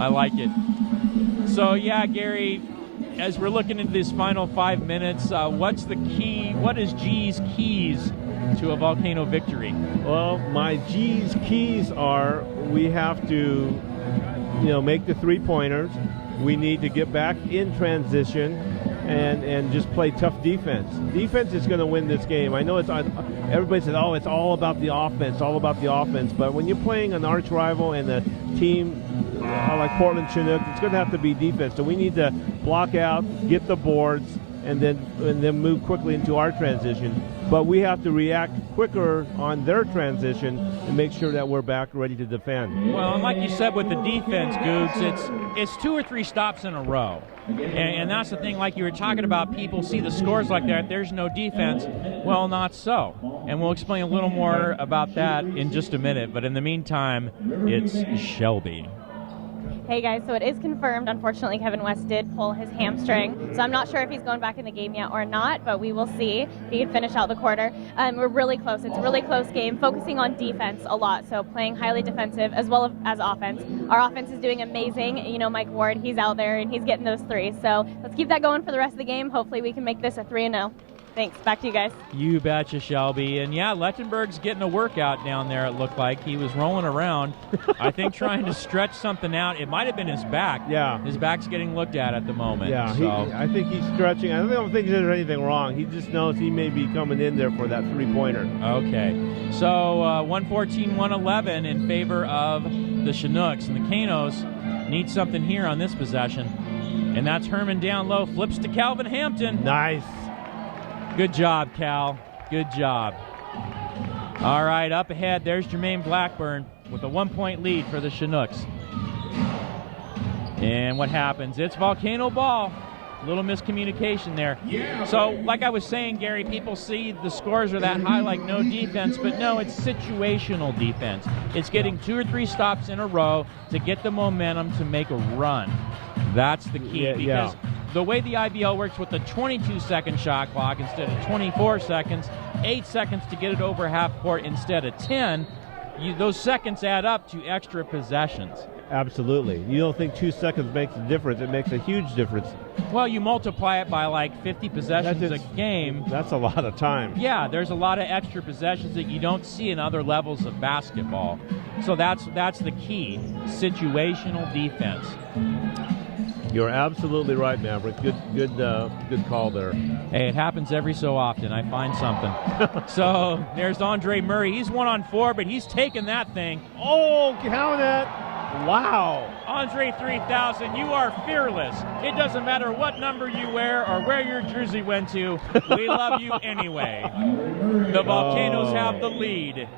I like it. So Gary, as we're looking into this final 5 minutes, what's the key? What is G's keys to a Volcano victory? Well, my G's keys are we have to, make the 3-pointers. We need to get back in transition and just play tough defense. Defense is going to win this game. I know everybody says, it's all about the offense, but when you're playing an arch rival and a team like Portland Chinooks, it's going to have to be defense. So we need to block out, get the boards, and then move quickly into our transition. But we have to react quicker on their transition and make sure that we're back ready to defend. Well, and like you said with the defense, Googs, it's 2 or 3 stops in a row. And that's the thing, like you were talking about, people see the scores like that, there's no defense. Well, not so. And we'll explain a little more about that in just a minute. But in the meantime, it's Shelby. Hey guys, so it is confirmed. Unfortunately, Kevin West did pull his hamstring, so I'm not sure if he's going back in the game yet or not, but we will see if he can finish out the quarter. We're really close. It's a really close game, focusing on defense a lot, so playing highly defensive as well as offense. Our offense is doing amazing. You know, Mike Ward, he's out there and he's getting those 3. So let's keep that going for the rest of the game. Hopefully we can make this a 3-0. Thanks. Back to you guys. You betcha, Shelby. And yeah, Lettenberg's getting a workout down there, it looked like. He was rolling around, I think trying to stretch something out. It might have been his back. Yeah. His back's getting looked at the moment. Yeah, so. I think he's stretching. I don't think there's anything wrong. He just knows he may be coming in there for that 3-pointer. Okay. So 114-111 in favor of the Chinooks. And the Canoes need something here on this possession. And that's Herman down low. Flips to Calvin Hampton. Nice. Good job, Cal. Good job. All right, up ahead, there's Jermaine Blackburn with a 1-point lead for the Chinooks. And what happens? It's Volcano ball. Little miscommunication there. So, like I was saying, Gary, people see the scores are that high like no defense, but no, it's situational defense. It's getting 2 or 3 stops in a row to get the momentum to make a run. That's the key, because the way the IBL works with the 22-second shot clock instead of 24 seconds, 8 seconds to get it over half court instead of 10, those seconds add up to extra possessions. Absolutely. You don't think 2 seconds makes a difference. It makes a huge difference. Well, you multiply it by like 50 possessions a game. That's a lot of time. Yeah, there's a lot of extra possessions that you don't see in other levels of basketball. So that's the key, situational defense. You're absolutely right, Maverick. Good call there. Hey, it happens every so often. I find something. So there's Andre Murray. He's 1 on 4, but he's taking that thing. Oh, count it. Wow. Andre 3000, you are fearless. It doesn't matter what number you wear or where your jersey went to. We love you anyway. The Volcanoes have the lead.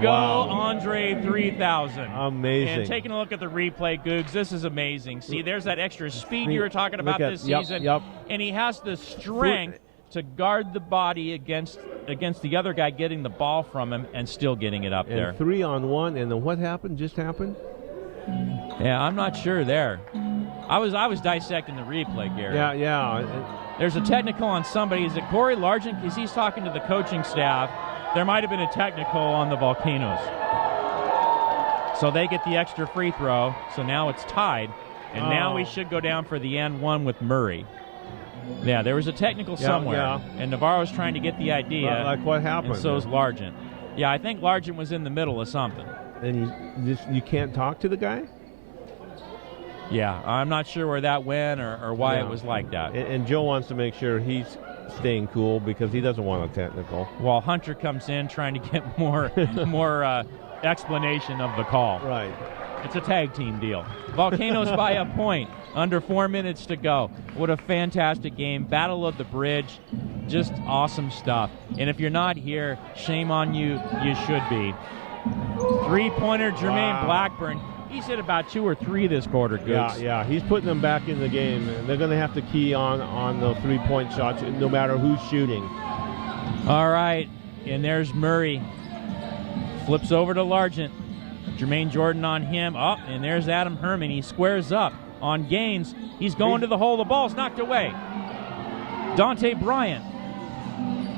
Go, Andre 3000. Amazing. And taking a look at the replay, Googs, this is amazing. See, there's that extra speed you were talking about this season. Yep. And he has the strength to guard the body against the other guy getting the ball from him and still getting it up there. 3 on 1, and then what happened? Just happened? Yeah, I'm not sure there. I was dissecting the replay, Gary. Yeah. There's a technical on somebody. Is it Corey Largent? Because he's talking to the coaching staff. There might have been a technical on the Volcanoes. So they get the extra free throw. So now it's tied. And now we should go down for the and one with Murray. Yeah, there was a technical somewhere. Yeah. And Navarro's trying to get the idea. Like what happened? And so is Largent. Yeah, I think Largent was in the middle of something. And you can't talk to the guy? Yeah, I'm not sure where that went or why it was like that. And Joe wants to make sure he's staying cool because he doesn't want a technical. While Hunter comes in trying to get more explanation of the call. Right. It's a tag team deal. Volcanoes by a point. Under 4 minutes to go. What a fantastic game. Battle of the Bridge. Just awesome stuff. And if you're not here, shame on you. You should be. 3-pointer Jermaine Blackburn. He's hit about 2 or 3 this quarter, Googs. Yeah. He's putting them back in the game. And they're going to have to key on the 3-point shots no matter who's shooting. All right. And there's Murray. Flips over to Largent. Jermaine Jordan on him. Up, and there's Adam Herman. He squares up on Gaines. He's going to the hole. The ball's knocked away. Dante Bryant.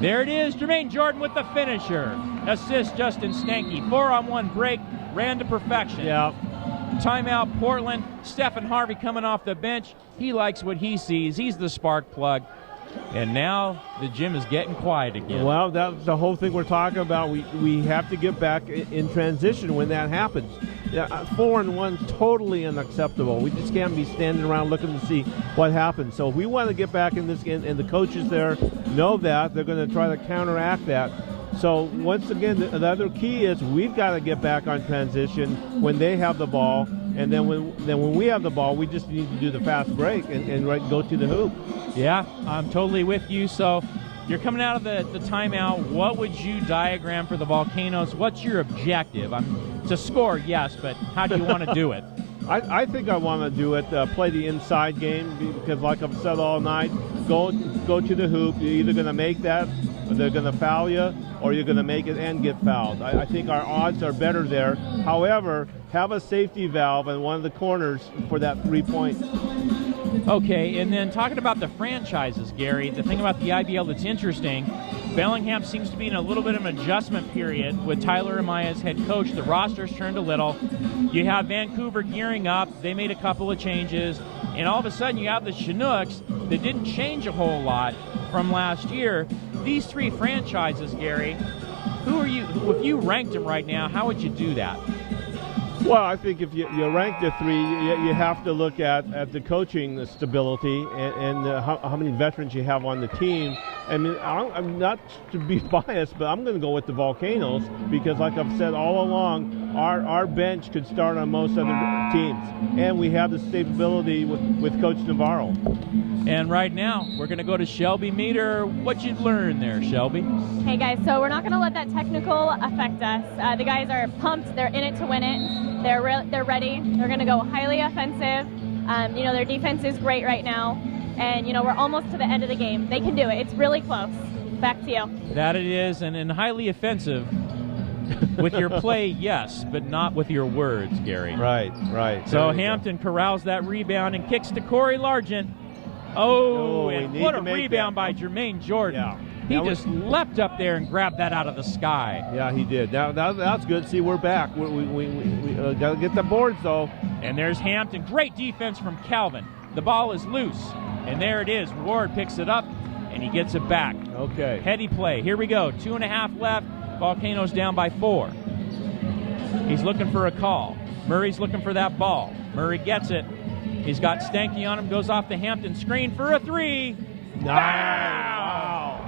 There it is. Jermaine Jordan with the finisher. Assist Justin Stanky. 4-on-1 break. Ran to perfection. Yeah. Timeout Portland. Stephen Harvey coming off the bench. He likes what he sees. He's the spark plug. And now the gym is getting quiet again. Well, that's the whole thing we're talking about. We have to get back in transition when that happens. 4-on-1 is totally unacceptable. We just can't be standing around looking to see what happens. So if we want to get back in this game, and the coaches there know that, they're going to try to counteract that. So once again, the other key is we've got to get back on transition when they have the ball and then when we have the ball, we just need to do the fast break and go to the hoop. Yeah, I'm totally with you. So you're coming out of the timeout. What would you diagram for the Volcanoes? What's your objective? To score, yes, but how do you want to do it? I think I want to do it, play the inside game, because like I've said all night, go to the hoop. You're either going to make that, or they're going to foul you, or you're going to make it and get fouled. I think our odds are better there. However, have a safety valve in one of the corners for that 3-point. Okay, and then talking about the franchises, Gary, the thing about the IBL that's interesting, Bellingham seems to be in a little bit of an adjustment period with Tyler Amaya as head coach. The roster's turned a little. You have Vancouver gearing up. They made a couple of changes. And all of a sudden you have the Chinooks that didn't change a whole lot from last year. These three franchises, Gary, who are you? If you ranked them right now, how would you do that? Well, I think if you rank the three, you have to look at the coaching stability and how many veterans you have on the team. I mean, I'm not to be biased, but I'm going to go with the Volcanoes because, like I've said all along, our bench could start on most other teams, and we have the stability with Coach Navarro. And right now, we're going to go to Shelby Meter. What you learned there, Shelby? Hey guys, so we're not going to let that technical affect us. The guys are pumped. They're in it to win it. They're ready. They're going to go highly offensive. Their defense is great right now. And, we're almost to the end of the game. They can do it. It's really close. Back to you. That it is, and highly offensive. With your play, yes, but not with your words, Gary. Right. So Hampton corrals that rebound and kicks to Corey Largent. Oh, and what a rebound by Jermaine Jordan. Yeah. He just leapt up there and grabbed that out of the sky. Yeah, he did. That's good. See, we're back. We got to get the boards, though. And there's Hampton. Great defense from Calvin. The ball is loose. And there it is. Ward picks it up, and he gets it back. Okay. Heady play. Here we go. 2.5 left. Volcanoes down by 4. He's looking for a call. Murray's looking for that ball. Murray gets it. He's got Stanky on him. Goes off the Hampton screen for a 3. Nice. Wow.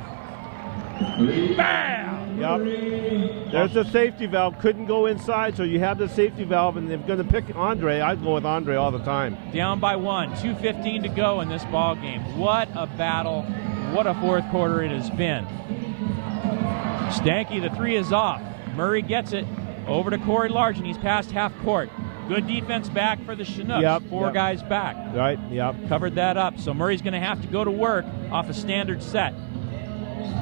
Bam! Yep. There's the safety valve. Couldn't go inside, so you have the safety valve, and they're going to pick Andre. I'd go with Andre all the time. Down by 1. 2:15 to go in this ball game. What a battle. What a fourth quarter it has been. Stanky, the 3 is off. Murray gets it over to Corey Largent. He's past half court. Good defense back for the Chinooks. Yep, Four guys back. Right, yep. Covered that up. So Murray's going to have to go to work off a standard set.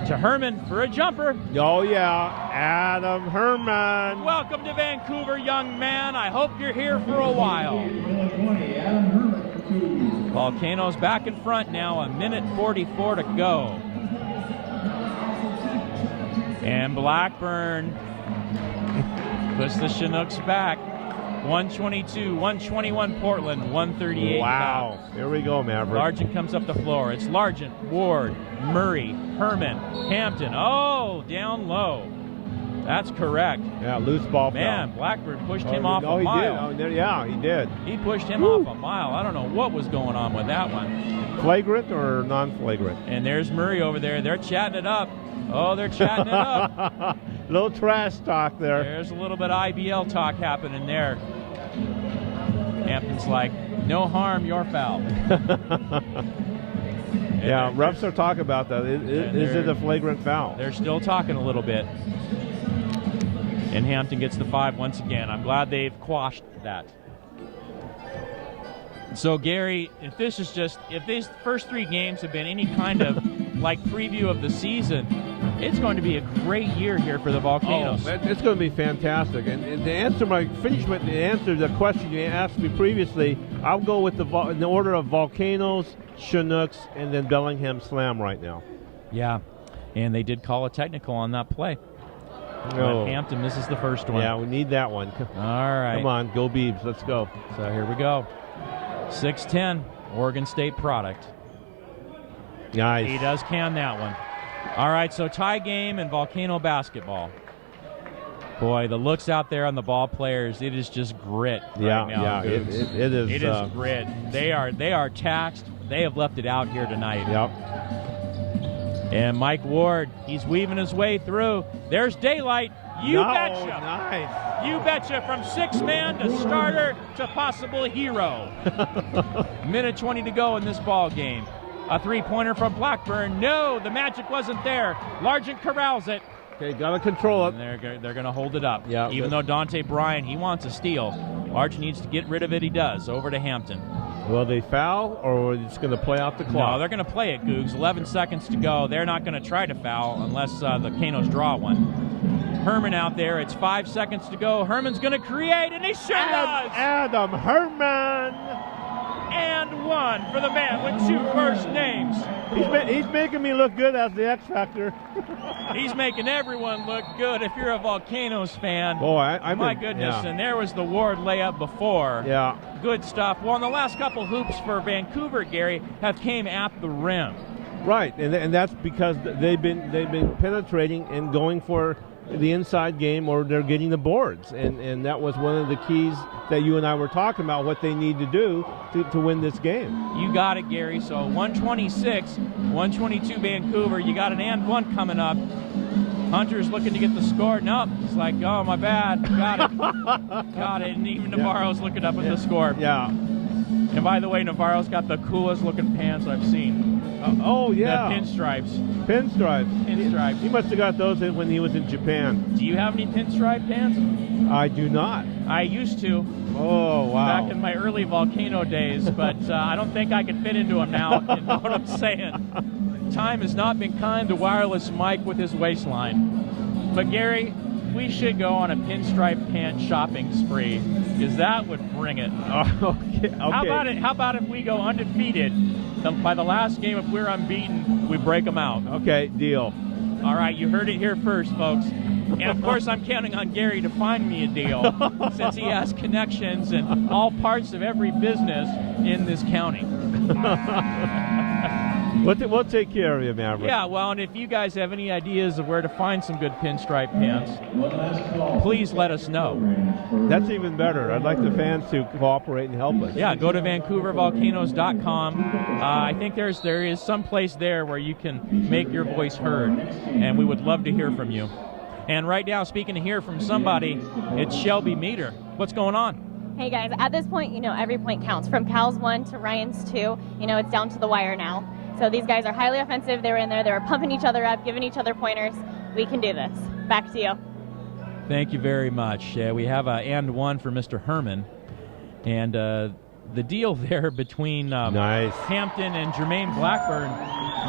To Herman for a jumper. Oh, yeah. Adam Herman. Welcome to Vancouver, young man. I hope you're here for a while. Volcanoes back in front now. 1:44 to go. And Blackburn puts the Chinooks back. 122, 121 Portland, 138. Wow. Here we go, Maverick. Largent comes up the floor. It's Largent, Ward, Murray, Herman, Hampton. Oh, down low. That's correct. Yeah, loose ball. Man, Blackburn pushed him off a mile. Yeah, he did. He pushed him off a mile. I don't know what was going on with that one. Flagrant or non-flagrant? And there's Murray over there. They're chatting it up. Oh, they're chatting it up. Little trash talk there. There's a little bit of IBL talk happening there. Hampton's like, no harm, you're foul. Yeah, refs are talking about that. Is it a flagrant foul? They're still talking a little bit. And Hampton gets the 5 once again. I'm glad they've quashed that. So, Gary, if these first 3 games have been any kind of like preview of the season, it's going to be a great year here for the Volcanoes. Oh, it's going to be fantastic. And to answer the question you asked me previously, I'll go with in the order of Volcanoes, Chinooks, and then Bellingham Slam right now. Yeah, and they did call a technical on that play. Oh. But Hampton misses the first one. Yeah, we need that one. All right. Come on, go Beebs. Let's go. So here we go. 6-10, Oregon State product. Nice. He does can that one. All right, so tie game in Volcano basketball. Boy, the looks out there on the ball players, it is just grit right now. It is. It is grit. They are taxed. They have left it out here tonight. Yep. And Mike Ward, he's weaving his way through. There's daylight. You No, betcha. Nice. You betcha, from 6-man to starter to possible hero. Minute 20 to go in this ball game. A three-pointer from Blackburn. No, the magic wasn't there. Largent corrals it. Okay, got to control it. And they're going to hold it up. Yeah, even though Dante Bryan, he wants a steal. Large needs to get rid of it. He does. Over to Hampton. Will they foul, or are they just going to play out the clock? No, they're going to play it, Googs. 11 seconds to go. They're not going to try to foul unless the Canos draw one. Herman out there. It's 5 seconds to go. Herman's going to create, and he sure does. Adam Herman. And one for the man with 2 first names. He's making me look good as the X Factor. He's making everyone look good if you're a Volcanoes fan. Boy, my goodness. Yeah. And there was the Ward layup before. Yeah. Good stuff. Well, in the last couple hoops for Vancouver, Gary, have came at the rim. Right, and that's because they've been penetrating and going for the inside game, or they're getting the boards, and that was one of the keys that you and I were talking about, what they need to do to win this game. You got it, Gary. So 126, 122 Vancouver. You got an and one coming up. Hunter's looking to get the score. Nope. It's like, oh, my bad. Got it. Got it. And even Navarro's looking up at the score. Yeah. And by the way, Navarro's got the coolest looking pants I've seen. Oh, yeah. The pinstripes. Pinstripes. He must have got those when he was in Japan. Do you have any pinstripe pants? I do not. I used to. Oh, wow. Back in my early Volcano days, but I don't think I can fit into them now. You know what I'm saying? Time has not been kind to Wireless Mike with his waistline. But Gary, we should go on a pinstripe pant shopping spree, because that would bring it. Okay. How about if we go undefeated? By the last game, if we're unbeaten, we break them out. Okay, deal. All right, you heard it here first, folks. And of course, I'm counting on Gary to find me a deal, since he has connections in all parts of every business in this county. We'll take care of you, Maverick. Yeah, well, and if you guys have any ideas of where to find some good pinstripe pants, please let us know. That's even better. I'd like the fans to cooperate and help us. Yeah, go to VancouverVolcanoes.com. I think there is some place there where you can make your voice heard, and we would love to hear from you. And right now, speaking to hear from somebody, it's Shelby Meter. What's going on? Hey guys, at this point, every point counts. From Cal's 1 to Ryan's 2, it's down to the wire now. So these guys are highly offensive. They were in there. They were pumping each other up, giving each other pointers. We can do this. Back to you. Thank you very much. We have a and one for Mr. Herman. And the deal there between Hampton and Jermaine Blackburn,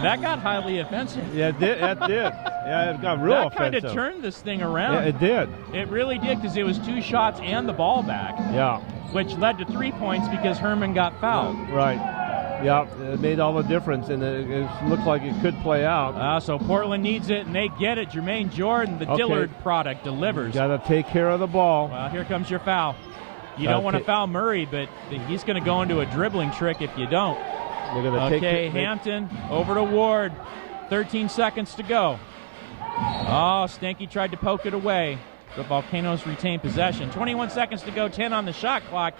that got highly offensive. Yeah, that did. Yeah, it got real offensive. That kind of turned this thing around. Yeah, it did. It really did, because it was 2 shots and the ball back. Yeah. Which led to 3 points because Herman got fouled. Right. Yeah, it made all the difference, and it looked like it could play out. So Portland needs it, and they get it. Jermaine Jordan, the Dillard product, delivers. Got to take care of the ball. Well, here comes your foul. You don't want to foul Murray, but he's going to go into a dribbling trick if you don't. They're gonna take Hampton over to Ward. 13 seconds to go. Oh, Stanky tried to poke it away. The Volcanoes retain possession. 21 seconds to go, 10 on the shot clock.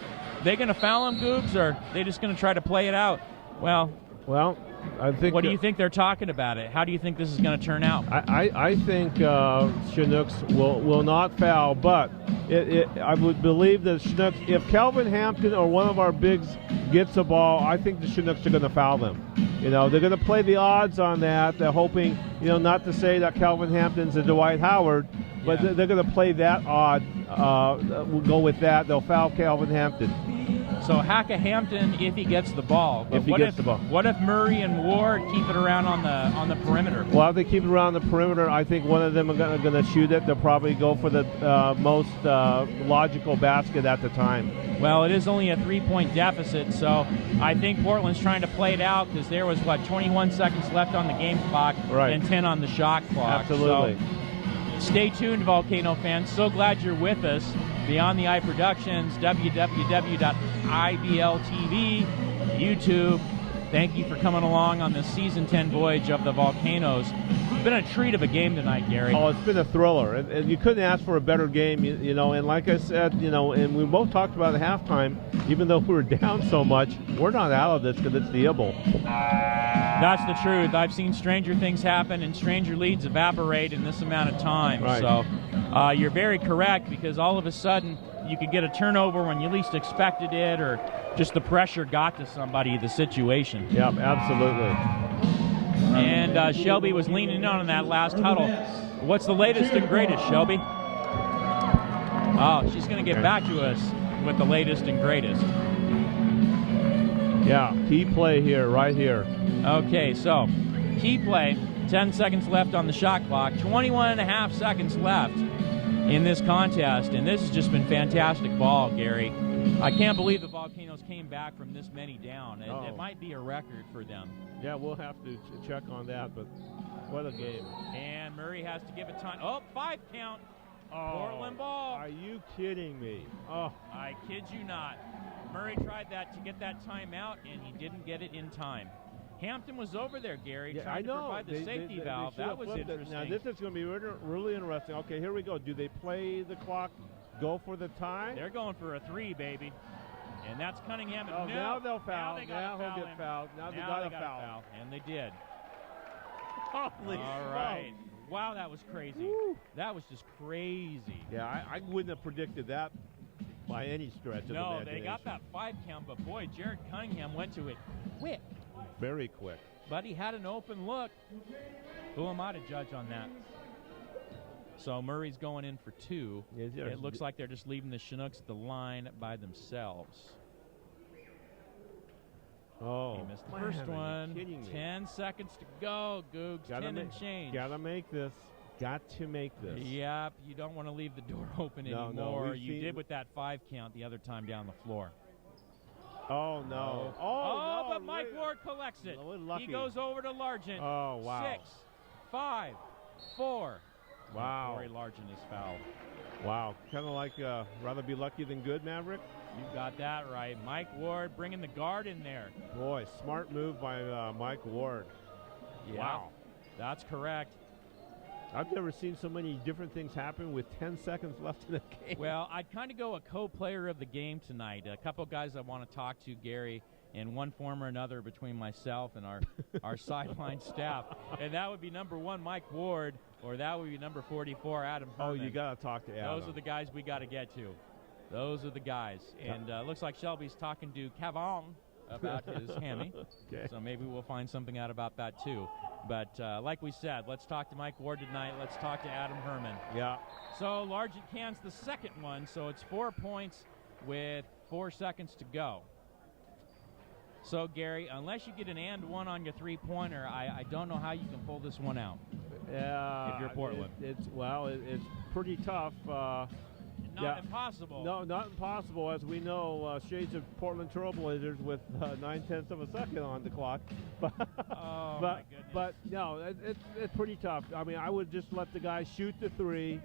They going to foul him, Goobs, or are they just going to try to play it out? Well, I think. What do you think they're talking about it? How do you think this is going to turn out? I think Chinooks will not foul, but I would believe that Chinooks, if Calvin Hampton or one of our bigs gets the ball, I think the Chinooks are going to foul them. They're going to play the odds on that. They're hoping, not to say that Calvin Hampton's a Dwight Howard, but they're going to play that odd. We'll go with that. They'll foul Calvin Hampton. So Hacka Hampton if he gets the ball. But what if Murray and Ward keep it around on the perimeter? Well, if they keep it around the perimeter, I think one of them are going to shoot it. They'll probably go for the most logical basket at the time. Well, it is only a 3-point deficit, so I think Portland's trying to play it out because there was, 21 seconds left on the game clock and 10 on the shot clock. Absolutely. So stay tuned, Volcano fans. So glad you're with us. Beyond the Eye Productions, www.ibltv, YouTube. Thank you for coming along on this Season 10 voyage of the Volcanoes. It's been a treat of a game tonight, Gary. Oh, it's been a thriller. And you couldn't ask for a better game, and like I said, and we both talked about at halftime, even though we were down so much, we're not out of this because it's the Ibble. That's the truth. I've seen stranger things happen and stranger leads evaporate in this amount of time. Right. So you're very correct, because all of a sudden you could get a turnover when you least expected it, or just the pressure got to somebody, the situation. Yep, absolutely. And Shelby was leaning in on that last huddle. What's the latest and greatest, Shelby? Oh, she's going to get back to us with the latest and greatest. Yeah, key play here, right here. Okay, so key play, 10 seconds left on the shot clock, 21 and a half seconds left in this contest, and this has just been fantastic ball, Gary. I can't believe the Volcanoes came back from this many down. It might be a record for them. Yeah, we'll have to check on that, but what a game. And Murray has to give it time. Oh, 5 count. Oh, Portland ball. Are you kidding me? Oh, I kid you not. Murray tried that to get that timeout, and he didn't get it in time. Hampton was over there, Gary, trying to provide the safety valve. That was interesting. Now, this is going to be really interesting. Okay, here we go. Do they play the clock, go for the tie? They're going for a 3, baby. And that's Cunningham. Oh, no, now they'll foul. Now he'll get fouled. Now they got a foul. And they did. Holy All right. Wow, that was crazy. Woo. That was just crazy. Yeah, I wouldn't have predicted that by any stretch of the imagination. No, they got that 5 count, but boy, Jared Cunningham went to it quick. Very quick. But he had an open look. Who am I to judge on that? So Murray's going in for 2. It looks like they're just leaving the Chinooks at the line by themselves. Oh, he missed the first one. 10 seconds to go, Googs. 10 and change. Gotta make this. Got to make this. Yep, you don't want to leave the door open anymore. No, you did with that 5 count the other time down the floor. Oh, no. Oh, but Mike Ward collects it. He goes over to Largent. Oh, wow. 6, 5, 4. Wow. Corey Largent is fouled. Wow. Kind of like rather be lucky than good, Maverick. You've got that right. Mike Ward bringing the guard in there. Boy, smart move by Mike Ward. Yeah, wow. That's correct. I've never seen so many different things happen with 10 seconds left in the game. Well, I'd kind of go a co-player of the game tonight. A couple guys I want to talk to, Gary, and one form or another between myself and our sideline staff. And that would be number 1, Mike Ward, or that would be number 44, Adam Herman. Oh, you got to talk to Adam. Those are the guys we got to get to. Those are the guys. And looks like Shelby's talking to Cavan about his hammy. Okay. So maybe we'll find something out about that too. But like we said, let's talk to Mike Ward tonight. Let's talk to Adam Herman. Yeah. So Largent cans the second one, so it's 4 points with 4 seconds to go. So, Gary, unless you get an and one on your three-pointer, I don't know how you can pull this one out. Yeah. If you're Portland. It's pretty tough. Not impossible. No, not impossible. As we know, shades of Portland Trailblazers with 9/10 of a second on the clock. But, my goodness. But no, it's pretty tough. I mean, I would just let the guys shoot the 3,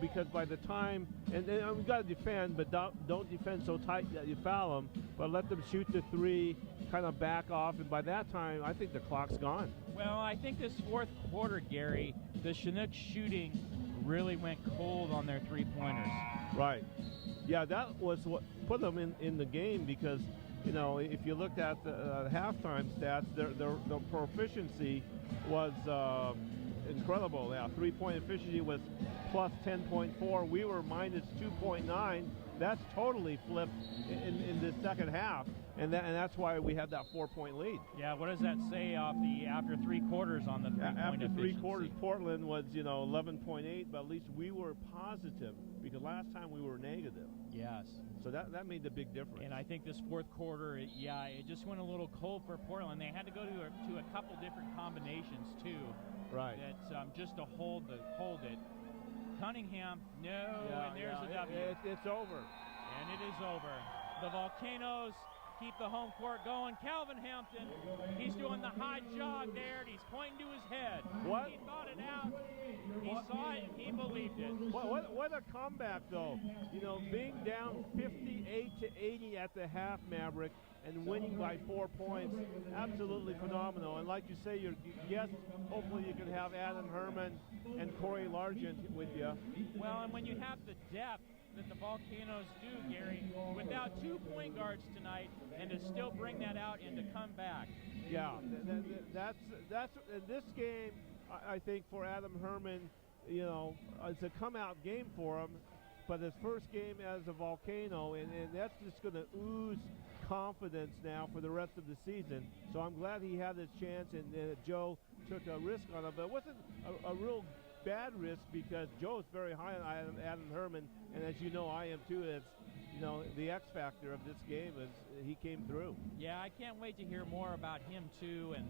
because by the time, and we've got to defend, but don't defend so tight that you foul them, but let them shoot the 3, kind of back off, and by that time, I think the clock's gone. Well, I think this fourth quarter, Gary, the Chinooks shooting really went cold on their three-pointers. Right. Yeah, that was what put them in the game because, if you looked at the halftime stats, their proficiency was incredible. Yeah, three-point efficiency was plus 10.4. We were minus 2.9. That's totally flipped in the second half, and that's why we had that 4-point lead. Yeah, what does that say after 3 quarters on the three-point After 3 efficiency? quarters, Portland was 11.8, but at least we were positive because last time we were negative. Yes. So that made the big difference. And I think this fourth quarter, it just went a little cold for Portland. They had to go to a couple different combinations too. Right. That just to hold it. Cunningham, and there's a W. It's over. And it is over. The Volcanoes keep the home court going. Calvin Hampton, he's doing the high jog there, and he's pointing to his head. What? He thought it out. He saw it, and he believed it. What a comeback, though. Being down 58-80 at the half, Maverick, and winning by 4 points, absolutely phenomenal. And like you say, hopefully you can have Adam Herman and Corey Largent with you. Well, and when you have the depth that the Volcanoes do, Gary, without 2 point guards tonight, and to still bring that out and to come back, Yeah, that's in this game. I think for Adam Herman, it's a come-out game for him, but his first game as a Volcano, and that's just going to ooze confidence now for the rest of the season. So I'm glad he had his chance, and Joe took a risk on him, but it wasn't a real bad risk because Joe's very high on Adam Herman, and as you know, I am too. It's the X factor of this game is he came through. Yeah, I can't wait to hear more about him too, and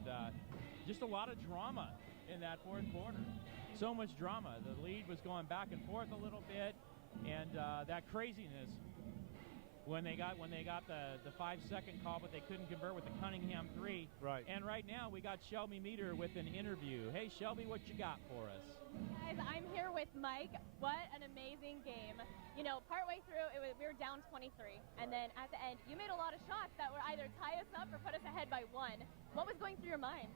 just a lot of drama in that fourth quarter. So much drama. The lead was going back and forth a little bit, and that craziness when they got the 5-second call, but they couldn't convert with the Cunningham three. Right. And right now we got Shelby Meter with an interview. Hey, Shelby, what you got for us? Guys, I'm here with Mike. What an amazing game. Partway through, we were down 23, and then at the end, you made a lot of shots that would either tie us up or put us ahead by 1. What was going through your mind?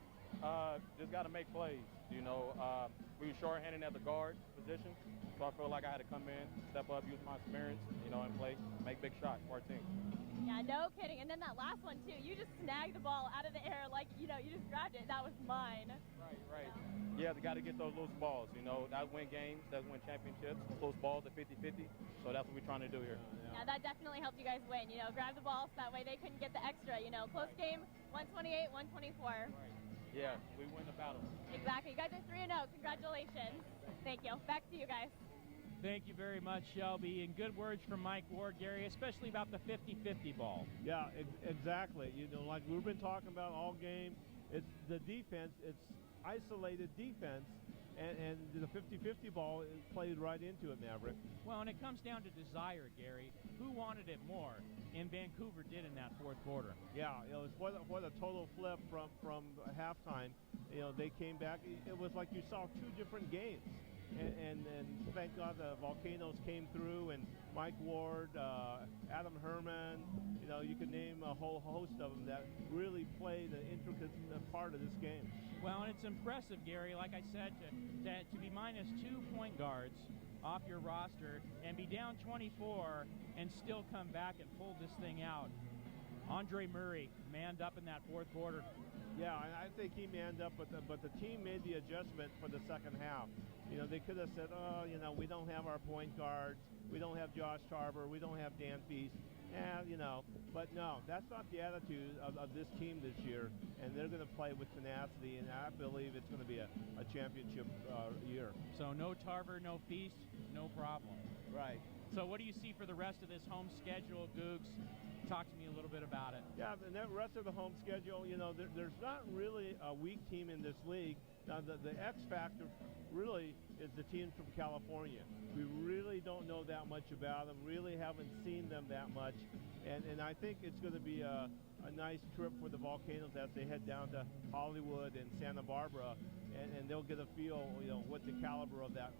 Just got to make plays. We were shorthanded at the guard position, so I felt like I had to come in, step up, use my experience, and play, make big shots for our team. Yeah, no kidding. And then that last one, too. You just snagged the ball out of the air like, you just grabbed it. That was mine. Right. Yeah, they got to get those loose balls. That win games, that win championships, close balls at 50-50. So that's what we're trying to do here. Yeah, that definitely helped you guys win. Grab the ball so that way they couldn't get the extra. Close game, 128, 124. Right. Yeah, we win the battle. Exactly. You guys are 3-0. Congratulations. Thank you. Back to you guys. Thank you very much, Shelby, and good words from Mike Ward, Gary, especially about the 50-50 ball. Yeah, exactly. Like we've been talking about all game, it's the defense, it's isolated defense, and the 50-50 ball is played right into it, Maverick. Well, and it comes down to desire, Gary. Who wanted it more? And Vancouver did in that fourth quarter. Yeah, it was what a total flip from halftime. They came back. It was like you saw two different games. And thank God the Volcanoes came through, and Mike Ward, Adam Herman, you could name a whole host of them that really played an intricate part of this game. Well, and it's impressive, Gary, like I said, to be minus 2 point guards off your roster and be down 24 and still come back and pull this thing out. Andre Murray manned up in that fourth quarter. Yeah, I think he manned up, but the team made the adjustment for the second half. They could have said, we don't have our point guards, we don't have Josh Tarver, we don't have Dan Feast. But no, that's not the attitude of this team this year, and they're going to play with tenacity, and I believe it's going to be a championship year. So no Tarver, no Feast, no problem. Right. So what do you see for the rest of this home schedule, Googs? Talk to me a little bit about it. Yeah, and the rest of the home schedule, there's not really a weak team in this league. Now, the X factor really is the team from California. We really don't know that much about them, really haven't seen them that much, and I think it's going to be a nice trip for the Volcanoes as they head down to Hollywood and Santa Barbara, and they'll get a feel, what the caliber of that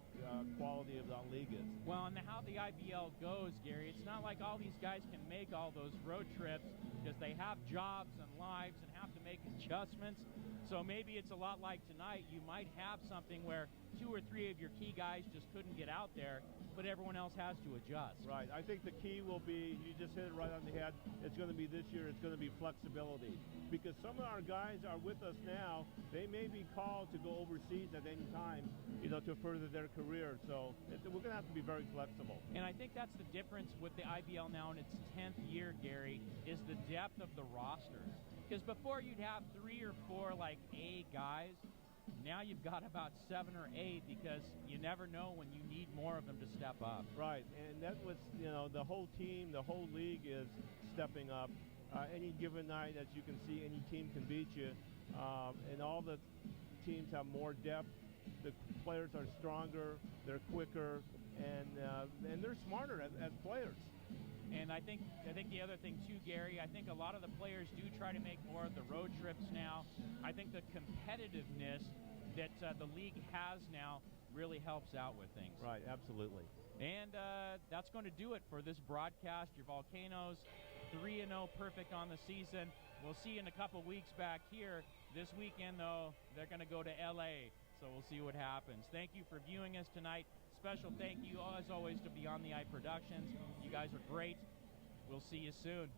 quality of that league is. Well, and how the IBL goes, Gary, it's not like all these guys can make all those road trips because they have jobs and lives and have to make adjustments. So maybe it's a lot like tonight. You might have something where 2 or 3 of your key guys just couldn't get out there, but everyone else has to adjust. Right. I think the key will be, you just hit it right on the head, it's going to be this year, it's going to be flexibility. Because some of our guys are with us now, they may be called to go overseas at any time, to further their career. So we're going to have to be very flexible. And I think that's the difference with the IBL now in its 10th year, Gary, is the depth of the rosters. Because before you'd have 3 or 4 like A guys, now you've got about 7 or 8 because you never know when you need more of them to step up. Right, and that was, the whole team, the whole league is stepping up. Any given night, as you can see, any team can beat you, and all the teams have more depth. The players are stronger, they're quicker, and they're smarter as players. And I think the other thing too, Gary, I think a lot of the players do try to make more of the road trips now. I think the competitiveness that the league has now really helps out with things. Right, absolutely. And that's going to do it for this broadcast. Your Volcanoes 3-0, perfect on the season. We'll see you in a couple weeks back here. This weekend, though, they're going to go to L.A., so we'll see what happens. Thank you for viewing us tonight. Special thank you, as always, to Beyond the Eye Productions. You guys are great. We'll see you soon.